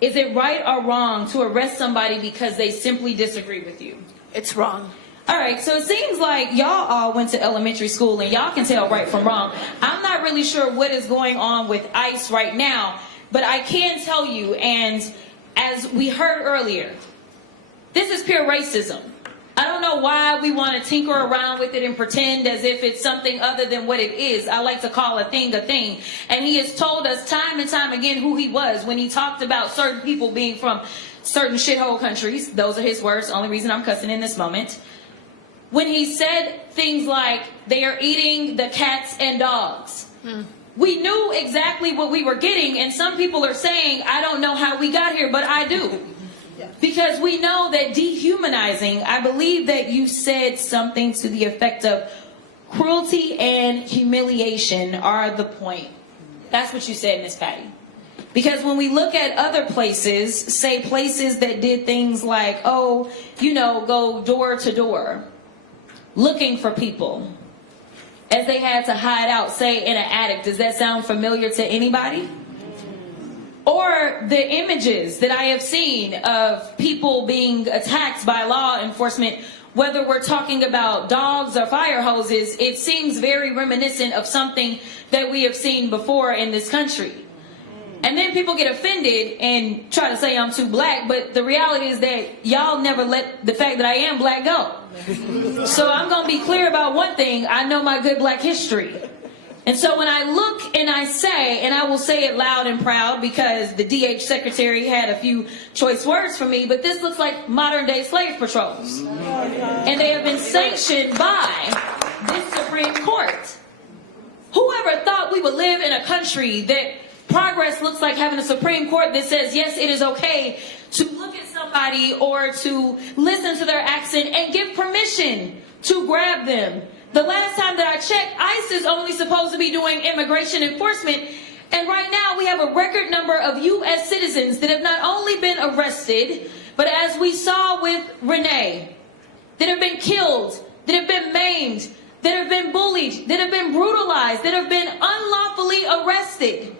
Is it right or wrong to arrest somebody because they simply disagree with you? It's wrong. All right, so it seems like y'all all went to elementary school and y'all can tell right from wrong. I'm not really sure what is going on with ICE right now, but I can tell you, and as we heard earlier, this is pure racism. I don't know why we want to tinker around with it and pretend as if it's something other than what it is. I like to call a thing a thing. And he has told us time and time again who he was when he talked about certain people being from certain shithole countries. Those are his words. The only reason I'm cussing in this moment. when he said things like, they are eating the cats and dogs. We knew exactly what we were getting, and some people are saying, I don't know how we got here, but I do. Because we know that dehumanizing, I believe that you said something to the effect of cruelty and humiliation are the point. That's what you said, Miss Patty. Because when we look at other places, say places that did things like, oh, you know, go door to door, looking for people, as they had to hide out, say in an attic. Does that sound familiar to anybody? Or the images that I have seen of people being attacked by law enforcement, whether we're talking about dogs or fire hoses, it seems very reminiscent of something that we have seen before in this country. And then people get offended and try to say I'm too black, but the reality is that y'all never let the fact that I am black go. So I'm going to be clear about one thing. I know my good black history. And so when I look and I say, and I will say it loud and proud because the DH secretary had a few choice words for me, but this looks like modern day slave patrols. And they have been sanctioned by this Supreme Court. Whoever thought we would live in a country that progress looks like having a Supreme Court that says, yes, it is okay to look at somebody or to listen to their accent and give permission to grab them. The last time that I checked, ICE is only supposed to be doing immigration enforcement. And right now we have a record number of U.S. citizens that have not only been arrested, but as we saw with Renee, that have been killed, that have been maimed, that have been bullied, that have been brutalized, that have been unlawfully arrested.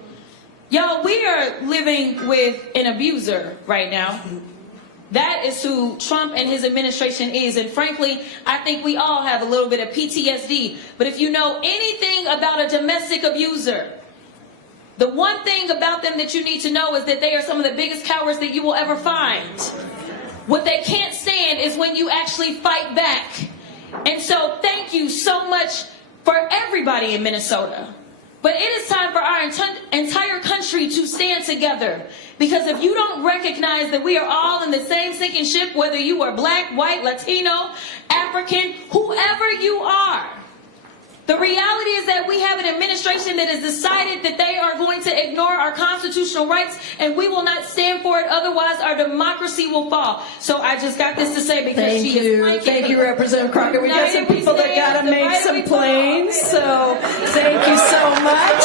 Y'all, we are living with an abuser right now. That is who Trump and his administration is. And frankly, I think we all have a little bit of PTSD. But if you know anything about a domestic abuser, the one thing about them that you need to know is that they are some of the biggest cowards that you will ever find. What they can't stand is when you actually fight back. And so thank you so much for everybody in Minnesota. But it is time for our entire country to stand together. Because if you don't recognize that we are all in the same sinking ship, whether you are black, white, Latino, African, whoever you are, the reality is that we have an administration that has decided that they are going to ignore our constitutional rights, and we will not stand for it. Otherwise, our democracy will fall. So I just got this to say because she is flanking. Thank you, Representative Crockett. We got some people that got to make some planes, so thank you so much.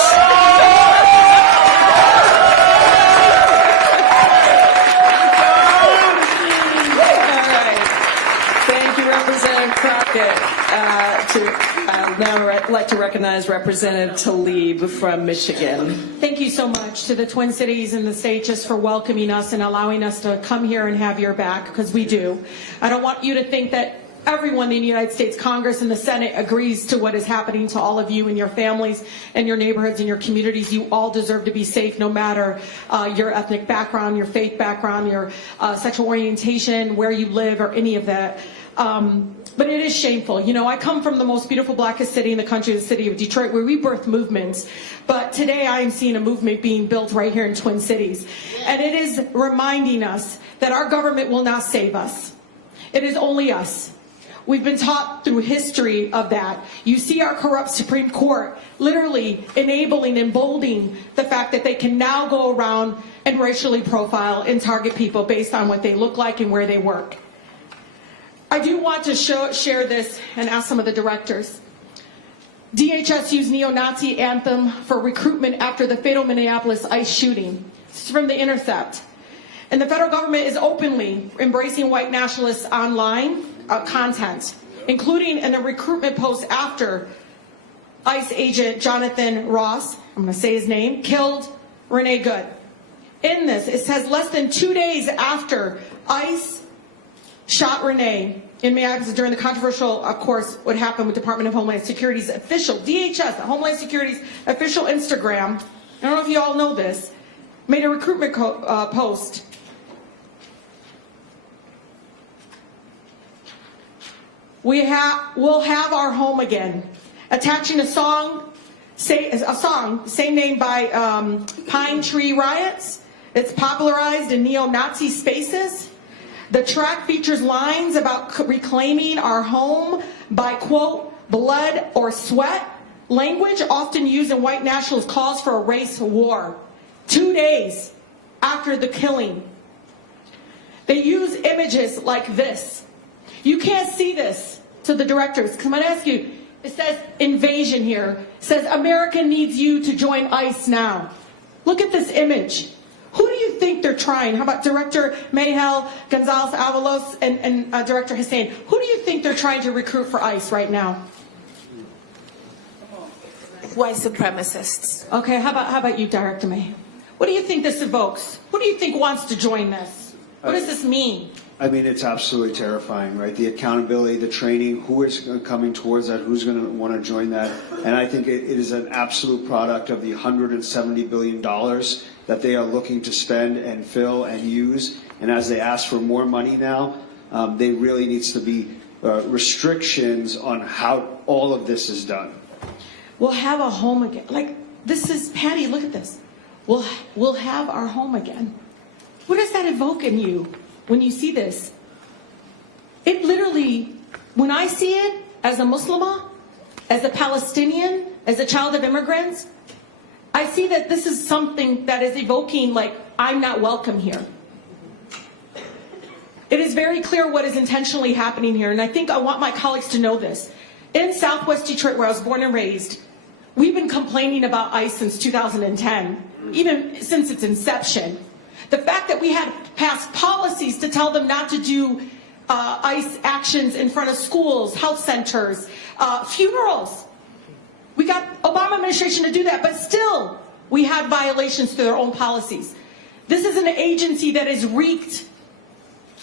Now I'd like to recognize Representative Tlaib from Michigan. Thank you so much to the Twin Cities and the state just for welcoming us and allowing us to come here and have your back, because we do. I don't want you to think that everyone in the United States Congress and the Senate agrees to what is happening to all of you and your families and your neighborhoods and your communities. You all deserve to be safe no matter your ethnic background, your faith background, your sexual orientation, where you live, or any of that. But it is shameful. You know, I come from the most beautiful, blackest city in the country, the city of Detroit, where we birth movements. But today I am seeing a movement being built right here in Twin Cities. And it is reminding us that our government will not save us. It is only us. We've been taught through history of that. You see our corrupt Supreme Court literally enabling and emboldening the fact that they can now go around and racially profile and target people based on what they look like and where they work. I do want to share this and ask some of the directors. DHS used neo-Nazi anthem for recruitment after the fatal Minneapolis ICE shooting. This is from The Intercept. And the federal government is openly embracing white nationalists online content, including in a recruitment post after ICE agent Jonathan Ross, I'm going to say his name, killed Renee Good. In this, it says less than 2 days after ICE shot Renee in Minneapolis during the controversial, of course, what happened with Department of Homeland Security's official, DHS, Homeland Security's official Instagram, I don't know if you all know this, made a recruitment post. We'll have our home again. Attaching a song, same name by Pine Tree Riots. It's popularized in neo-Nazi spaces. The track features lines about reclaiming our home by, quote, blood or sweat, language often used in white nationalist calls for a race war. 2 days after the killing, they use images like this. You can't see this to the directors. I'm going to ask you, it says invasion here. It says America needs you to join ICE now. Look at this image. Who do you think they're trying? How about Director Mayhel, Gonzalez Avalos, and Director Hussein? Who do you think they're trying to recruit for ICE right now? White supremacists. Okay, how about you, Director May? What do you think this evokes? Who do you think wants to join this? What does this mean? I mean, it's absolutely terrifying, right? The accountability, the training, who is coming towards that, who's going to want to join that. And I think it is an absolute product of the $170 billion that they are looking to spend and fill and use. And as they ask for more money now, there really needs to be restrictions on how all of this is done. We'll have a home again. Like, this is, Patty, look at this. We'll have our home again. What does that evoke in you when you see this? It literally, when I see it as a Muslimah, as a Palestinian, as a child of immigrants, I see that this is something that is evoking, like, I'm not welcome here. It is very clear what is intentionally happening here, and I think I want my colleagues to know this. In Southwest Detroit, where I was born and raised, we've been complaining about ICE since 2010, even since its inception. The fact that we had passed policies to tell them not to do ICE actions in front of schools, health centers, funerals. We got Obama administration to do that, but still we had violations to their own policies. This is an agency that is reeked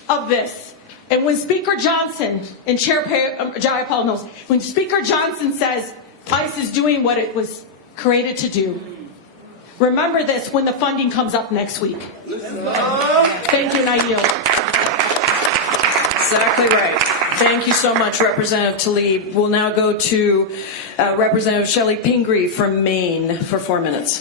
of this. And when Speaker Johnson, and Chair Jayapal knows, when Speaker Johnson says ICE is doing what it was created to do, remember this when the funding comes up next week. Thank you, and I yield. Exactly right. Thank you so much, Representative Tlaib. We'll now go to Representative Shelley Pingree from Maine for 4 minutes.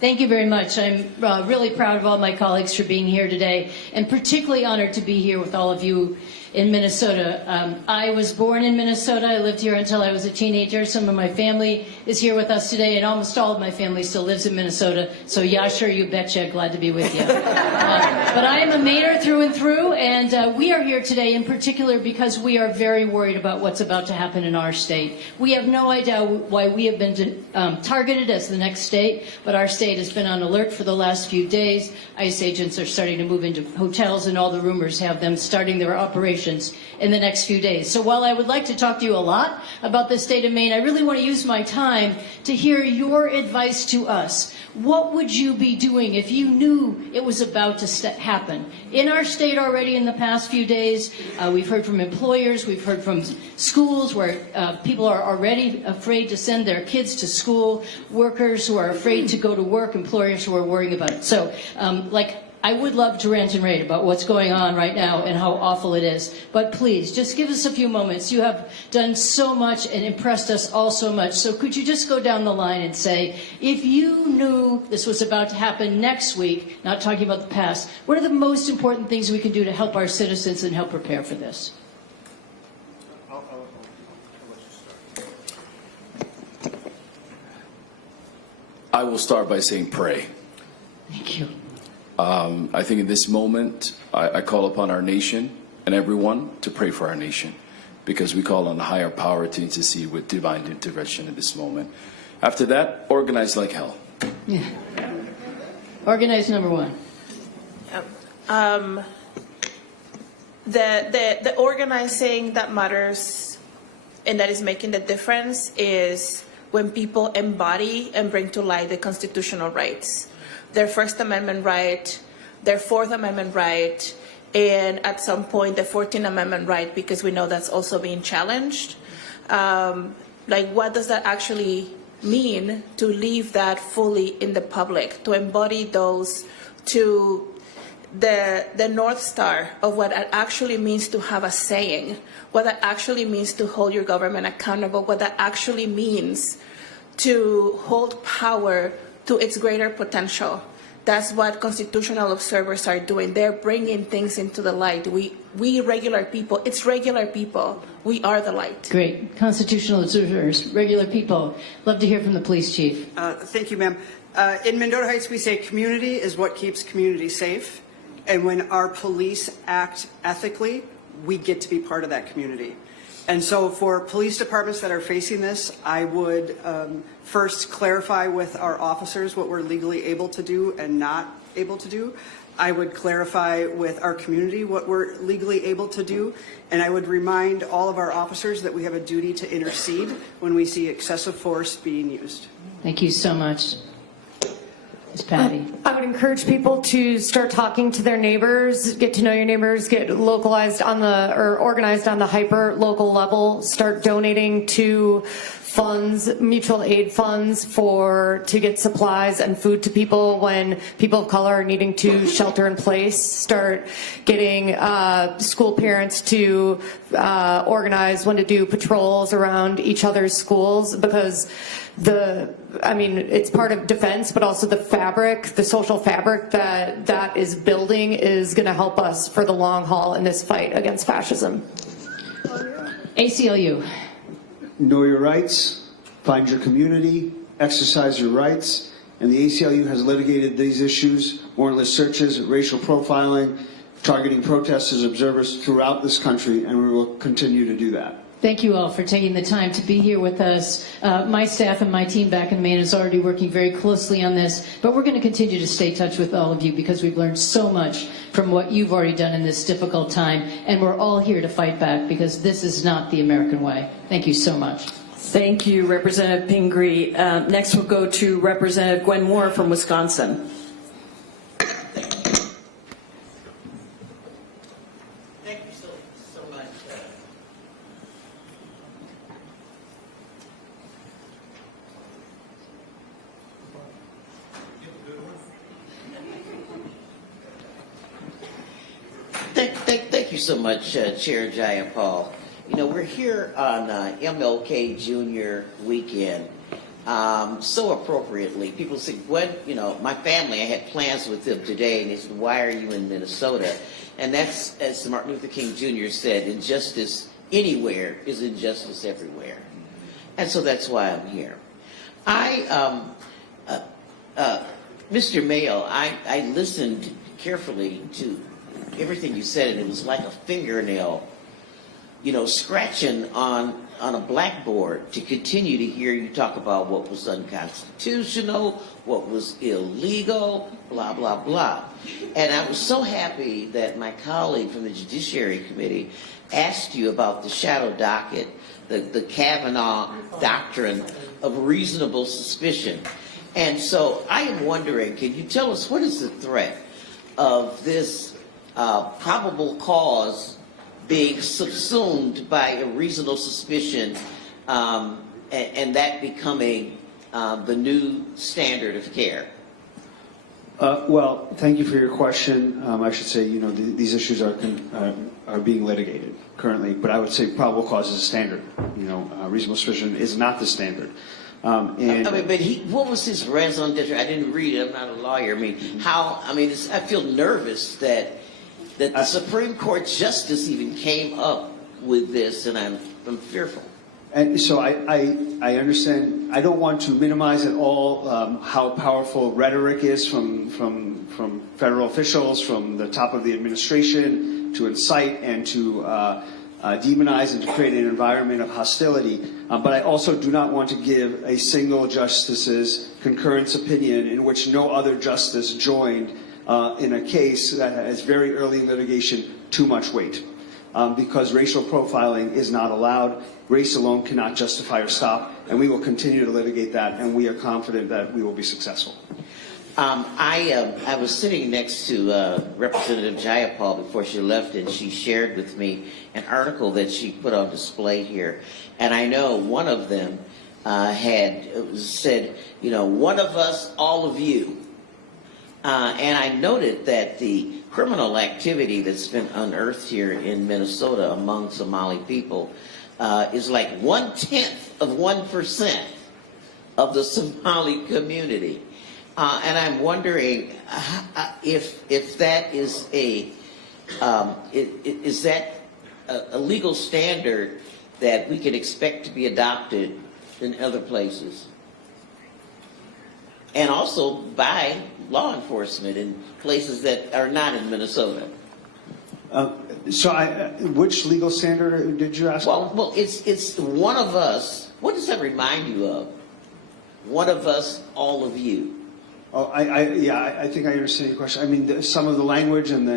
Thank you very much. I'm really proud of all my colleagues for being here today, and particularly honored to be here with all of you in Minnesota. I was born in Minnesota. I lived here until I was a teenager. Some of my family is here with us today, and almost all of my family still lives in Minnesota. So yeah, sure, you betcha. Glad to be with you. But I am a Mainer through and through, and we are here today in particular because we are very worried about what's about to happen in our state. We have no idea why we have been targeted as the next state, but our state has been on alert for the last few days. ICE agents are starting to move into hotels, and all the rumors have them starting their operations in the next few days. So while I would like to talk to you a lot about the state of Maine, I really want to use my time to hear your advice to us. What would you be doing if you knew it was about to happen? In our state already in the past few days, we've heard from employers, we've heard from schools where people are already afraid to send their kids to school, workers who are afraid to go to work, employers who are worrying about it. So, I would love to rant and rave about what's going on right now and how awful it is. But please, just give us a few moments. You have done so much and impressed us all so much. So could you just go down the line and say, if you knew this was about to happen next week, not talking about the past, what are the most important things we can do to help our citizens and help prepare for this? I will start by saying pray. Thank you. I think in this moment, I call upon our nation and everyone to pray for our nation, because we call on the higher power to intercede with divine intervention in this moment. After that, organize like hell. Yeah. Organize number one. The organizing that matters and that is making the difference is when people embody and bring to light the constitutional rights. Their First Amendment right, their Fourth Amendment right, and at some point the 14th Amendment right, because we know that's also being challenged. What does that actually mean to leave that fully in the public, to embody those, to the North Star of what it actually means to have a saying, what that actually means to hold your government accountable, what that actually means to hold power to its greater potential. That's what constitutional observers are doing. They're bringing things into the light. We regular people, it's regular people. We are the light. Great. Constitutional observers, regular people. Love to hear from the police chief. Thank you, ma'am. In Mendota Heights, we say community is what keeps community safe. And when our police act ethically, we get to be part of that community. And so for police departments that are facing this, I would first clarify with our officers what we're legally able to do and not able to do. I would clarify with our community what we're legally able to do. And I would remind all of our officers that we have a duty to intercede when we see excessive force being used. Thank you so much. Ms. Patty. I would encourage people to start talking to their neighbors, get to know your neighbors, get localized on the, or organized on the hyper local level, start donating to funds, mutual aid funds to get supplies and food to people when people of color are needing to shelter in place, start getting school parents to organize when to do patrols around each other's schools, because it's part of defense, but also the fabric, the social fabric that is building is going to help us for the long haul in this fight against fascism. ACLU. Know your rights, find your community, exercise your rights, and the ACLU has litigated these issues, warrantless searches, racial profiling, targeting protesters, observers throughout this country, and we will continue to do that. Thank you all for taking the time to be here with us. My staff and my team back in Maine is already working very closely on this, but we're going to continue to stay in touch with all of you because we've learned so much from what you've already done in this difficult time, and we're all here to fight back because this is not the American way. Thank you so much. Thank you, Representative Pingree. Next we'll go to Representative Gwen Moore from Wisconsin. Thank you so much, Chair Jayapal. You know, we're here on MLK Jr. weekend, so appropriately. People say, my family, I had plans with them today, and they said, why are you in Minnesota? And that's, as Martin Luther King Jr. said, injustice anywhere is injustice everywhere. And so that's why I'm here. Mr. Mayo, I listened carefully to everything you said, and it was like a fingernail, scratching on a blackboard to continue to hear you talk about what was unconstitutional, what was illegal, blah, blah, blah. And I was so happy that my colleague from the Judiciary Committee asked you about the shadow docket, the Kavanaugh doctrine of reasonable suspicion. And so I am wondering, can you tell us what is the threat of this probable cause being subsumed by a reasonable suspicion and that becoming the new standard of care? Well, thank you for your question. I should say, these issues are being litigated currently, but I would say probable cause is a standard. Reasonable suspicion is not the standard. What was his raison d'etre? I didn't read it. I'm not a lawyer. I feel nervous that the Supreme Court justice even came up with this, and I'm fearful. And so I understand. I don't want to minimize at all how powerful rhetoric is from federal officials, from the top of the administration, to incite and to demonize and to create an environment of hostility. But I also do not want to give a single justice's concurrence opinion in which no other justice joined in a case that has very early in litigation too much weight. Because racial profiling is not allowed. Race alone cannot justify or stop, and we will continue to litigate that, and we are confident that we will be successful. I was sitting next to Representative Jayapal before she left, and she shared with me an article that she put on display here. And I know one of them had said, one of us, all of you. And I noted that the criminal activity that's been unearthed here in Minnesota among Somali people is like 1/10 of 1% of the Somali community. And I'm wondering if that is is that a legal standard that we can expect to be adopted in other places, and also by law enforcement in places that are not in Minnesota. Which legal standard did you ask? Well, it's one of us. What does that remind you of? One of us, all of you. Oh, I think I understand your question. I mean, some of the language and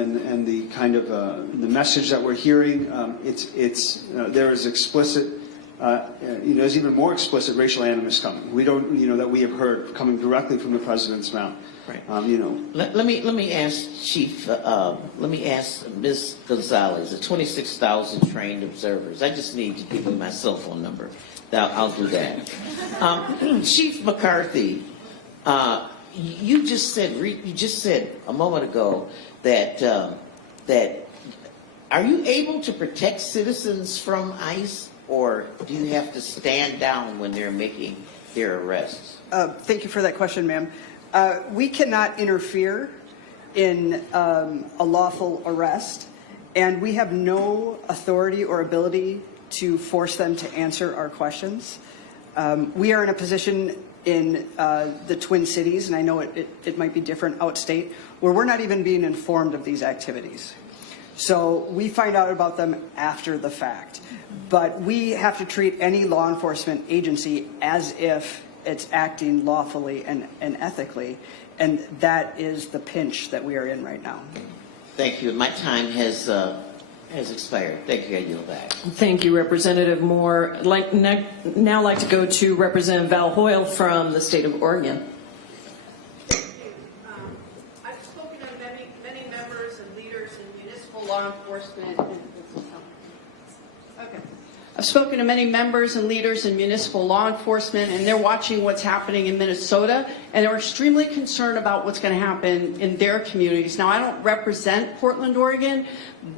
the kind of the message that we're hearing, there is explicit, there's even more explicit racial animus coming. We don't, that we have heard coming directly from the president's mouth. Right. Let me ask Chief. Let me ask Ms. Gonzalez, the 26,000 trained observers. I just need to give you my cell phone number. I'll do that. Chief McCarthy, you just said a moment ago that are you able to protect citizens from ICE, or do you have to stand down when they're making their arrests? Thank you for that question, ma'am. We cannot interfere in a lawful arrest, and we have no authority or ability to force them to answer our questions. We are in a position in the Twin Cities, and I know it might be different outstate, where we're not even being informed of these activities. So we find out about them after the fact. But we have to treat any law enforcement agency as if it's acting lawfully and ethically, and that is the pinch that we are in right now. Thank you. My time has expired. Thank you. I yield back. Thank you, Representative Moore. Now like to go to Representative Val Hoyle from the state of Oregon. I've spoken to many members and leaders in municipal law enforcement. I've spoken to many members and leaders in municipal law enforcement, and they're watching what's happening in Minnesota, and they're extremely concerned about what's going to happen in their communities. Now, I don't represent Portland, Oregon,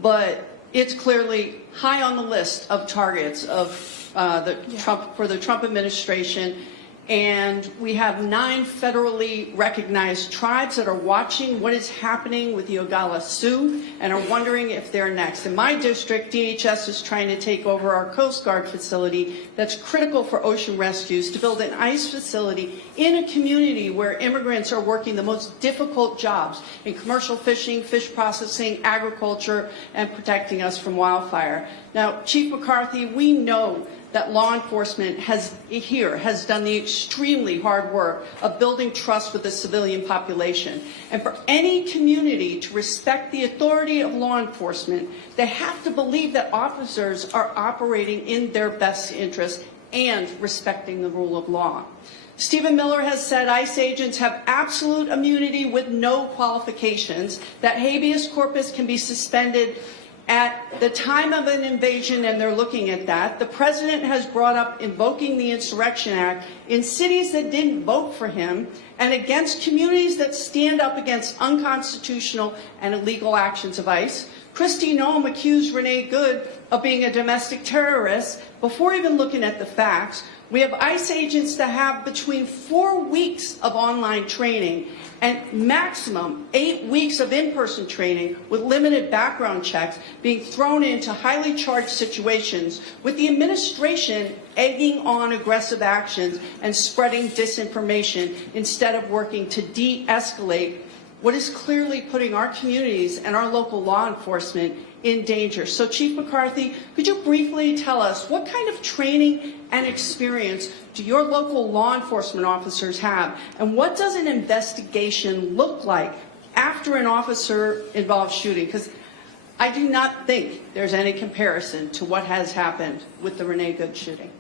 but it's clearly high on the list of targets of for the Trump administration. And we have 9 federally recognized tribes that are watching what is happening with the Oglala Sioux and are wondering if they're next. In my district, DHS is trying to take over our Coast Guard facility that's critical for ocean rescues to build an ICE facility in a community where immigrants are working the most difficult jobs in commercial fishing, fish processing, agriculture, and protecting us from wildfire. Now, Chief McCarthy, we know that law enforcement has done the extremely hard work of building trust with the civilian population. And for any community to respect the authority of law enforcement, they have to believe that officers are operating in their best interest and respecting the rule of law. Stephen Miller has said ICE agents have absolute immunity with no qualifications, that habeas corpus can be suspended at the time of an invasion, and they're looking at that. The president has brought up invoking the Insurrection Act in cities that didn't vote for him and against communities that stand up against unconstitutional and illegal actions of ICE. Kristi Noem accused Renee Good of being a domestic terrorist before even looking at the facts. We have ICE agents that have between 4 weeks of online training and maximum 8 weeks of in-person training with limited background checks being thrown into highly charged situations with the administration egging on aggressive actions and spreading disinformation instead of working to de-escalate what is clearly putting our communities and our local law enforcement in danger. So, Chief McCarthy, could you briefly tell us what kind of training and experience do your local law enforcement officers have, and what does an investigation look like after an officer-involved shooting? Because I do not think there's any comparison to what has happened with the Renee Good shooting.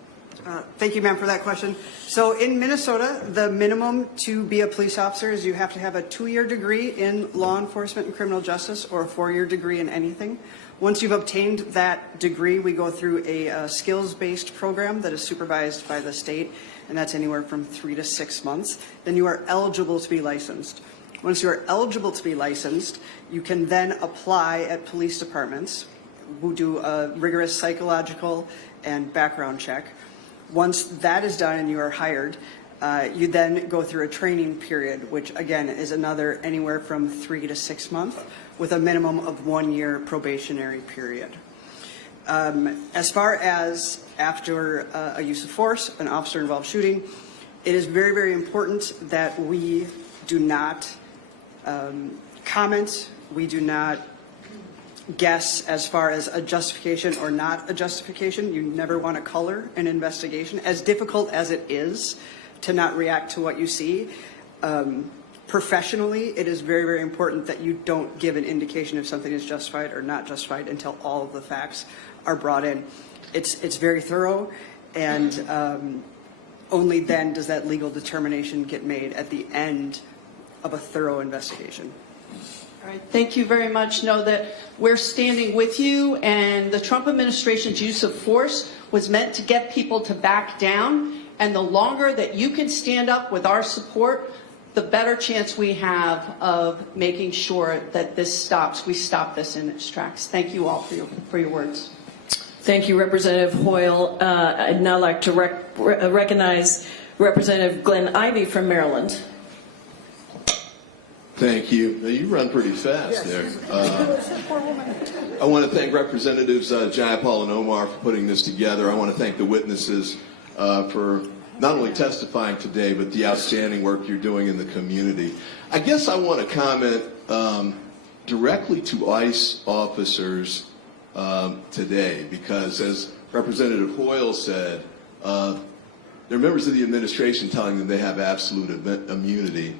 Thank you, ma'am, for that question. So in Minnesota, the minimum to be a police officer is you have to have a 2-year degree in law enforcement and criminal justice or a 4-year degree in anything. Once you've obtained that degree, we go through a skills-based program that is supervised by the state, and that's anywhere from 3 to 6 months. Then you are eligible to be licensed. Once you are eligible to be licensed, you can then apply at police departments who do a rigorous psychological and background check. Once that is done and you are hired, You then go through a training period, which again is another anywhere from 3 to 6 months, with a minimum of 1 year probationary period. As far as after a use of force, an officer-involved shooting, it is very, very important that we do not comment, we do not guess as far as a justification or not a justification. You never want to color an investigation, as difficult as it is to not react to what you see. Professionally, it is very, very important that you don't give an indication if something is justified or not justified until all of the facts are brought in. It's very thorough, and only then does that legal determination get made at the end of a thorough investigation. All right, thank you very much. Know that we're standing with you, and the Trump administration's use of force was meant to get people to back down, and the longer that you can stand up with our support, the better chance we have of making sure that this stops. We stop this in its tracks. Thank you all for your words. Thank you, Representative Hoyle. I'd now like to recognize Representative Glenn Ivey from Maryland. Thank you. Now, you run pretty fast there. I want to thank Representatives Jayapal and Omar for putting this together. I want to thank the witnesses for not only testifying today, but the outstanding work you're doing in the community. I guess I want to comment directly to ICE officers today, because as Representative Hoyle said, there are members of the administration telling them they have absolute immunity,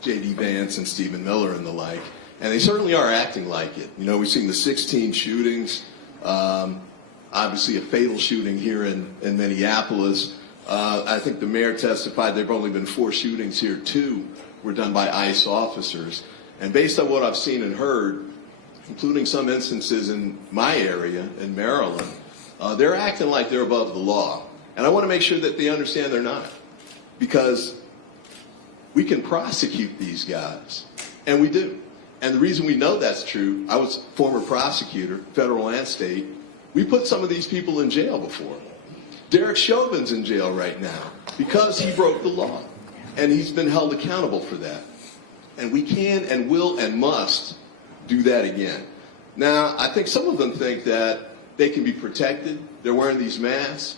J.D. Vance and Stephen Miller and the like, and they certainly are acting like it. You know, we've seen the 16 shootings, obviously a fatal shooting here in Minneapolis. I think the mayor testified there have only been 4 shootings here. 2 were done by ICE officers. And based on what I've seen and heard, including some instances in my area in Maryland, they're acting like they're above the law. And I want to make sure that they understand they're not, because we can prosecute these guys, and we do. And the reason we know that's true, I was a former prosecutor, federal and state. We put some of these people in jail before. Derek Chauvin's in jail right now because he broke the law, and he's been held accountable for that. And we can and will and must do that again. Now, I think some of them think that they can be protected. They're wearing these masks,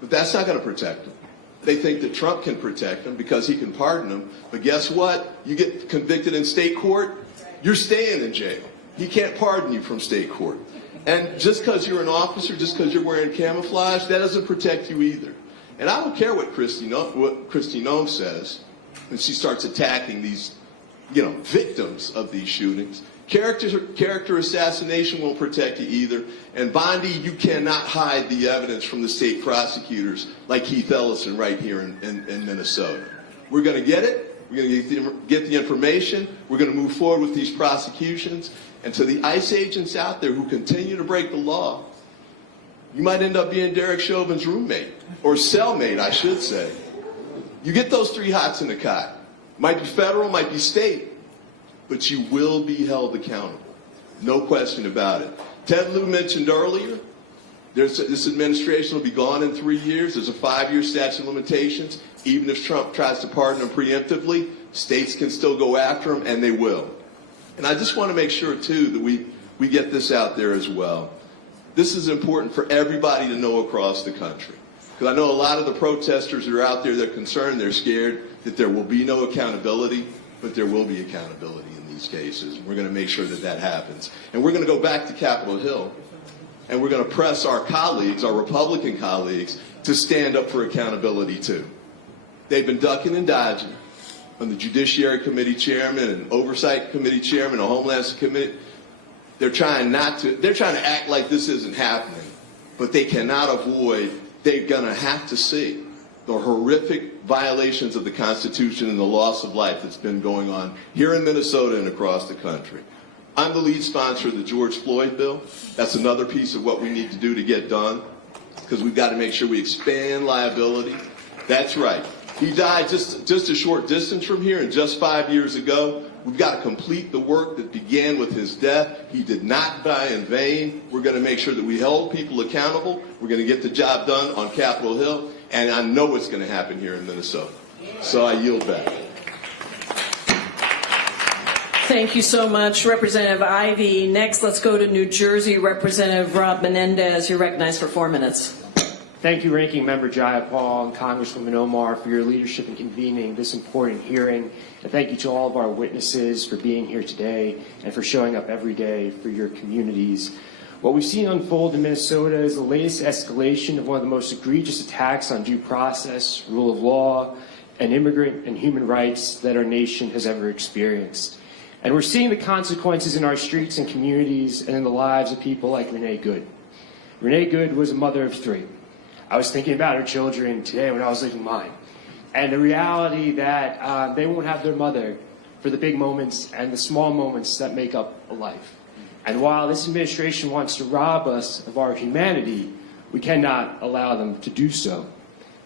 but that's not going to protect them. They think that Trump can protect them because he can pardon them. But guess what? You get convicted in state court, you're staying in jail. He can't pardon you from state court. And just because you're an officer, just because you're wearing camouflage, that doesn't protect you either. And I don't care what Kristi Noem says when she starts attacking these, victims of these shootings. Character assassination won't protect you either. And Bondi, you cannot hide the evidence from the state prosecutors like Keith Ellison right here in Minnesota. We're going to get it. We're going to get the information. We're going to move forward with these prosecutions. And to the ICE agents out there who continue to break the law, you might end up being Derek Chauvin's roommate, or cellmate, I should say. You get those 3 hots in the cot. Might be federal, might be state, but you will be held accountable. No question about it. Ted Lieu mentioned earlier, this administration will be gone in 3 years. There's a 5-year statute of limitations. Even if Trump tries to pardon him preemptively, states can still go after him, and they will. And I just want to make sure, too, that we get this out there as well. This is important for everybody to know across the country. Because I know a lot of the protesters that are out there, they're concerned, they're scared that there will be no accountability, but there will be accountability in these cases. We're going to make sure that that happens. And we're going to go back to Capitol Hill, and we're going to press our colleagues, our Republican colleagues, to stand up for accountability, too. They've been ducking and dodging. On the Judiciary Committee chairman and Oversight Committee chairman, the Homeland Committee, they're trying to act like this isn't happening, but they cannot avoid, they're going to have to see the horrific violations of the Constitution and the loss of life that's been going on here in Minnesota and across the country. I'm the lead sponsor of the George Floyd bill. That's another piece of what we need to do to get done, because we've got to make sure we expand liability. That's right. He died just a short distance from here, and just 5 years ago. We've got to complete the work that began with his death. He did not die in vain. We're going to make sure that we hold people accountable. We're going to get the job done on Capitol Hill. and I know it's going to happen here in Minnesota. So I yield back. Thank you so much, Representative Ivey. Next, let's go to New Jersey. Representative Rob Menendez, you're recognized for 4 minutes. Thank you, Ranking Member Jayapal and Congresswoman Omar, for your leadership in convening this important hearing. And thank you to all of our witnesses for being here today and for showing up every day for your communities. What we've seen unfold in Minnesota is the latest escalation of one of the most egregious attacks on due process, rule of law, and immigrant and human rights that our nation has ever experienced. And we're seeing the consequences in our streets and communities and in the lives of people like Renee Good. Renee Good was a mother of 3. I was thinking about her children today when I was leaving mine. And the reality that they won't have their mother for the big moments and the small moments that make up a life. And while this administration wants to rob us of our humanity, we cannot allow them to do so.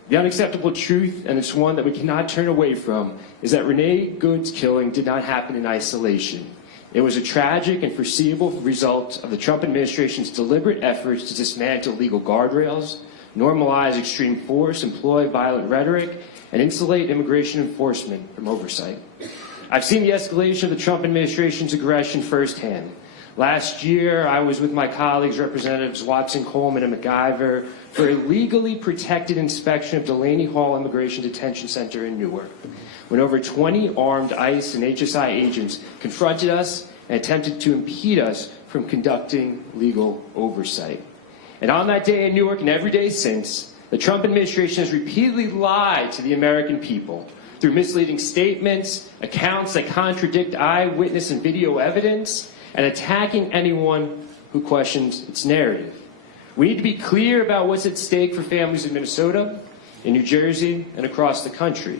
The unacceptable truth, and it's one that we cannot turn away from, is that Renee Good's killing did not happen in isolation. It was a tragic and foreseeable result of the Trump administration's deliberate efforts to dismantle legal guardrails, normalize extreme force, employ violent rhetoric, and insulate immigration enforcement from oversight. I've seen the escalation of the Trump administration's aggression firsthand. Last year, I was with my colleagues, Representatives Watson, Coleman, and McIver, for a legally protected inspection of Delaney Hall Immigration Detention Center in Newark, when over 20 armed ICE and HSI agents confronted us and attempted to impede us from conducting legal oversight. And on that day in Newark and every day since, the Trump administration has repeatedly lied to the American people through misleading statements, accounts that contradict eyewitness and video evidence, and attacking anyone who questions its narrative. We need to be clear about what's at stake for families in Minnesota, in New Jersey, and across the country.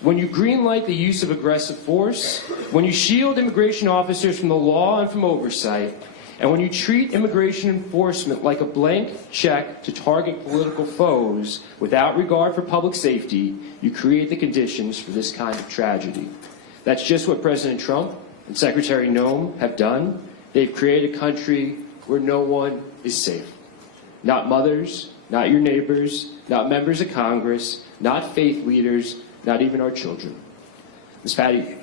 When you greenlight the use of aggressive force, when you shield immigration officers from the law and from oversight, and when you treat immigration enforcement like a blank check to target political foes without regard for public safety, you create the conditions for this kind of tragedy. That's just what President Trump and Secretary Noem have done. They've created a country where no one is safe. Not mothers, not your neighbors, not members of Congress, not faith leaders, not even our children. Ms. Patty,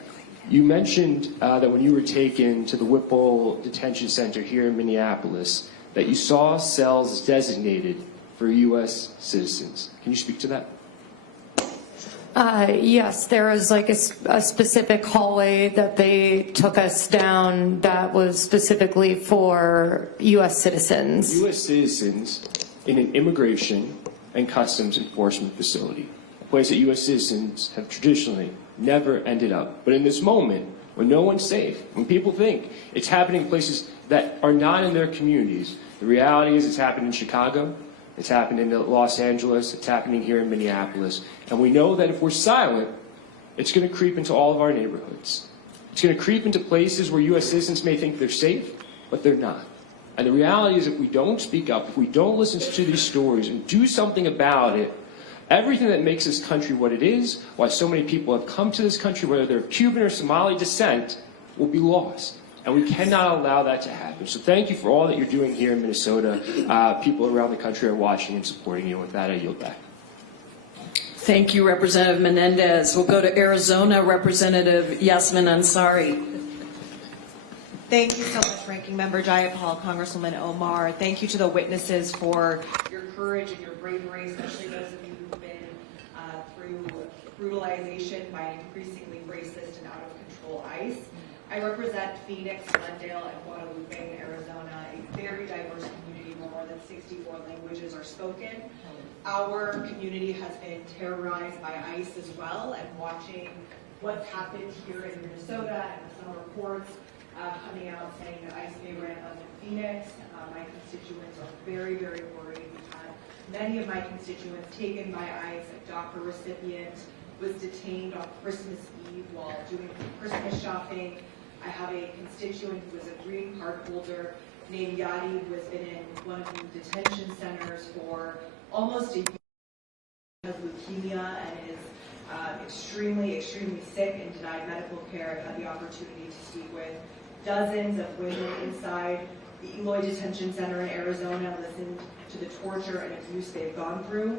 you mentioned that when you were taken to the Whipple Detention Center here in Minneapolis, that you saw cells designated for U.S. citizens. Can you speak to that? Yes, there was like a specific hallway that they took us down that was specifically for U.S. citizens. U.S. citizens in an immigration and customs enforcement facility, a place that U.S. citizens have traditionally never ended up. But in this moment, when no one's safe, when people think it's happening in places that are not in their communities, the reality is it's happened in Chicago, it's happened in Los Angeles, it's happening here in Minneapolis. And we know that if we're silent, it's going to creep into all of our neighborhoods. It's going to creep into places where U.S. citizens may think they're safe, but they're not. And the reality is if we don't speak up, if we don't listen to these stories and do something about it, everything that makes this country what it is, why so many people have come to this country, whether they're of Cuban or Somali descent, will be lost. And we cannot allow that to happen. So thank you for all that you're doing here in Minnesota. People around the country are watching and supporting you. With that, I yield back. Thank you, Representative Menendez. We'll go to Arizona, Representative Yasmin Ansari. Thank you so much, Ranking Member Jayapal, Congresswoman Omar. Thank you to the witnesses for your courage and your bravery, especially those of you who've been through brutalization by an increasingly racist and out-of-control ICE. I represent Phoenix, Glendale, and Guadalupe in Arizona, a very diverse community where more than 64 languages are spoken. Our community has been terrorized by ICE as well, and watching what's happened here in Minnesota and some reports coming out saying that ICE may ramp up in Phoenix. My constituents are very, very worried. We've had many of my constituents taken by ICE. A DACA recipient was detained on Christmas Eve while doing Christmas shopping. I have a constituent who is a green card holder named Yadi, who has been in one of the detention centers for almost a year of leukemia and is extremely sick and denied medical care. I've had the opportunity to speak with dozens of women inside the Eloy Detention Center in Arizona, listened to the torture and abuse they've gone through.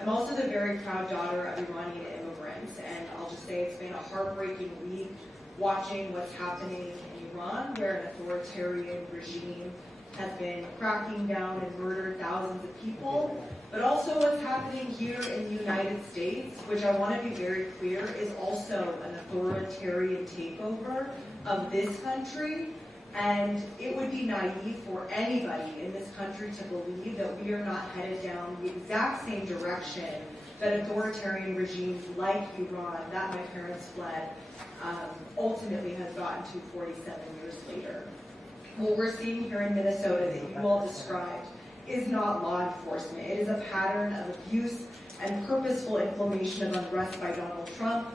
I'm also the very proud daughter of Iranian immigrants, and I'll just say it's been a heartbreaking week watching what's happening in Iran, where an authoritarian regime has been cracking down and murdered thousands of people, but also what's happening here in the United States, which I want to be very clear is also an authoritarian takeover of this country. And it would be naive for anybody in this country to believe that we are not headed down the exact same direction that authoritarian regimes like Iran, that my parents fled, ultimately has gotten to 47 years later. What we're seeing here in Minnesota that you all described is not law enforcement. It is a pattern of abuse and purposeful inflammation of unrest by Donald Trump.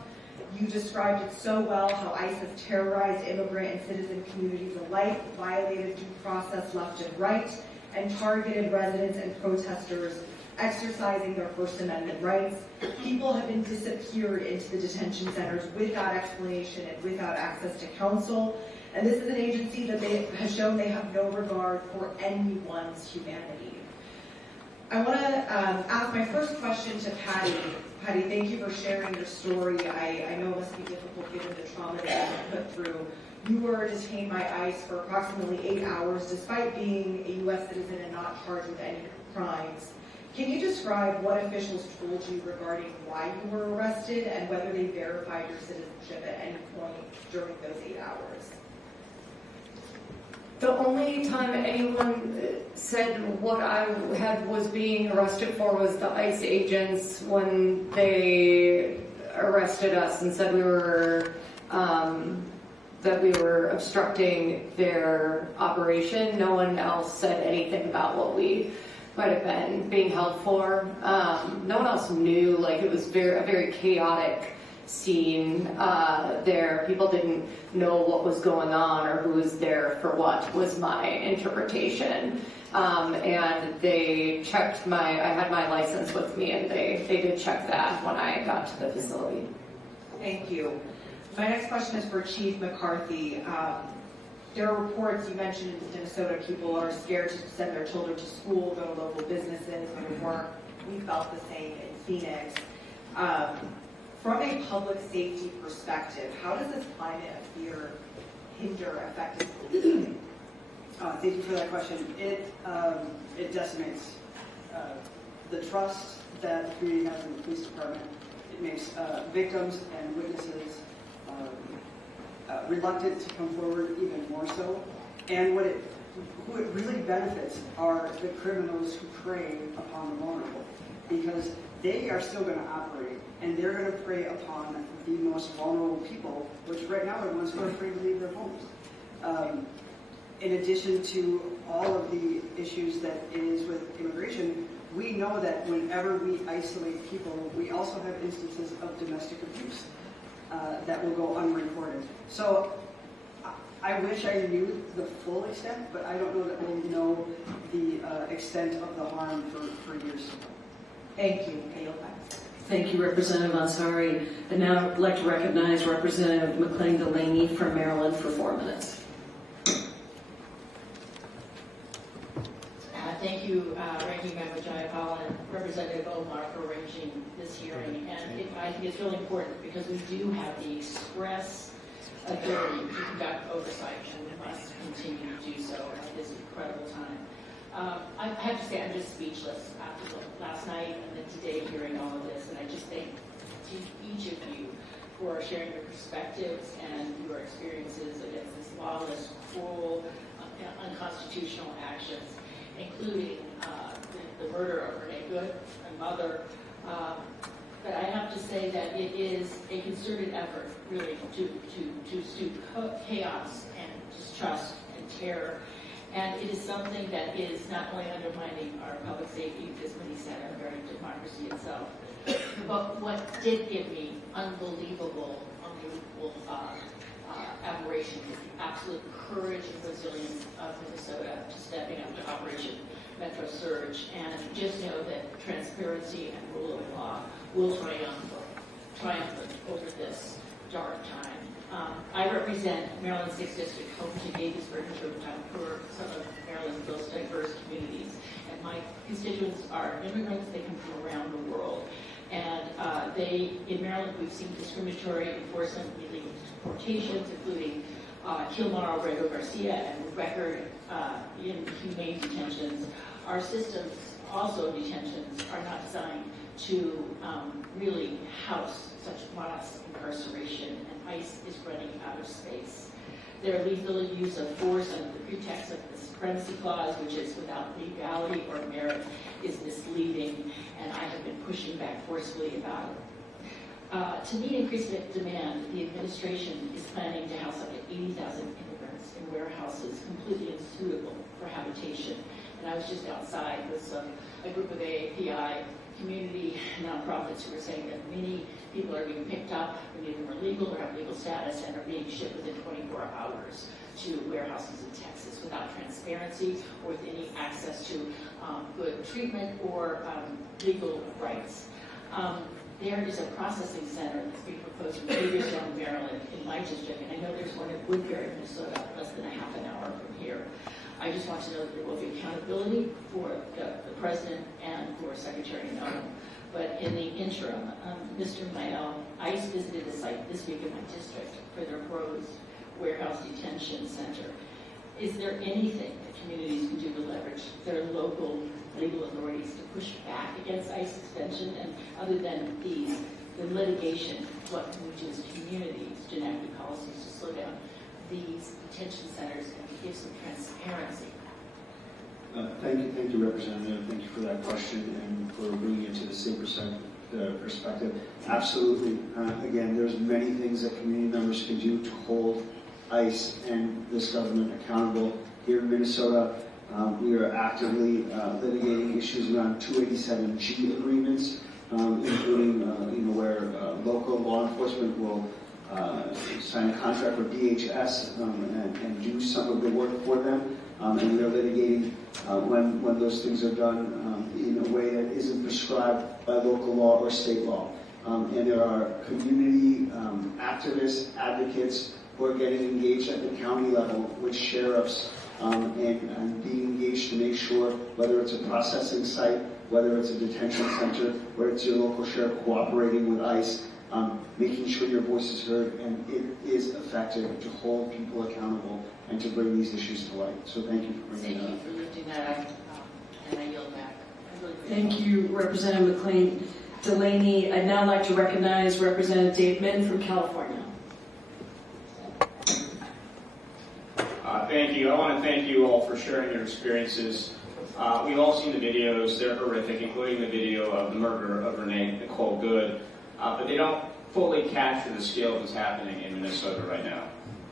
You described it so well, how ICE has terrorized immigrant and citizen communities alike, violated due process left and right, and targeted residents and protesters exercising their First Amendment rights. People have been disappeared into the detention centers without explanation and without access to counsel. And this is an agency that has shown they have no regard for anyone's humanity. I want to ask my first question to Patty. Patty, thank you for sharing your story. I know it must be difficult given the trauma that you put through. You were detained by ICE for approximately 8 hours, despite being a U.S. citizen and not charged with any crimes. Can you describe what officials told you regarding why you were arrested and whether they verified your citizenship at any point during those 8 hours? The only time anyone said what I was being arrested for was the ICE agents when they arrested us and said we were that we were obstructing their operation. No one else said anything about what we might have been being held for. No one else knew. Like, it was a very chaotic scene there. People didn't know what was going on or who was there for what, was my interpretation. And they checked I had my license with me, and they did check that when I got to the facility. Thank you. My next question is for Chief McCarthy. There are reports, you mentioned in Minnesota, people are scared to send their children to school, go to local businesses, go to work. We felt the same in Phoenix. From a public safety perspective, how does this climate of fear hinder effective policing? Thank you for that question. It decimates the trust that the community has in the police department. It makes victims and witnesses reluctant to come forward even more so. And who it really benefits are the criminals who prey upon the vulnerable, because they are still going to operate, and they're going to prey upon the most vulnerable people, which right now are the ones who are afraid to leave their homes. In addition to all of the issues that it is with immigration, we know that whenever we isolate people, we also have instances of domestic abuse that will go unreported. So I wish I knew the full extent, but I don't know that we'll know the extent of the harm for years to come. Thank you. Thank you, Representative Ansari. And now I'd like to recognize Representative McLean Delaney from Maryland for 4 minutes. Thank you, Ranking Member Jayapal and Representative Omar for arranging this hearing. And I think it's really important because we do have the express ability to conduct oversight, and we must continue to do so at this incredible time. I have to say I'm just speechless after last night and then today hearing all of this, and I just thank each of you for sharing your perspectives and your experiences against this lawless, cruel, unconstitutional actions, including the murder of Renee Good, my mother. But I have to say that it is a concerted effort, really, to soothe chaos and distrust and terror. And it is something that is not only undermining our public safety, as Winnie said, our very democracy itself, but what did give me unbelievable admiration is the absolute courage and resilience of Minnesota to stepping up to Operation Metro Surge. And just know that transparency and rule of law will triumph over this dark time. I represent Maryland's 6th District, home to Gaithersburg and Georgetown, who are some of Maryland's most diverse communities. And my constituents are immigrants. They come from around the world. And in Maryland, we've seen discriminatory enforcement, illegal deportations, including Kilmar, Abrego Garcia, and record inhumane detentions. Our systems, also detentions, are not designed to really house such mass incarceration, and ICE is running out of space. Their lethal use of force under the pretext of the supremacy clause, which is without legality or merit, is misleading, and I have been pushing back forcefully about it. To meet increased demand, the administration is planning to house up to 80,000 immigrants in warehouses completely unsuitable for habitation. And I was just outside with a group of AAPI community nonprofits who are saying that many people are being picked up when either are legal or have legal status and are being shipped within 24 hours to warehouses in Texas without transparency or with any access to good treatment or legal rights. There is a processing center that's being proposed in Hagerstown, Maryland, in my district, and I know there's one in Woodbury, Minnesota, less than a half an hour from here. I just want to know that there will be accountability for the President and for Secretary Noem. But in the interim, Mr. Mayel, ICE visited the site this week in my district for their proposed warehouse detention center. Is there anything that communities can do to leverage their local legal authorities to push back against ICE extension? And other than the litigation, what can we do as communities to enact the policies to slow down these detention centers and give some transparency? Thank you, Representative. Thank you for that question and for bringing it to the same perspective. Absolutely. Again, there's many things that community members can do to hold ICE and this government accountable. Here in Minnesota, we are actively litigating issues around 287G agreements, including where local law enforcement will sign a contract with DHS and do some of the work for them. And we are litigating when those things are done in a way that isn't prescribed by local law or state law. And there are community activists, advocates who are getting engaged at the county level with sheriffs and being engaged to make sure whether it's a processing site, whether it's a detention center, whether it's your local sheriff cooperating with ICE, making sure your voice is heard and it is effective to hold people accountable and to bring these issues to light. So thank you for bringing that up. Thank you for lifting that up, and I yield back. Thank you, Representative McLean Delaney. I'd now like to recognize Representative Dave Min from California. Thank you. I want to thank you all for sharing your experiences. We've all seen the videos. They're horrific, including the video of the murder of Renee, Nicole Good. But they don't fully capture the scale of what's happening in Minnesota right now.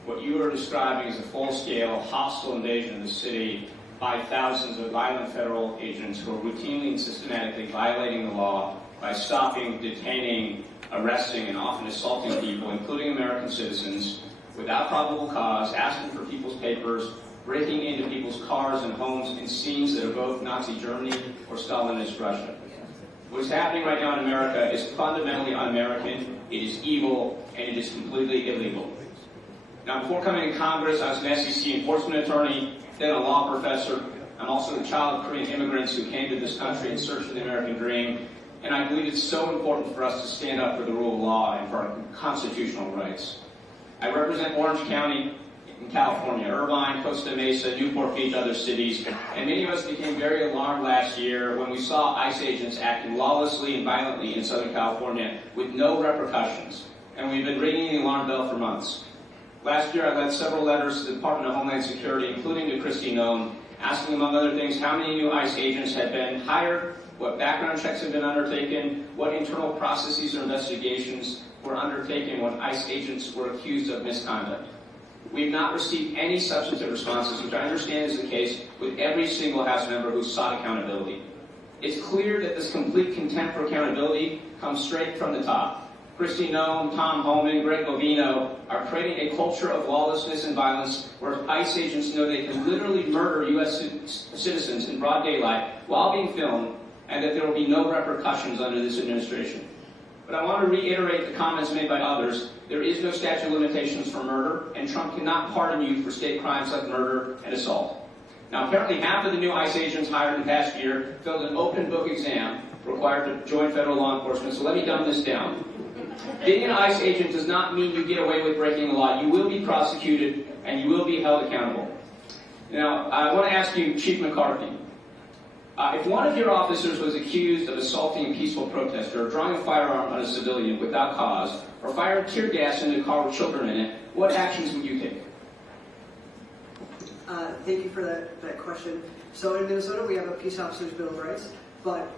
What you are describing is a full-scale, hostile invasion of the city by thousands of violent federal agents who are routinely and systematically violating the law by stopping, detaining, arresting, and often assaulting people, including American citizens, without probable cause, asking for people's papers, breaking into people's cars and homes in scenes that evoke Nazi Germany or Stalinist Russia. What's happening right now in America is fundamentally un-American, it is evil, and it is completely illegal. Now, before coming to Congress, I was an SEC enforcement attorney, then a law professor. I'm also the child of Korean immigrants who came to this country in search of the American dream, and I believe it's so important for us to stand up for the rule of law and for our constitutional rights. I represent Orange County in California, Irvine, Costa Mesa, Newport Beach, other cities, and many of us became very alarmed last year when we saw ICE agents acting lawlessly and violently in Southern California with no repercussions, and we've been ringing the alarm bell for months. Last year, I led several letters to the Department of Homeland Security, including to Kristi Noem, asking, among other things, how many new ICE agents had been hired, what background checks had been undertaken, what internal processes or investigations were undertaken when ICE agents were accused of misconduct. We've not received any substantive responses, which I understand is the case with every single House member who sought accountability. It's clear that this complete contempt for accountability comes straight from the top. Kristi Noem, Tom Homan, Greg Bovino are creating a culture of lawlessness and violence where ICE agents know they can literally murder U.S. citizens in broad daylight while being filmed, and that there will be no repercussions under this administration. But I want to reiterate the comments made by others. There is no statute of limitations for murder, and Trump cannot pardon you for state crimes like murder and assault. Now, apparently half of the new ICE agents hired in the past year failed an open book exam required to join federal law enforcement, so let me dumb this down. Being an ICE agent does not mean you get away with breaking the law. You will be prosecuted, and you will be held accountable. Now, I want to ask you, Chief McCarthy, if one of your officers was accused of assaulting a peaceful protester or drawing a firearm on a civilian without cause, or firing tear gas into a car with children in it, what actions would you take? Thank you for that question. So in Minnesota, we have a Peace Officers Bill of Rights, but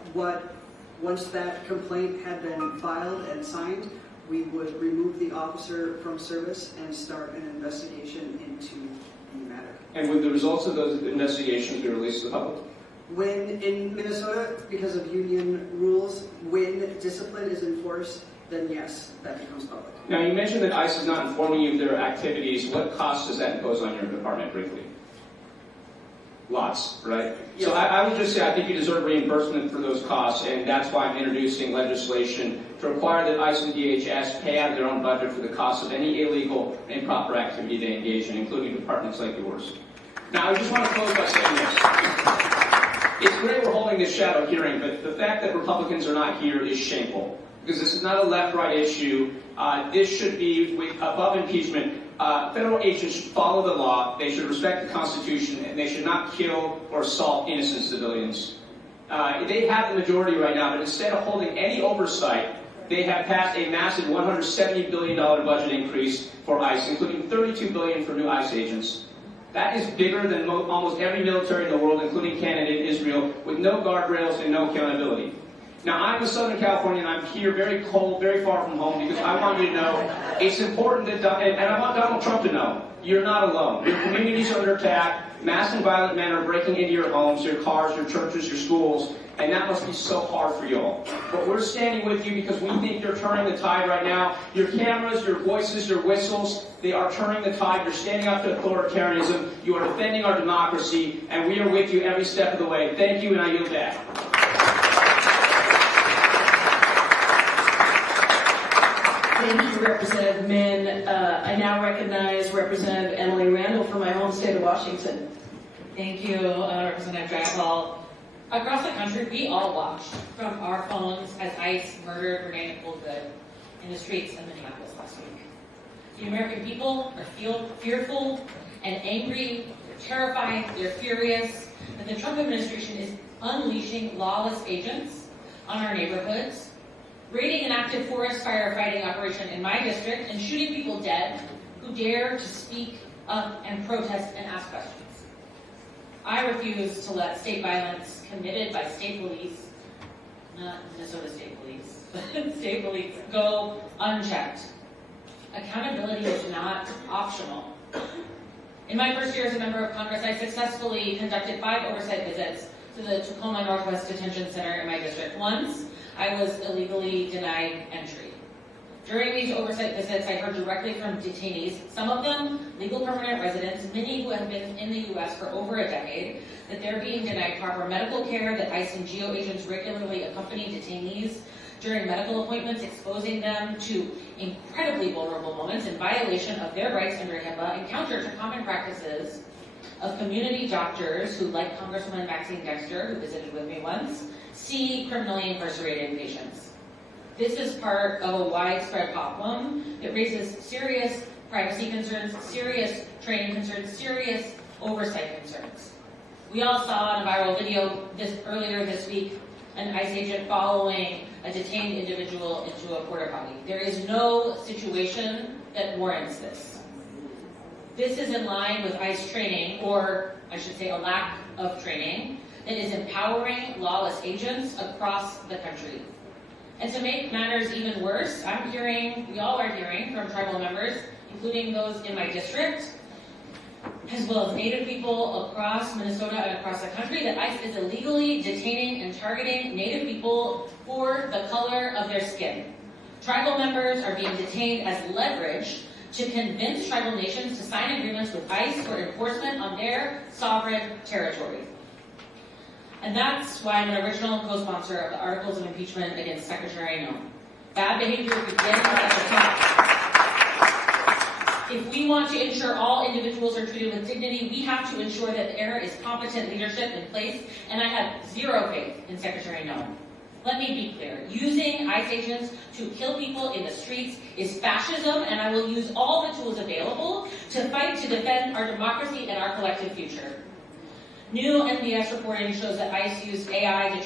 once that complaint had been filed and signed, we would remove the officer from service and start an investigation into the matter. And would the results of those investigations be released to the public? When in Minnesota, because of union rules, when discipline is enforced, then yes, that becomes public. Now, you mentioned that ICE is not informing you of their activities. What cost does that impose on your department, briefly? Lots, right? Yes. So I would just say I think you deserve reimbursement for those costs, and that's why I'm introducing legislation to require that ICE and DHS pay out of their own budget for the cost of any illegal and improper activity they engage in, including departments like yours. Now, I just want to close by saying this. It's great we're holding this shadow hearing, but the fact that Republicans are not here is shameful, because this is not a left-right issue. This should be above impeachment. Federal agents should follow the law, they should respect the Constitution, and they should not kill or assault innocent civilians. They have the majority right now, but instead of holding any oversight, they have passed a massive $170 billion budget increase for ICE, including $32 billion for new ICE agents. That is bigger than almost every military in the world, including Canada and Israel, with no guardrails and no accountability. Now, I'm a Southern Californian, and I'm here very cold, very far from home, because I want you to know it's important that, and I want Donald Trump to know, you're not alone. Your communities are under attack. Masked and violent men are breaking into your homes, your cars, your churches, your schools, and that must be so hard for you all. But we're standing with you because we think you're turning the tide right now. Your cameras, your voices, your whistles, they are turning the tide. You're standing up to authoritarianism. You are defending our democracy, and we are with you every step of the way. Thank you, and I yield back. Thank you, Representative Min. I now recognize Representative Emily Randall from my home state of Washington. Thank you, Representative Jayapal. Across the country, we all watched from our phones as ICE murdered Renee Nicole in the streets of Minneapolis last week. The American people are fearful and angry, they're terrified, they're furious that the Trump administration is unleashing lawless agents on our neighborhoods, raiding an active forest firefighting operation in my district, and shooting people dead who dare to speak up and protest and ask questions. I refuse to let state violence committed by state police, not Minnesota State Police, but state police, go unchecked. Accountability is not optional. In my first year as a member of Congress, I successfully conducted 5 oversight visits to the Tacoma Northwest Detention Center in my district. Once, I was illegally denied entry. During these oversight visits, I heard directly from detainees, some of them legal permanent residents, many who have been in the U.S. for over a decade, that they're being denied proper medical care, that ICE and GEO agents regularly accompany detainees during medical appointments, exposing them to incredibly vulnerable moments in violation of their rights under HIPAA, and counter to common practices of community doctors who, like Congresswoman Maxine Dexter, who visited with me once, see criminally incarcerated patients. This is part of a widespread problem that raises serious privacy concerns, serious training concerns, serious oversight concerns. We all saw in a viral video earlier this week an ICE agent following a detained individual into a porta potty. There is no situation that warrants this. This is in line with ICE training, or I should say a lack of training, that is empowering lawless agents across the country. And to make matters even worse, we all are hearing from tribal members, including those in my district, as well as Native people across Minnesota and across the country, that ICE is illegally detaining and targeting Native people for the color of their skin. Tribal members are being detained as leverage to convince tribal nations to sign agreements with ICE for enforcement on their sovereign territory. And that's why I'm an original co-sponsor of the Articles of Impeachment against Secretary No. Bad behavior begins at the top. If we want to ensure all individuals are treated with dignity, we have to ensure that there is competent leadership in place, and I have zero faith in Secretary Noem. Let me be clear. Using ICE agents to kill people in the streets is fascism, and I will use all the tools available to fight to defend our democracy and our collective future. New NBS reporting shows that ICE used AI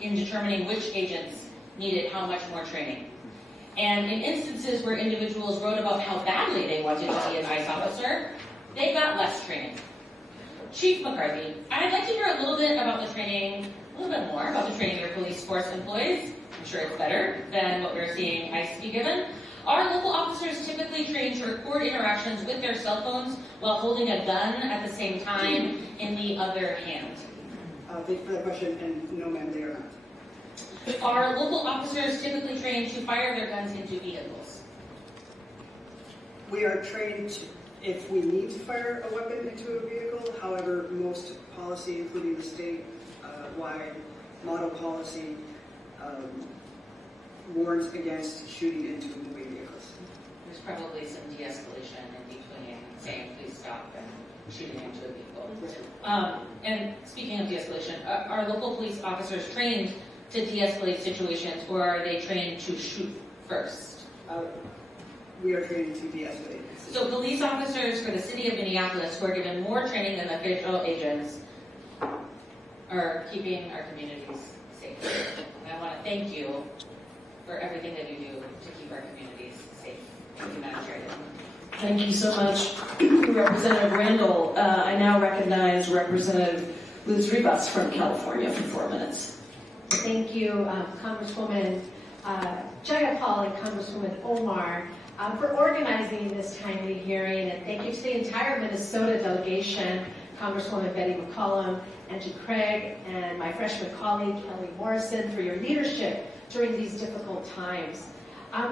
in determining which agents needed how much more training. And in instances where individuals wrote about how badly they wanted to be an ICE officer, they got less training. Chief McCarthy, I'd like to hear a little bit about the training, a little bit more about the training your police force employs. I'm sure it's better than what we're seeing ICE be given. Are local officers typically trained to record interactions with their cell phones while holding a gun at the same time in the other hand? Thank you for that question, and no, ma'am, they are not. Are local officers typically trained to fire their guns into vehicles? We are trained if we need to fire a weapon into a vehicle. However, most policy, including the state-wide model policy, warns against shooting into moving vehicles. There's probably some de-escalation in between saying please stop and shooting into a vehicle. And speaking of de-escalation, are local police officers trained to de-escalate situations, or are they trained to shoot first? We are trained to de-escalate. So police officers for the city of Minneapolis who are given more training than the federal agents are keeping our communities safe. And I want to thank you for everything that you do to keep our communities safe. Thank you, Madam Chair. Thank you so much, Representative Randall. I now recognize Representative Luz Rivas from California for 4 minutes. Thank you, Congresswoman Jayapal and Congresswoman Omar for organizing this timely hearing, and thank you to the entire Minnesota delegation, Congresswoman Betty McCollum, and to Craig and my freshman colleague Kelly Morrison for your leadership during these difficult times.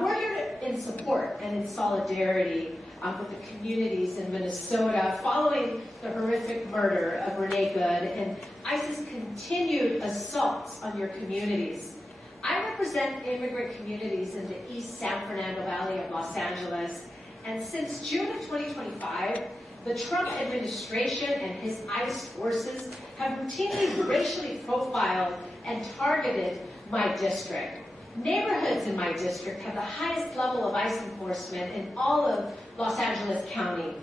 We're here in support and in solidarity with the communities in Minnesota following the horrific murder of Renee Good and ICE's continued assaults on your communities. I represent immigrant communities in the East San Fernando Valley of Los Angeles, and since June of 2025, the Trump administration and his ICE forces have routinely racially profiled and targeted my district. Neighborhoods in my district have the highest level of ICE enforcement in all of Los Angeles County.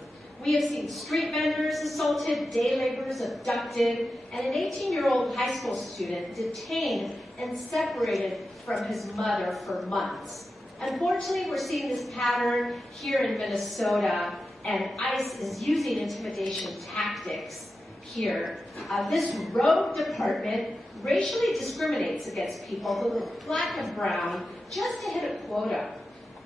We have seen street vendors assaulted, day laborers abducted, and an 18-year-old high school student detained and separated from his mother for months. Unfortunately, we're seeing this pattern here in Minnesota, and ICE is using intimidation tactics here. This rogue department racially discriminates against people who look black and brown just to hit a quota.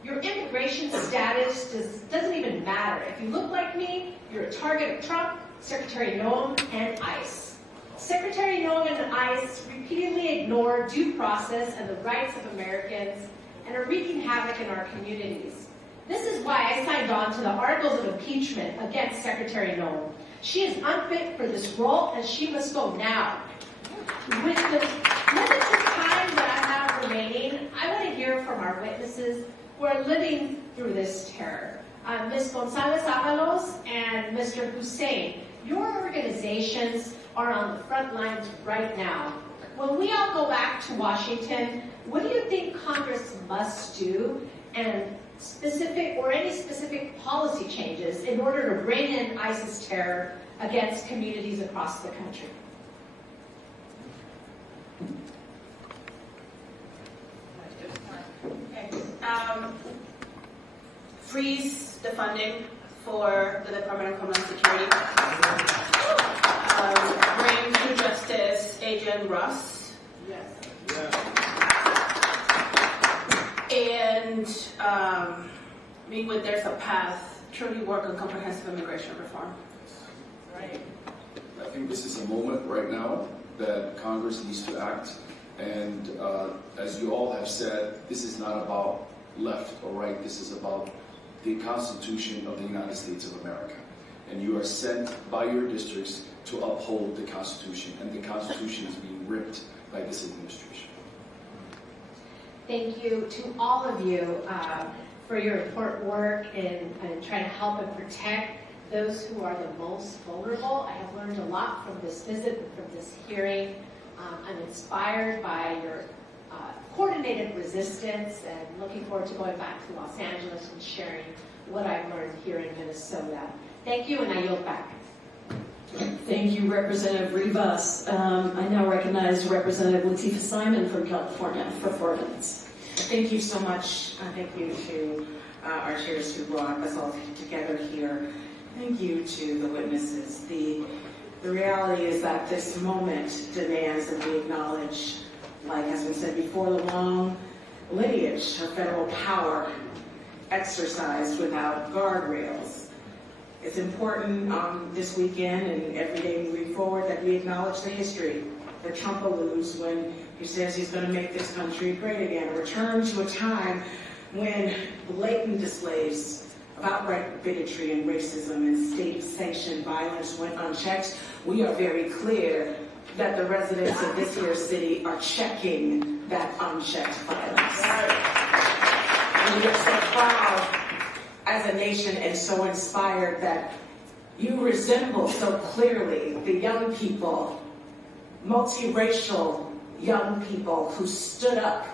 Your immigration status doesn't even matter. If you look like me, you're a target of Trump, Secretary Noem, and ICE. Secretary Noem and ICE repeatedly ignore due process and the rights of Americans and are wreaking havoc in our communities. This is why I signed on to the articles of impeachment against Secretary Noem. She is unfit for this role, and she must go now. With the limited time that I have remaining, I want to hear from our witnesses who are living through this terror. Ms. Gonzalez-Avalos and Mr. Hussein, your organizations are on the front lines right now. When we all go back to Washington, what do you think Congress must do, and any specific policy changes in order to rein in ISIS terror against communities across the country? Freeze the funding for the Department of Homeland Security. Bring to justice Agent Ross. Yes. And meet with There's a Path, truly work on comprehensive immigration reform. Right. I think this is a moment right now that Congress needs to act. And as you all have said, this is not about left or right. This is about the Constitution of the United States of America. And you are sent by your districts to uphold the Constitution. And the Constitution is being ripped by this administration. Thank you to all of you for your important work in trying to help and protect those who are the most vulnerable. I have learned a lot from this visit and from this hearing. I'm inspired by your coordinated resistance and looking forward to going back to Los Angeles and sharing what I've learned here in Minnesota. Thank you, and I yield back. Thank you, Representative Rivas. I now recognize Representative Latifah Simon from California for 4 minutes. Thank you so much. Thank you to our chairs who brought us all together here. Thank you to the witnesses. The reality is that this moment demands that we acknowledge, like has been said before, the long lineage of federal power exercised without guardrails. It's important this weekend and every day moving forward that we acknowledge the history that Trump alludes when he says he's going to make this country great again, a return to a time when blatant displays of outright bigotry and racism and state-sanctioned violence went unchecked. We are very clear that the residents of this here city are checking that unchecked violence. And we are so proud as a nation and so inspired that you resemble so clearly the young people, multiracial young people who stood up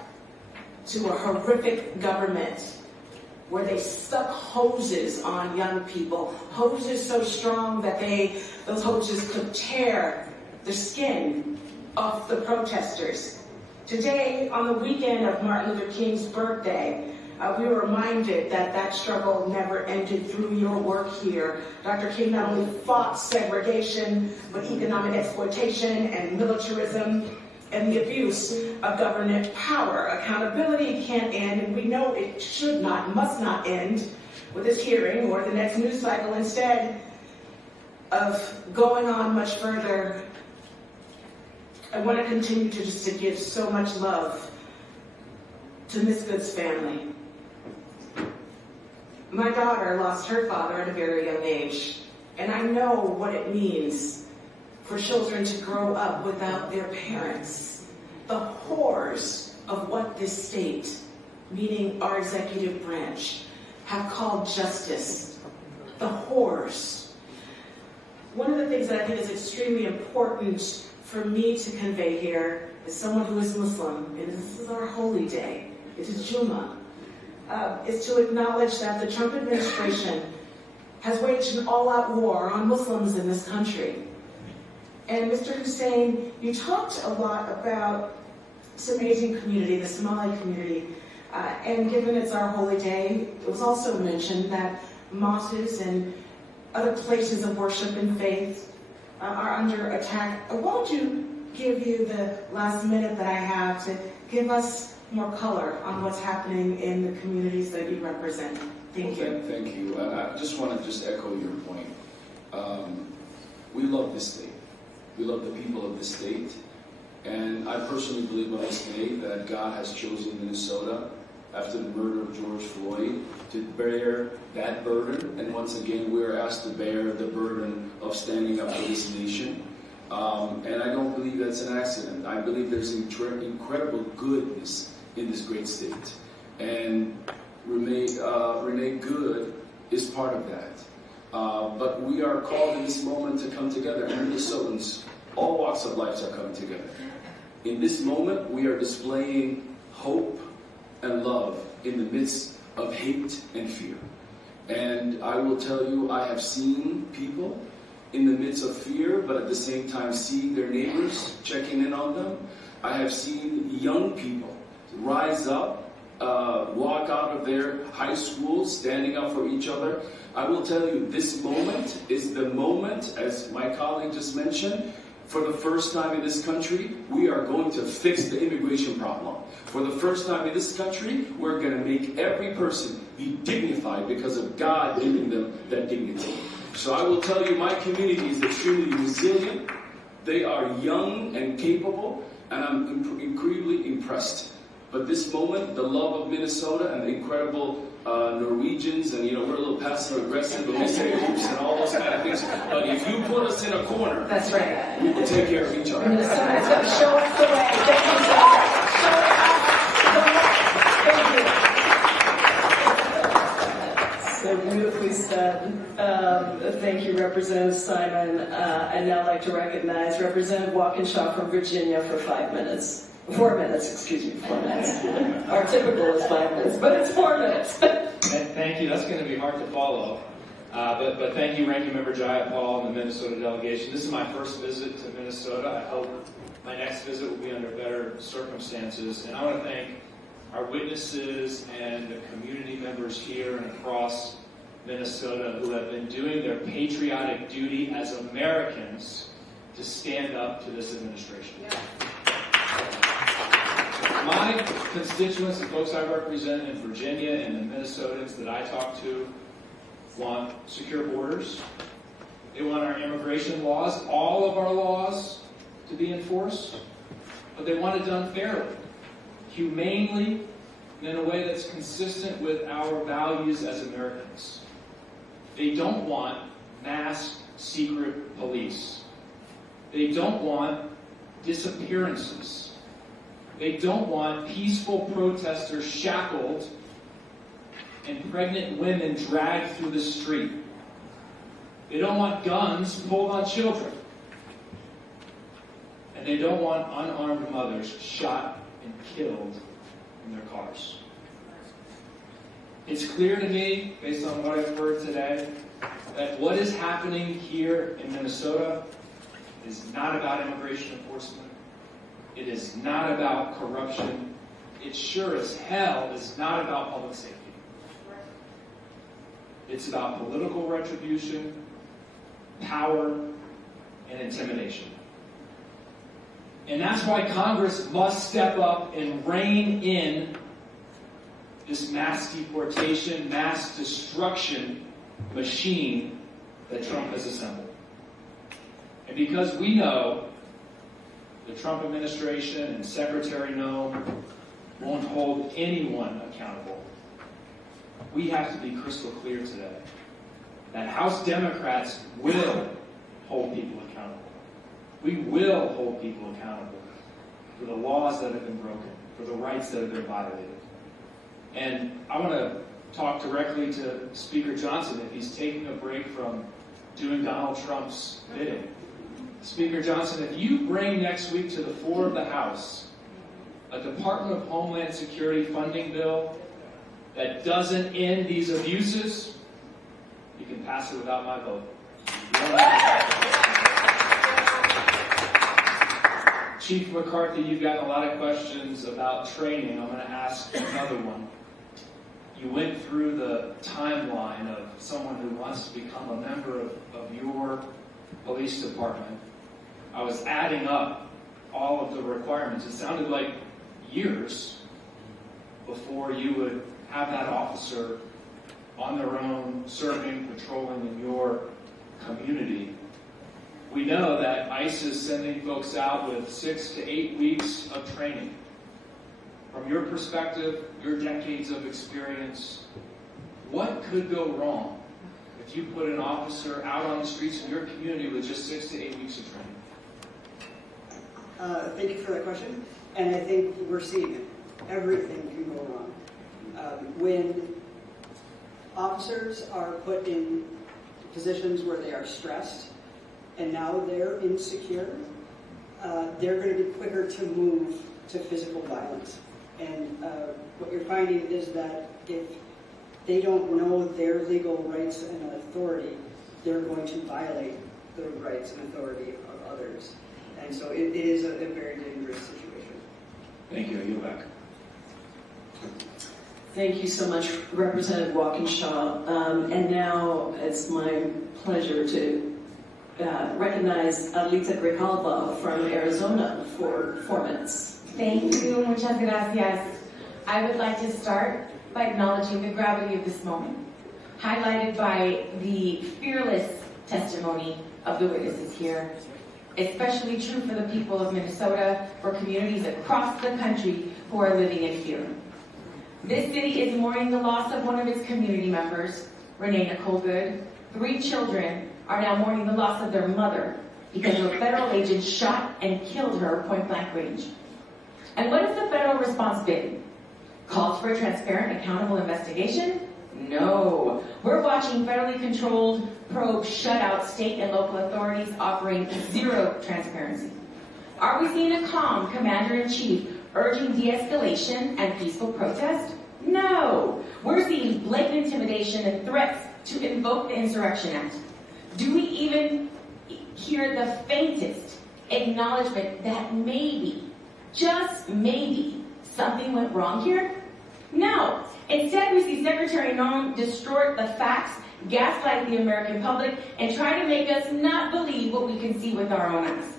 to a horrific government where they stuck hoses on young people, hoses so strong that those hoses could tear the skin off the protesters. Today, on the weekend of Martin Luther King's birthday, we were reminded that that struggle never ended through your work here. Dr. King not only fought segregation, but economic exploitation and militarism and the abuse of government power. Accountability can't end, and we know it should not, must not end with this hearing or the next news cycle. Instead of going on much further, I want to continue to give so much love to Ms. Good's family. My daughter lost her father at a very young age, and I know what it means for children to grow up without their parents. The horrors of what this state, meaning our executive branch, have called justice. The horrors. One of the things that I think is extremely important for me to convey here as someone who is Muslim, and this is our holy day, it is Jummah, is to acknowledge that the Trump administration has waged an all-out war on Muslims in this country. And Mr. Hussein, you talked a lot about this amazing community, the Somali community, and given it's our holy day, it was also mentioned that mosques and other places of worship and faith are under attack. Why don't you give you the last minute that I have to give us more color on what's happening in the communities that you represent? Thank you. Thank you. I just want to echo your point. We love this state. We love the people of this state. And I personally believe on this day that God has chosen Minnesota after the murder of George Floyd to bear that burden. And once again, we are asked to bear the burden of standing up for this nation. And I don't believe that's an accident. I believe there's incredible goodness in this great state. And Renee Good is part of that. But we are called in this moment to come together. And Minnesotans, all walks of life are coming together. In this moment, we are displaying hope and love in the midst of hate and fear. And I will tell you, I have seen people in the midst of fear, but at the same time seeing their neighbors, checking in on them. I have seen young people rise up, walk out of their high schools, standing up for each other. I will tell you, this moment is the moment, as my colleague just mentioned, for the first time in this country, we are going to fix the immigration problem. For the first time in this country, we're going to make every person be dignified because of God giving them that dignity. So I will tell you, my community is extremely resilient. They are young and capable, and I'm incredibly impressed. But this moment, the love of Minnesota and the incredible Norwegians, and we're a little passive aggressive, but we say oops and all those kind of things. But if you put us in a corner, that's right, we will take care of each other. Minnesota's going to show us the way. Thank you so much. Show us the way. said. Thank you, Representative Simon. I'd now like to recognize Representative Walkinshaw from Virginia for 5 minutes. 4 minutes, excuse me, 4 minutes. Our typical is 5 minutes, but it's 4 minutes. Thank you. That's going to be hard to follow. But thank you, Ranking Member Jayapal and the Minnesota delegation. This is my first visit to Minnesota. I hope my next visit will be under better circumstances. And I want to thank our witnesses and the community members here and across Minnesota who have been doing their patriotic duty as Americans to stand up to this administration. Yeah. My constituents, the folks I represent in Virginia and the Minnesotans that I talk to, want secure borders. They want our immigration laws, all of our laws, to be enforced, but they want it done fairly, humanely, and in a way that's consistent with our values as Americans. They don't want masked, secret police. They don't want disappearances. They don't want peaceful protesters shackled and pregnant women dragged through the street. They don't want guns pulled on children. And they don't want unarmed mothers shot and killed in their cars. It's clear to me, based on what I've heard today, that what is happening here in Minnesota is not about immigration enforcement. It is not about corruption. It sure as hell is not about public safety. It's about political retribution, power, and intimidation. And that's why Congress must step up and rein in this mass deportation, mass destruction machine that Trump has assembled. And because we know the Trump administration and Secretary Noem won't hold anyone accountable, we have to be crystal clear today that House Democrats will hold people accountable. We will hold people accountable for the laws that have been broken, for the rights that have been violated. And I want to talk directly to Speaker Johnson if he's taking a break from doing Donald Trump's bidding. Speaker Johnson, if you bring next week to the floor of the House a Department of Homeland Security funding bill that doesn't end these abuses, you can pass it without my vote. Chief McCarthy, you've gotten a lot of questions about training. I'm going to ask another one. You went through the timeline of someone who wants to become a member of your police department. I was adding up all of the requirements. It sounded like years before you would have that officer on their own, serving, patrolling in your community. We know that ICE is sending folks out with 6 to 8 weeks of training. From your perspective, your decades of experience, what could go wrong if you put an officer out on the streets in your community with just 6 to 8 weeks of training? Thank you for that question. And I think we're seeing it. Everything can go wrong. When officers are put in positions where they are stressed and now they're insecure, they're going to be quicker to move to physical violence. And what you're finding is that if they don't know their legal rights and authority, they're going to violate the rights and authority of others. And so it is a very dangerous situation. Thank you. I yield back. Thank you so much, Representative Walkinshaw. And now it's my pleasure to recognize Alita Grijalva from Arizona for 4 minutes. Thank you, muchas gracias. I would like to start by acknowledging the gravity of this moment, highlighted by the fearless testimony of the witnesses here, especially true for the people of Minnesota, for communities across the country who are living in fear. This city is mourning the loss of one of its community members, Renee Nicole Good. 3 children are now mourning the loss of their mother because a federal agent shot and killed her point blank range. And what has the federal response been? Calls for a transparent, accountable investigation? No. We're watching federally controlled probe shut out state and local authorities offering zero transparency. Are we seeing a calm commander-in-chief urging de-escalation and peaceful protest? No. We're seeing blatant intimidation and threats to invoke the Insurrection Act. Do we even hear the faintest acknowledgement that maybe, just maybe, something went wrong here? No. Instead, we see Secretary Noem distort the facts, gaslight the American public, and try to make us not believe what we can see with our own eyes.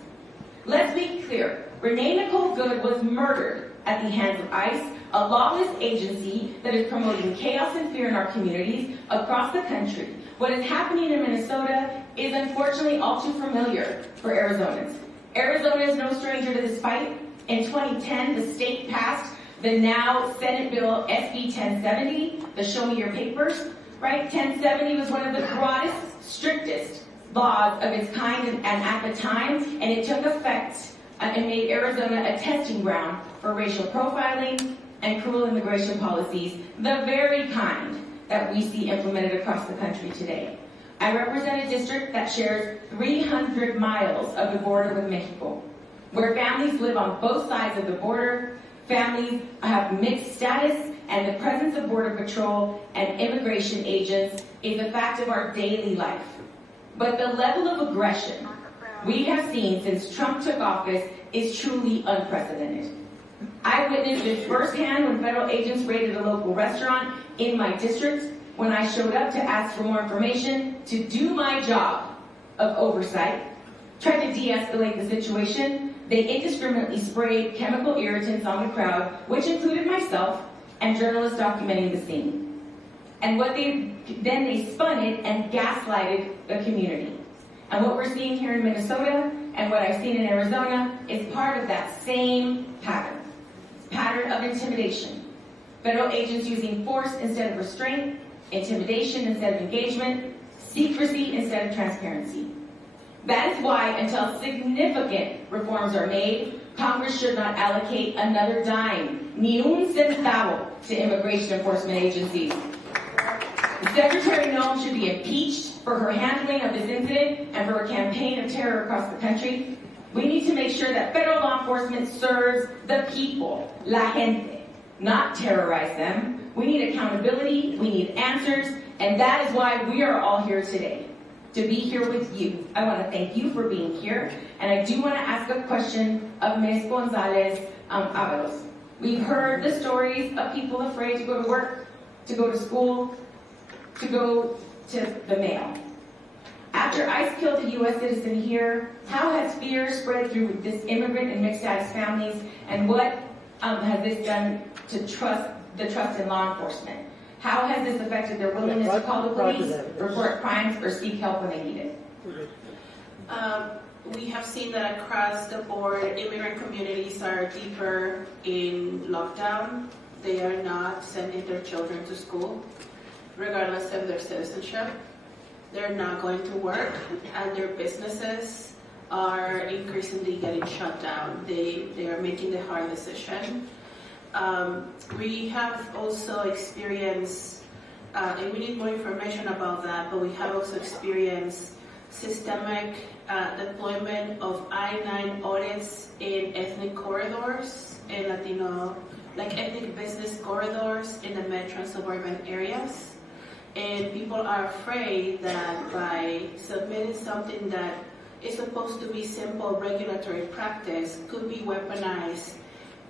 Let's be clear. Renee Nicole Good was murdered at the hands of ICE, a lawless agency that is promoting chaos and fear in our communities across the country. What is happening in Minnesota is unfortunately all too familiar for Arizonans. Arizona is no stranger to this fight. In 2010, the state passed the now Senate bill SB 1070, the Show Me Your Papers, right? 1070 was one of the broadest, strictest laws of its kind and at the time, and it took effect and made Arizona a testing ground for racial profiling and cruel immigration policies, the very kind that we see implemented across the country today. I represent a district that shares 300 miles of the border with Mexico, where families live on both sides of the border, families have mixed status, and the presence of Border Patrol and immigration agents is a fact of our daily life. But the level of aggression we have seen since Trump took office is truly unprecedented. I witnessed this firsthand when federal agents raided a local restaurant in my district when I showed up to ask for more information to do my job of oversight, tried to de-escalate the situation. They indiscriminately sprayed chemical irritants on the crowd, which included myself and journalists documenting the scene. And then they spun it and gaslighted the community. And what we're seeing here in Minnesota and what I've seen in Arizona is part of that same pattern of intimidation. Federal agents using force instead of restraint, intimidation instead of engagement, secrecy instead of transparency. That is why, until significant reforms are made, Congress should not allocate another dime, ni un centavo, to immigration enforcement agencies. Secretary Noem should be impeached for her handling of this incident and for her campaign of terror across the country. We need to make sure that federal law enforcement serves the people, la gente, not terrorize them. We need accountability, we need answers, and that is why we are all here today, to be here with you. I want to thank you for being here, and I do want to ask a question of Ms. Gonzalez Avalos. We've heard the stories of people afraid to go to work, to go to school, to go to the mail. After ICE killed a U.S. citizen here, how has fear spread through this immigrant and mixed status families, and what has this done to the trust in law enforcement? How has this affected their willingness to call the police, report crimes, or seek help when they need it? We have seen that across the board, immigrant communities are deeper in lockdown. They are not sending their children to school, regardless of their citizenship. They're not going to work, and their businesses are increasingly getting shut down. They are making the hard decision. We have also experienced, and we need more information about that, but we have also experienced systemic deployment of I-9 audits in ethnic corridors, in Latino, like ethnic business corridors in the metro and suburban areas. And people are afraid that by submitting something that is supposed to be simple regulatory practice could be weaponized,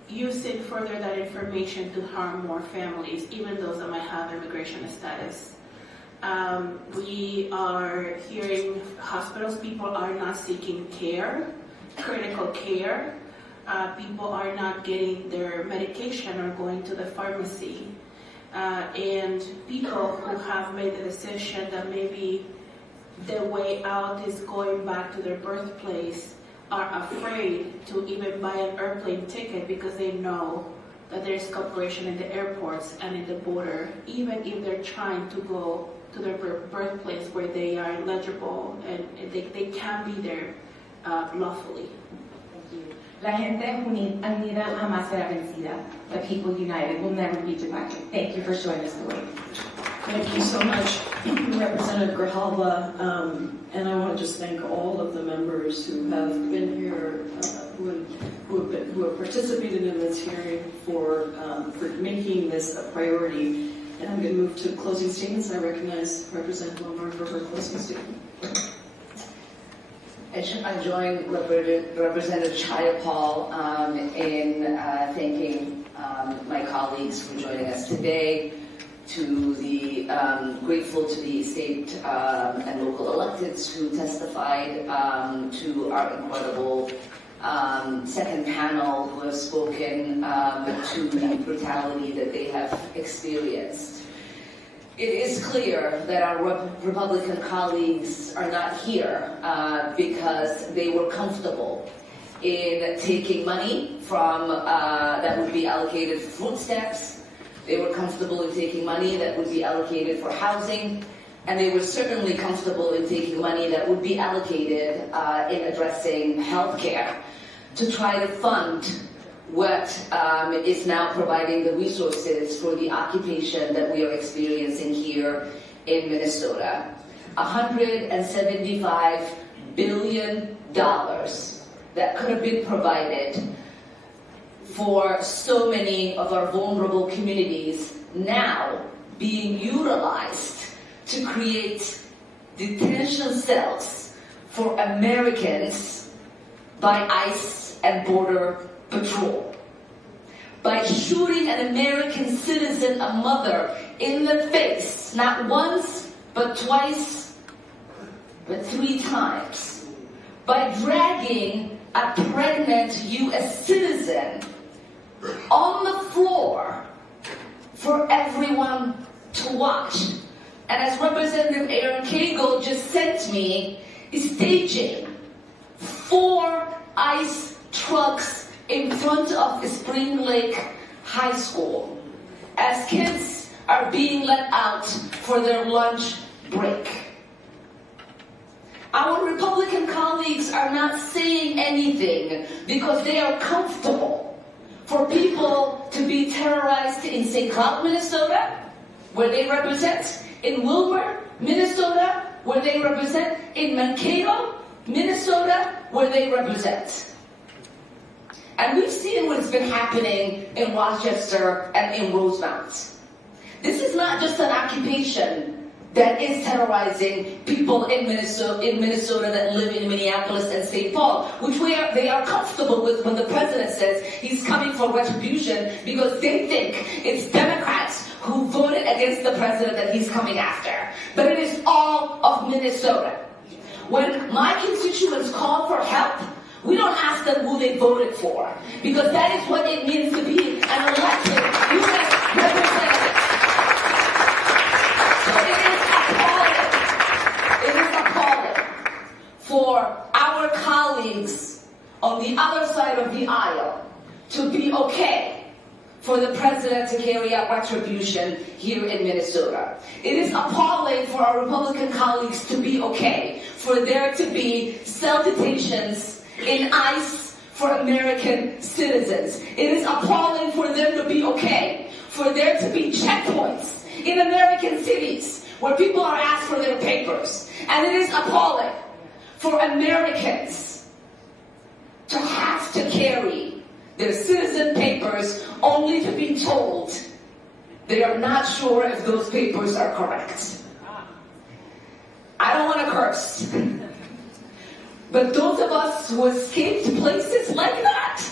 using further that information to harm more families, even those that might have immigration status. We are hearing hospitals, people are not seeking care, critical care. People are not getting their medication or going to the pharmacy. And people who have made the decision that maybe the way out is going back to their birthplace are afraid to even buy an airplane ticket because they know that there's cooperation in the airports and in the border, even if they're trying to go to their birthplace where they are eligible and they can be there lawfully. La gente unida jamás será vencida. The people united will never be divided. Thank you for showing us the way. Thank you so much, Representative Grijalva. And I want to just thank all of the members who have been here, who have participated in this hearing for making this a priority. And I'm going to move to closing statements. I recognize Representative Omar for her closing statement. I join Representative Jayapal in thanking my colleagues for joining us today. Grateful to the state and local electeds who testified, to our incredible second panel who have spoken to the brutality that they have experienced. It is clear that our Republican colleagues are not here because they were comfortable in taking money from that would be allocated for food stamps. They were comfortable in taking money that would be allocated for housing, and they were certainly comfortable in taking money that would be allocated in addressing health care to try to fund what is now providing the resources for the occupation that we are experiencing here in Minnesota. $175 billion that could have been provided for so many of our vulnerable communities now being utilized to create detention cells for Americans by ICE and Border Patrol. By shooting an American citizen, a mother, in the face, not once, but twice, but 3 times. By dragging a pregnant U.S. citizen on the floor for everyone to watch. And as Representative Aaron Cagle just sent me, is staging 4 ICE trucks in front of Spring Lake High School as kids are being let out for their lunch break. Our Republican colleagues are not saying anything because they are comfortable for people to be terrorized in St. Cloud, Minnesota, where they represent, in Wilmer, Minnesota, where they represent, in Mankato, Minnesota, where they represent. And we've seen what's been happening in Rochester and in Rosemount. This is not just an occupation that is terrorizing people in Minnesota that live in Minneapolis and St. Paul, which they are comfortable with when the president says he's coming for retribution because they think it's Democrats who voted against the president that he's coming after. But it is all of Minnesota. When my constituents call for help, we don't ask them who they voted for, because that is what it means to be an elected U.S. representative. For our colleagues on the other side of the aisle to be okay for the president to carry out retribution here in Minnesota. It is appalling for our Republican colleagues to be okay for there to be cell detations in ICE for American citizens. It is appalling for them to be okay for there to be checkpoints in American cities where people are asked for their papers. And it is appalling for Americans to have to carry their citizen papers only to be told they are not sure if those papers are correct. I don't want to curse, but those of us who escaped places like that,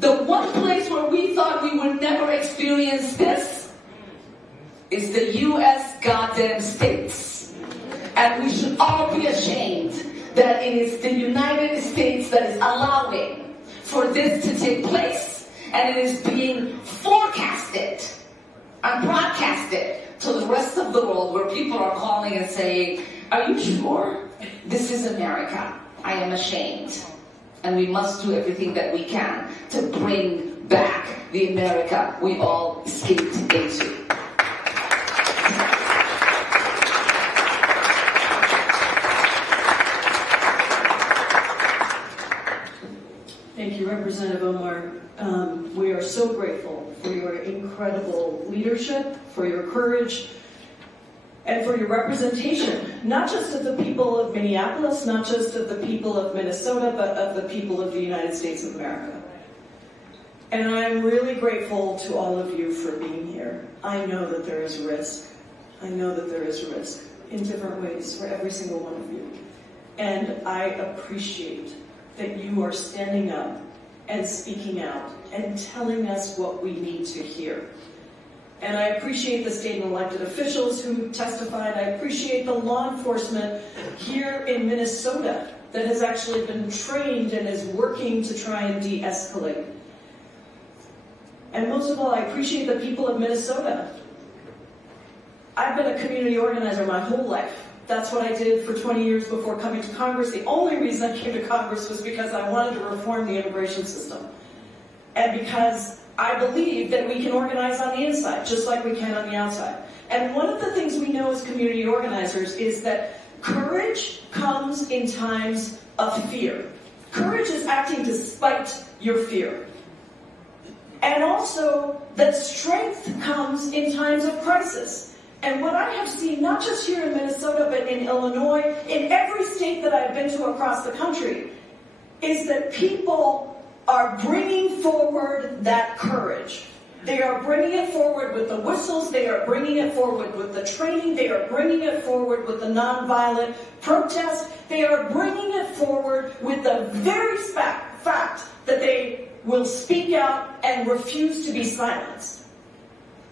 the one place where we thought we would never experience this is the U.S. goddamn States. And we should all be ashamed that it is the United States that is allowing for this to take place, and it is being forecasted and broadcasted to the rest of the world, where people are calling and saying, are you sure? This is America. I am ashamed. And we must do everything that we can to bring back the America we all escaped into. Thank you, Representative Omar. We are so grateful for your incredible leadership, for your courage, and for your representation, not just of the people of Minneapolis, not just of the people of Minnesota, but of the people of the United States of America. And I'm really grateful to all of you for being here. I know that there is risk. I know that there is risk in different ways for every single one of you. And I appreciate that you are standing up and speaking out and telling us what we need to hear. And I appreciate the state and elected officials who testified. I appreciate the law enforcement here in Minnesota that has actually been trained and is working to try and de-escalate. And most of all, I appreciate the people of Minnesota. I've been a community organizer my whole life. That's what I did for 20 years before coming to Congress. The only reason I came to Congress was because I wanted to reform the immigration system. And because I believe that we can organize on the inside, just like we can on the outside. And one of the things we know as community organizers is that courage comes in times of fear. Courage is acting despite your fear. And also that strength comes in times of crisis. And what I have seen, not just here in Minnesota, but in Illinois, in every state that I've been to across the country, is that people are bringing forward that courage. They are bringing it forward with the whistles, they are bringing it forward with the training, they are bringing it forward with the nonviolent protest, they are bringing it forward with the very fact that they will speak out and refuse to be silenced.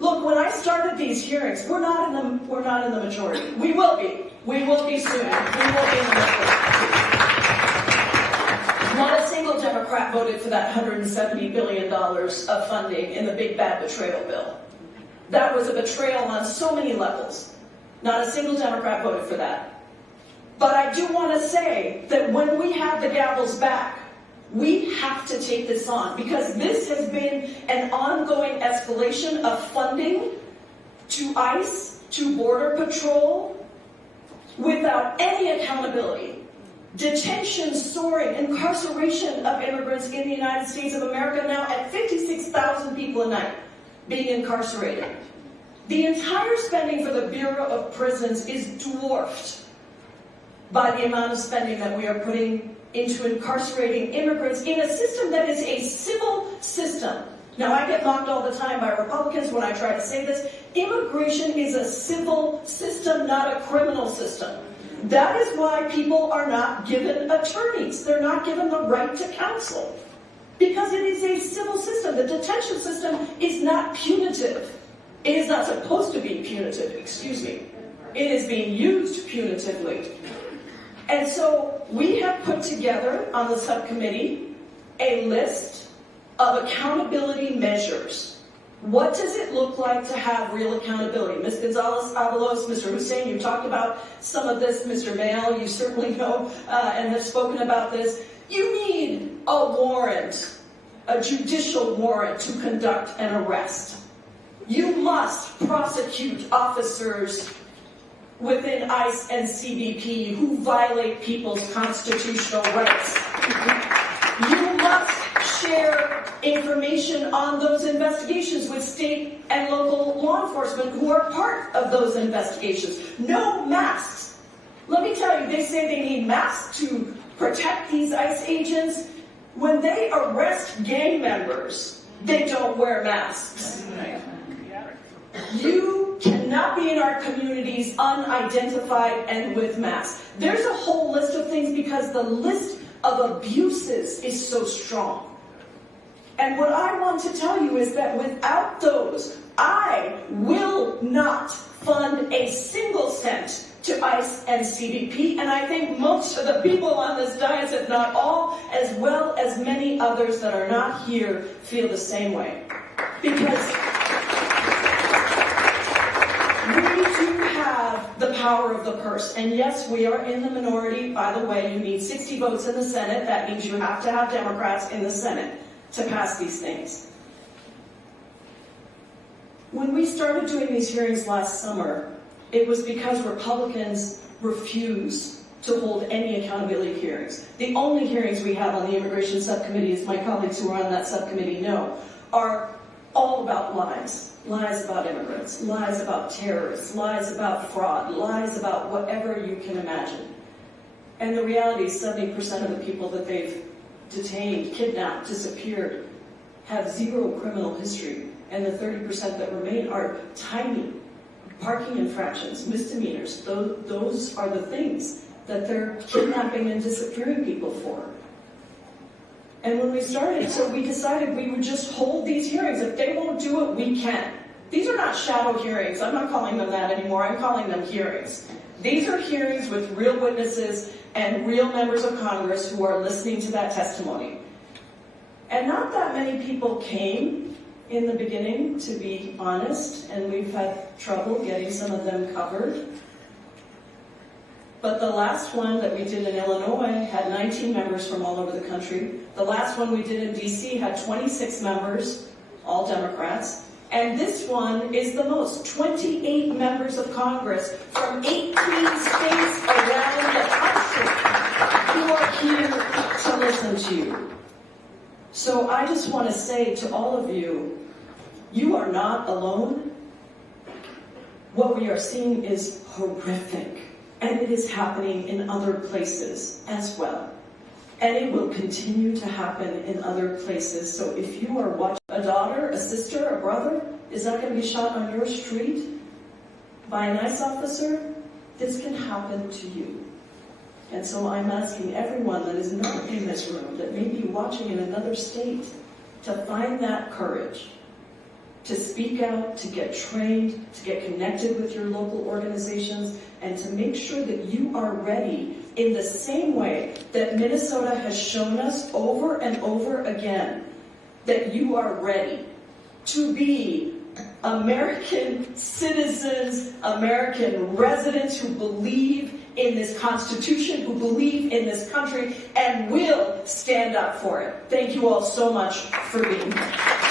Look, when I started these hearings, we're not in the majority. We will be. We will be soon. We will be in the majority. Not a single Democrat voted for that $170 billion of funding in the big bad betrayal bill. That was a betrayal on so many levels. Not a single Democrat voted for that. But I do want to say that when we have the gavels back, we have to take this on, because this has been an ongoing escalation of funding to ICE, to Border Patrol, without any accountability. Detention soaring, incarceration of immigrants in the United States of America now at 56,000 people a night being incarcerated. The entire spending for the Bureau of Prisons is dwarfed by the amount of spending that we are putting into incarcerating immigrants in a system that is a civil system. Now, I get mocked all the time by Republicans when I try to say this. Immigration is a civil system, not a criminal system. That is why people are not given attorneys. They're not given the right to counsel. Because it is a civil system. The detention system is not punitive. It is not supposed to be punitive, excuse me. It is being used punitively. And so we have put together on the subcommittee a list of accountability measures. What does it look like to have real accountability? Ms. Gonzalez-Avalos, Mr. Hussein, you talked about some of this. Mr. Mayall, you certainly know and have spoken about this. You need a warrant, a judicial warrant to conduct an arrest. You must prosecute officers within ICE and CBP who violate people's constitutional rights. You must share information on those investigations with state and local law enforcement who are part of those investigations. No masks. Let me tell you, they say they need masks to protect these ICE agents. When they arrest gang members, they don't wear masks. You cannot be in our communities unidentified and with masks. There's a whole list of things because the list of abuses is so strong. And what I want to tell you is that without those, I will not fund a single cent to ICE and CBP, and I think most of the people on this dais, if not all, as well as many others that are not here, feel the same way. Because we do have the power of the purse. And yes, we are in the minority. By the way, you need 60 votes in the Senate. That means you have to have Democrats in the Senate to pass these things. When we started doing these hearings last summer, it was because Republicans refuse to hold any accountability hearings. The only hearings we have on the Immigration Subcommittee, as my colleagues who are on that subcommittee know, are all about lies. Lies about immigrants, lies about terrorists, lies about fraud, lies about whatever you can imagine. And the reality is 70% of the people that they've detained, kidnapped, disappeared, have zero criminal history. And the 30% that remain are tiny parking infractions, misdemeanors. Those are the things that they're kidnapping and disappearing people for. And when we started, so we decided we would just hold these hearings. If they won't do it, we can. These are not shadow hearings. I'm not calling them that anymore. I'm calling them hearings. These are hearings with real witnesses and real members of Congress who are listening to that testimony. And not that many people came in the beginning, to be honest, and we've had trouble getting some of them covered. But the last one that we did in Illinois had 19 members from all over the country. The last one we did in DC had 26 members, all Democrats. And this one is the most, 28 members of Congress from 18 states around the country who are here to listen to you. So I just want to say to all of you, you are not alone. What we are seeing is horrific. And it is happening in other places as well. And it will continue to happen in other places. So if you are watching a daughter, a sister, a brother, is that going to be shot on your street by an ICE officer? This can happen to you. And so I'm asking everyone that is not in this room, that may be watching in another state, to find that courage, to speak out, to get trained, to get connected with your local organizations, and to make sure that you are ready in the same way that Minnesota has shown us over and over again, that you are ready to be American citizens, American residents who believe in this Constitution, who believe in this country, and will stand up for it. Thank you all so much for being here.